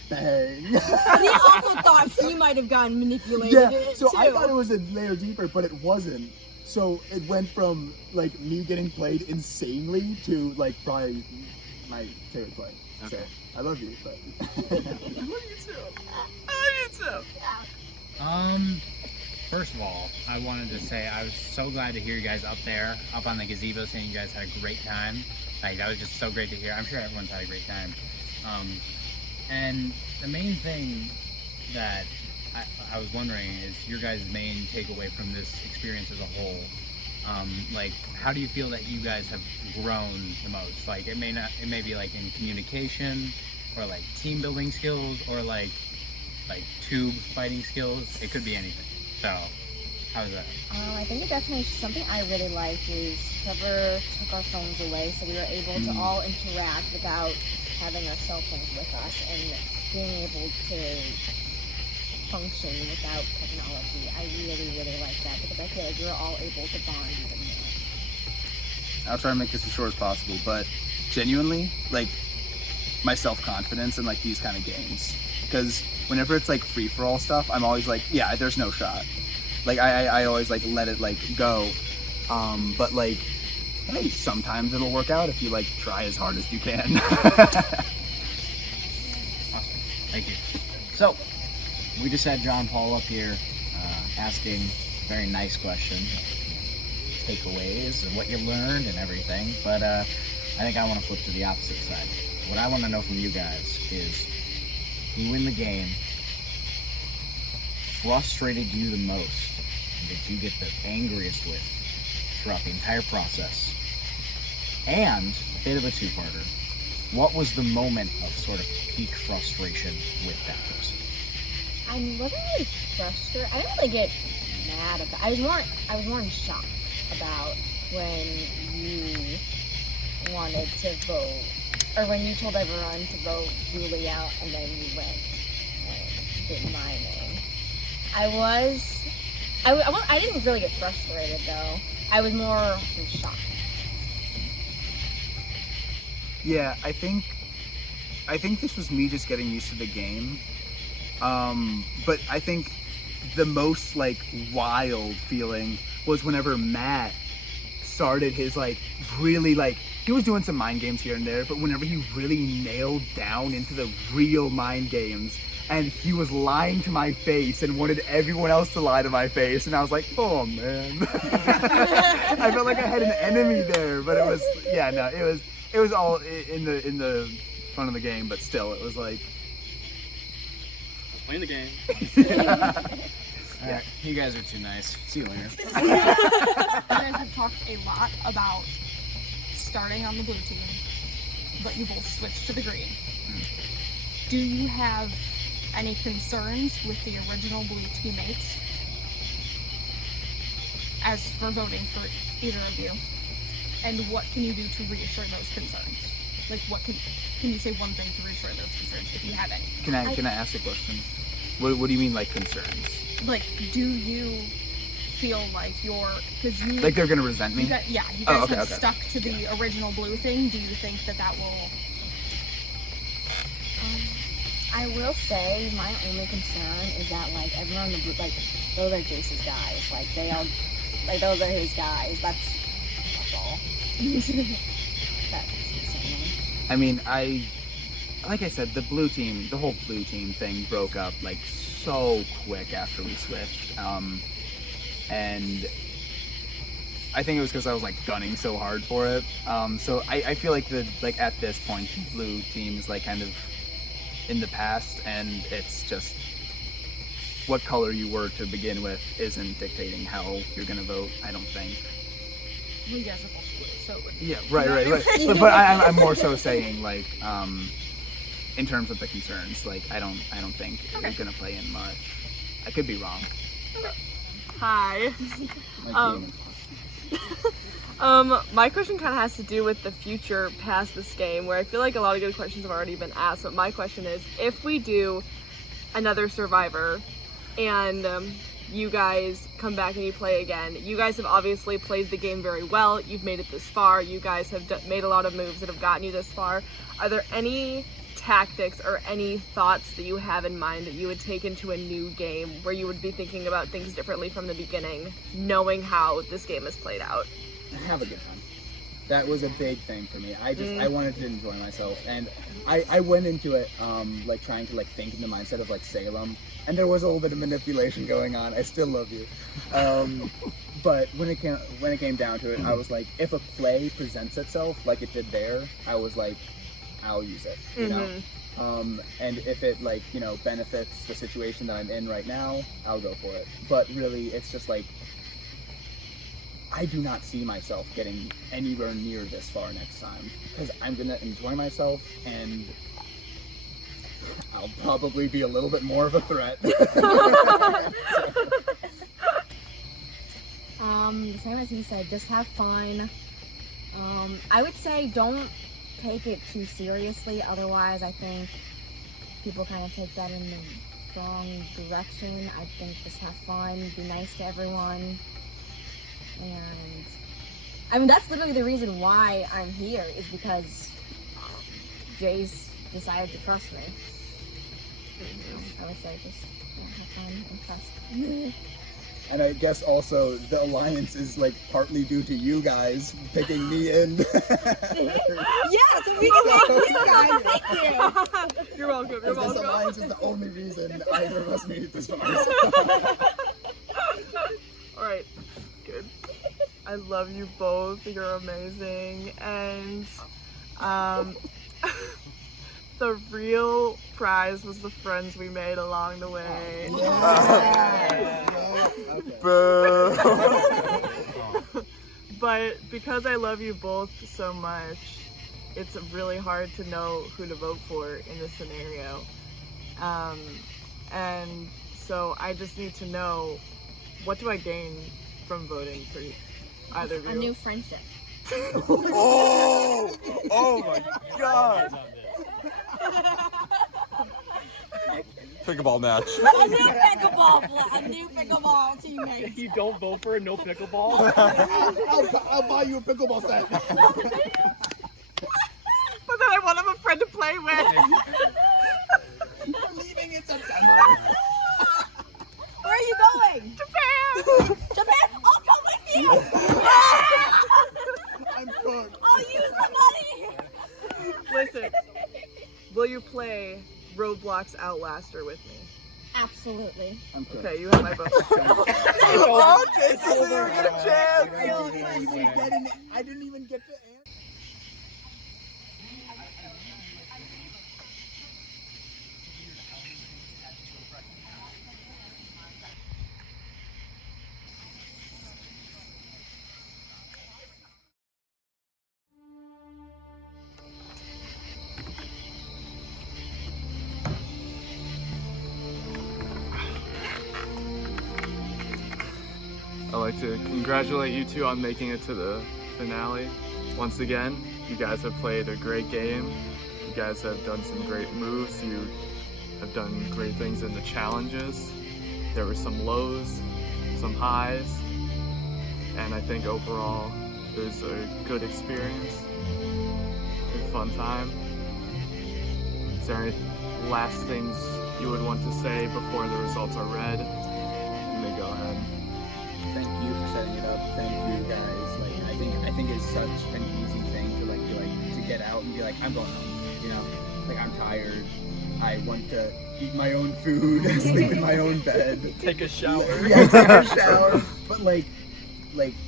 bang. He also thought he might have gotten manipulated. Yeah, so I too. thought it was a layer deeper, but it wasn't. So it went from like me getting played insanely to like probably my favorite play. Okay. So I love you, but I love you too. First of all, I wanted to say I was so glad to hear you guys up there, up on the gazebo, saying you guys had a great time. Like, that was just so great to hear. I'm sure everyone's had a great time. And the main thing that I was wondering is your guys' main takeaway from this experience as a whole. Like, how do you feel that you guys have grown the most? Like, it may be like in communication, or like team building skills, or like tube fighting skills. It could be anything. So, how's that? I think it definitely something I really like is Trevor took our phones away, so we were able to all interact without having our cell phones with us, and being able to function without technology. I really, really like that because I feel like we're all able to bond even more. I'll try to make this as short as possible, but genuinely, like, my self-confidence in like these kind of games, because whenever it's like free-for-all stuff, I'm always like, yeah, there's no shot. Like, I always like let it like go, but like, hey, sometimes it'll work out if you like try as hard as you can. Thank you. So, we just had John Paul up here asking very nice questions, takeaways, and what you learned and everything, but I think I want to flip to the opposite side. What I want to know from you guys is, who in the game frustrated you the most, and did you get the angriest with throughout the entire process? And, a bit of a two-parter, what was the moment of sort of peak frustration with that person? I wasn't really frustrated. I didn't really get mad about it. I was more in shock about when you wanted to vote, or when you told everyone to vote Julie out and then you went and did my name. I didn't really get frustrated though. I was more in shock. Yeah, I think this was me just getting used to the game. But I think the most like wild feeling was whenever Matt started his like really like, he was doing some mind games here and there, but whenever he really nailed down into the real mind games and he was lying to my face and wanted everyone else to lie to my face, and I was like, oh man. I felt like I had an enemy there, but it was, yeah, no, it was all in the fun of the game, but still, it was like, Playing the game. Alright, you guys are too nice. See you later. You guys have talked a lot about starting on the blue team, but you both switched to the green. Do you have any concerns with the original blue teammates as for voting for either of you? And what can you do to reassure those concerns? Like, what can you say one thing to reassure those concerns if you have any? Can I ask a question? What do you mean, like, concerns? Like, do you feel like because you... Like they're gonna resent me? You guys have stuck to the original blue thing. Do you think that will... I will say my only concern is that like everyone in the blue, like those are Jace's guys. Like they all, like those are his guys. That's all. That's concerning. I mean, like I said, the whole blue team thing broke up like so quick after we switched. And I think it was because I was like gunning so hard for it. So I feel like at this point, the blue team is like kind of in the past, and it's just what color you were to begin with isn't dictating how you're gonna vote, I don't think. Well, you guys are both blue, so it wouldn't- Yeah, right. But I'm more so saying like, in terms of the concerns, like I don't think it's gonna play in much. I could be wrong. Hi. My question kind of has to do with the future past this game, where I feel like a lot of good questions have already been asked, but my question is, if we do another Survivor and you guys come back and you play again, you guys have obviously played the game very well, you've made it this far, you guys have made a lot of moves that have gotten you this far. Are there any tactics or any thoughts that you have in mind that you would take into a new game where you would be thinking about things differently from the beginning, knowing how this game has played out? Have a good time. That was a big thing for me. I wanted to enjoy myself, and I went into it like trying to like think in the mindset of like Salem, and there was a little bit of manipulation going on. I still love you, but when it came down to it, I was like, if a play presents itself like it did there, I was like, I'll use it, you know. And if it like benefits the situation that I'm in right now, I'll go for it. But really, it's just like, I do not see myself getting anywhere near this far next time, because I'm gonna enjoy myself and I'll probably be a little bit more of a threat. The same as he said, just have fun. I would say don't take it too seriously, otherwise I think people kind of take that in the wrong direction. I think just have fun, be nice to everyone. And I mean, that's literally the reason why I'm here, is because Jace decided to trust me. I would say just have fun and trust. And I guess also the alliance is like partly due to you guys picking me in. Yeah, so we can pick you guys. Thank you. You're welcome. You're welcome. This alliance is the only reason either of us made it this far. Alright, good. I love you both. You're amazing. And the real prize was the friends we made along the way. But because I love you both so much, it's really hard to know who to vote for in this scenario. And so I just need to know, what do I gain from voting for either of you? A new friendship. Oh my god! Pickleball match. A new pickleball teammate. If you don't vote for it, no pickleball. I'll buy you a pickleball set. But then I want to have a friend to play with. We're leaving in September. Where are you going? Japan! Japan? I'll come with you! I'm cooked. I'll use the money! Listen, will you play Roblox Outlaster with me? Absolutely. Okay, you have my vote. Oh, Jason, It's over. you get a chance. I didn't even get to answer. I'd like to congratulate you two on making it to the finale. Once again, you guys have played a great game. You guys have done some great moves. You have done great things in the challenges. There were some lows, some highs, and I think overall it was a good experience, a fun time. Is there any last things you would want to say before the results are read? You may go ahead. Thank you for setting it up. Thank you guys. Like I think it's such an easy thing to be like to get out and be like, I'm going home. You know, like I'm tired. I want to eat my own food, sleep in my own bed, Take a shower. Yeah, take a shower. But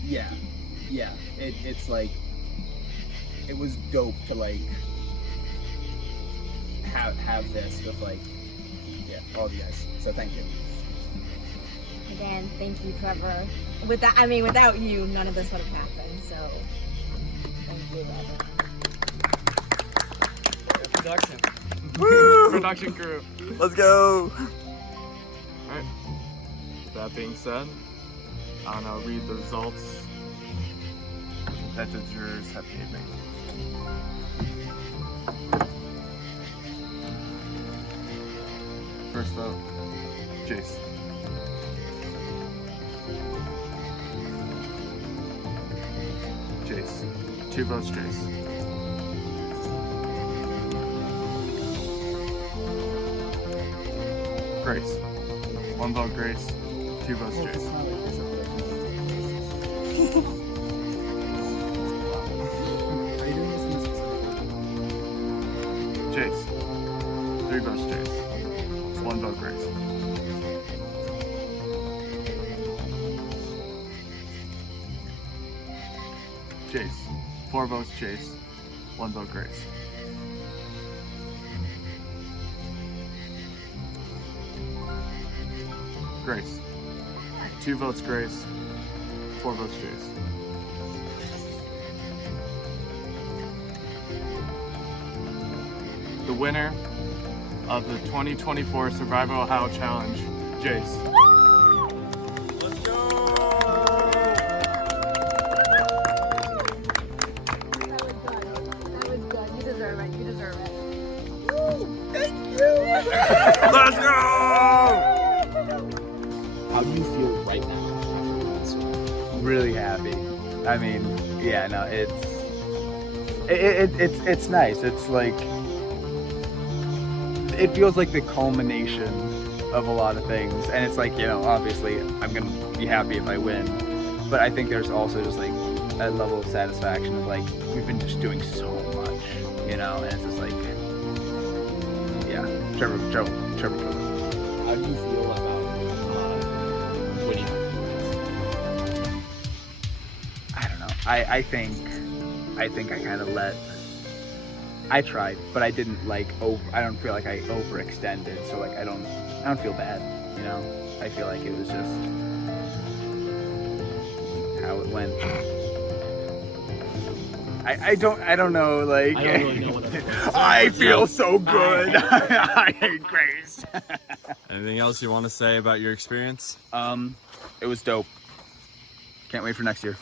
yeah. It's like it was dope to like have this with like all of you guys. So thank you. Again, thank you, Trevor. Without you, none of this would have happened. So, thank you, Trevor. Production. Production crew. Let's go. Alright. With that being said, I'll now read the results that the jurors have gave me. First vote, Jace. Jace. 2 votes, Jace. Grace. 1 vote, Grace. 2 votes, Jace. Jace. 3 votes, Jace. 1 vote, Grace. Chase. 4 votes, Chase. 1 vote, Grace. Grace. 2 votes, Grace. 4 votes, Chase. The winner of the 2024 Survival How Challenge, Jace. Let's go! How do you feel right now? Really happy. I mean, yeah, no, it's nice. It's like it feels like the culmination of a lot of things, and it's like, you know, obviously I'm gonna be happy if I win, but I think there's also just like a level of satisfaction of like we've been just doing so much, you know, and it's just like, yeah, Trevor. How do you feel about winning? I don't know. I think I kind of I tried, but I didn't like I don't feel like I overextended, so like I don't feel bad, you know. I feel like it was just how it went. I don't know, like I don't really know what I feel so good. I hate Grace. Anything else you want to say about your experience? It was dope. Can't wait for next year.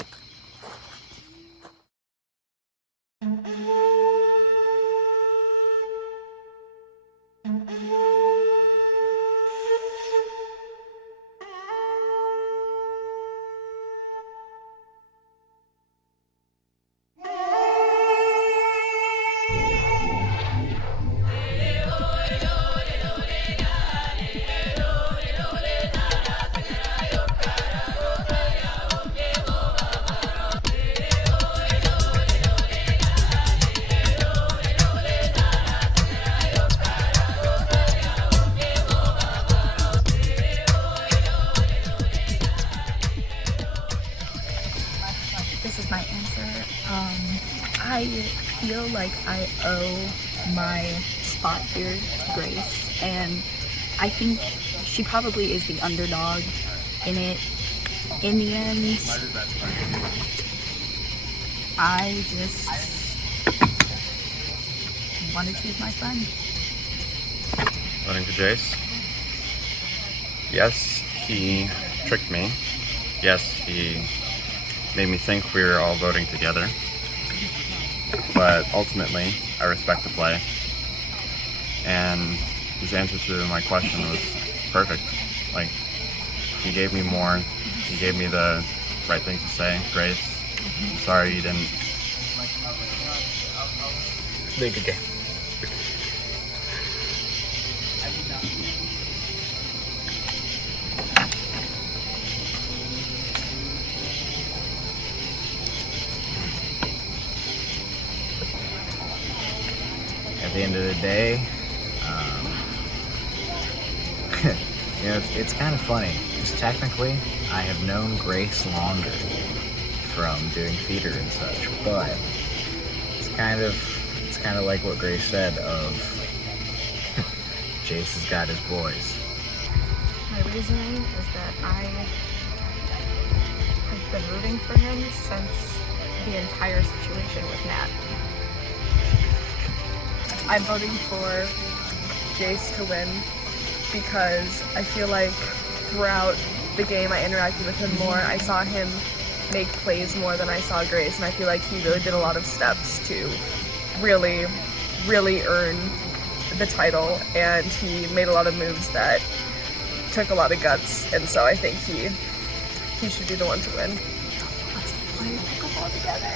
Here's my answer. I feel like I owe my spot here to Grace, and I think she probably is the underdog in it. In the end, I just want to choose my friend. Voting for Jace. Yes, he tricked me. Yes, he made me think we were all voting together. But ultimately, I respect the play. And his answer to my question was perfect. Like, he gave me more. He gave me the right things to say. Grace, I'm sorry you didn't. Thank you, Jay. At the end of the day, you know, it's kind of funny, because technically I have known Grace longer from doing theater and such, but it's kind of like what Grace said of Jace has got his boys. My reasoning is that I have been rooting for him since the entire situation with Nat. I'm voting for Jace to win because I feel like throughout the game I interacted with him more. I saw him make plays more than I saw Grace, and I feel like he really did a lot of steps to really, really earn the title, and he made a lot of moves that took a lot of guts, and so I think he should be the one to win. Let's play pickleball together.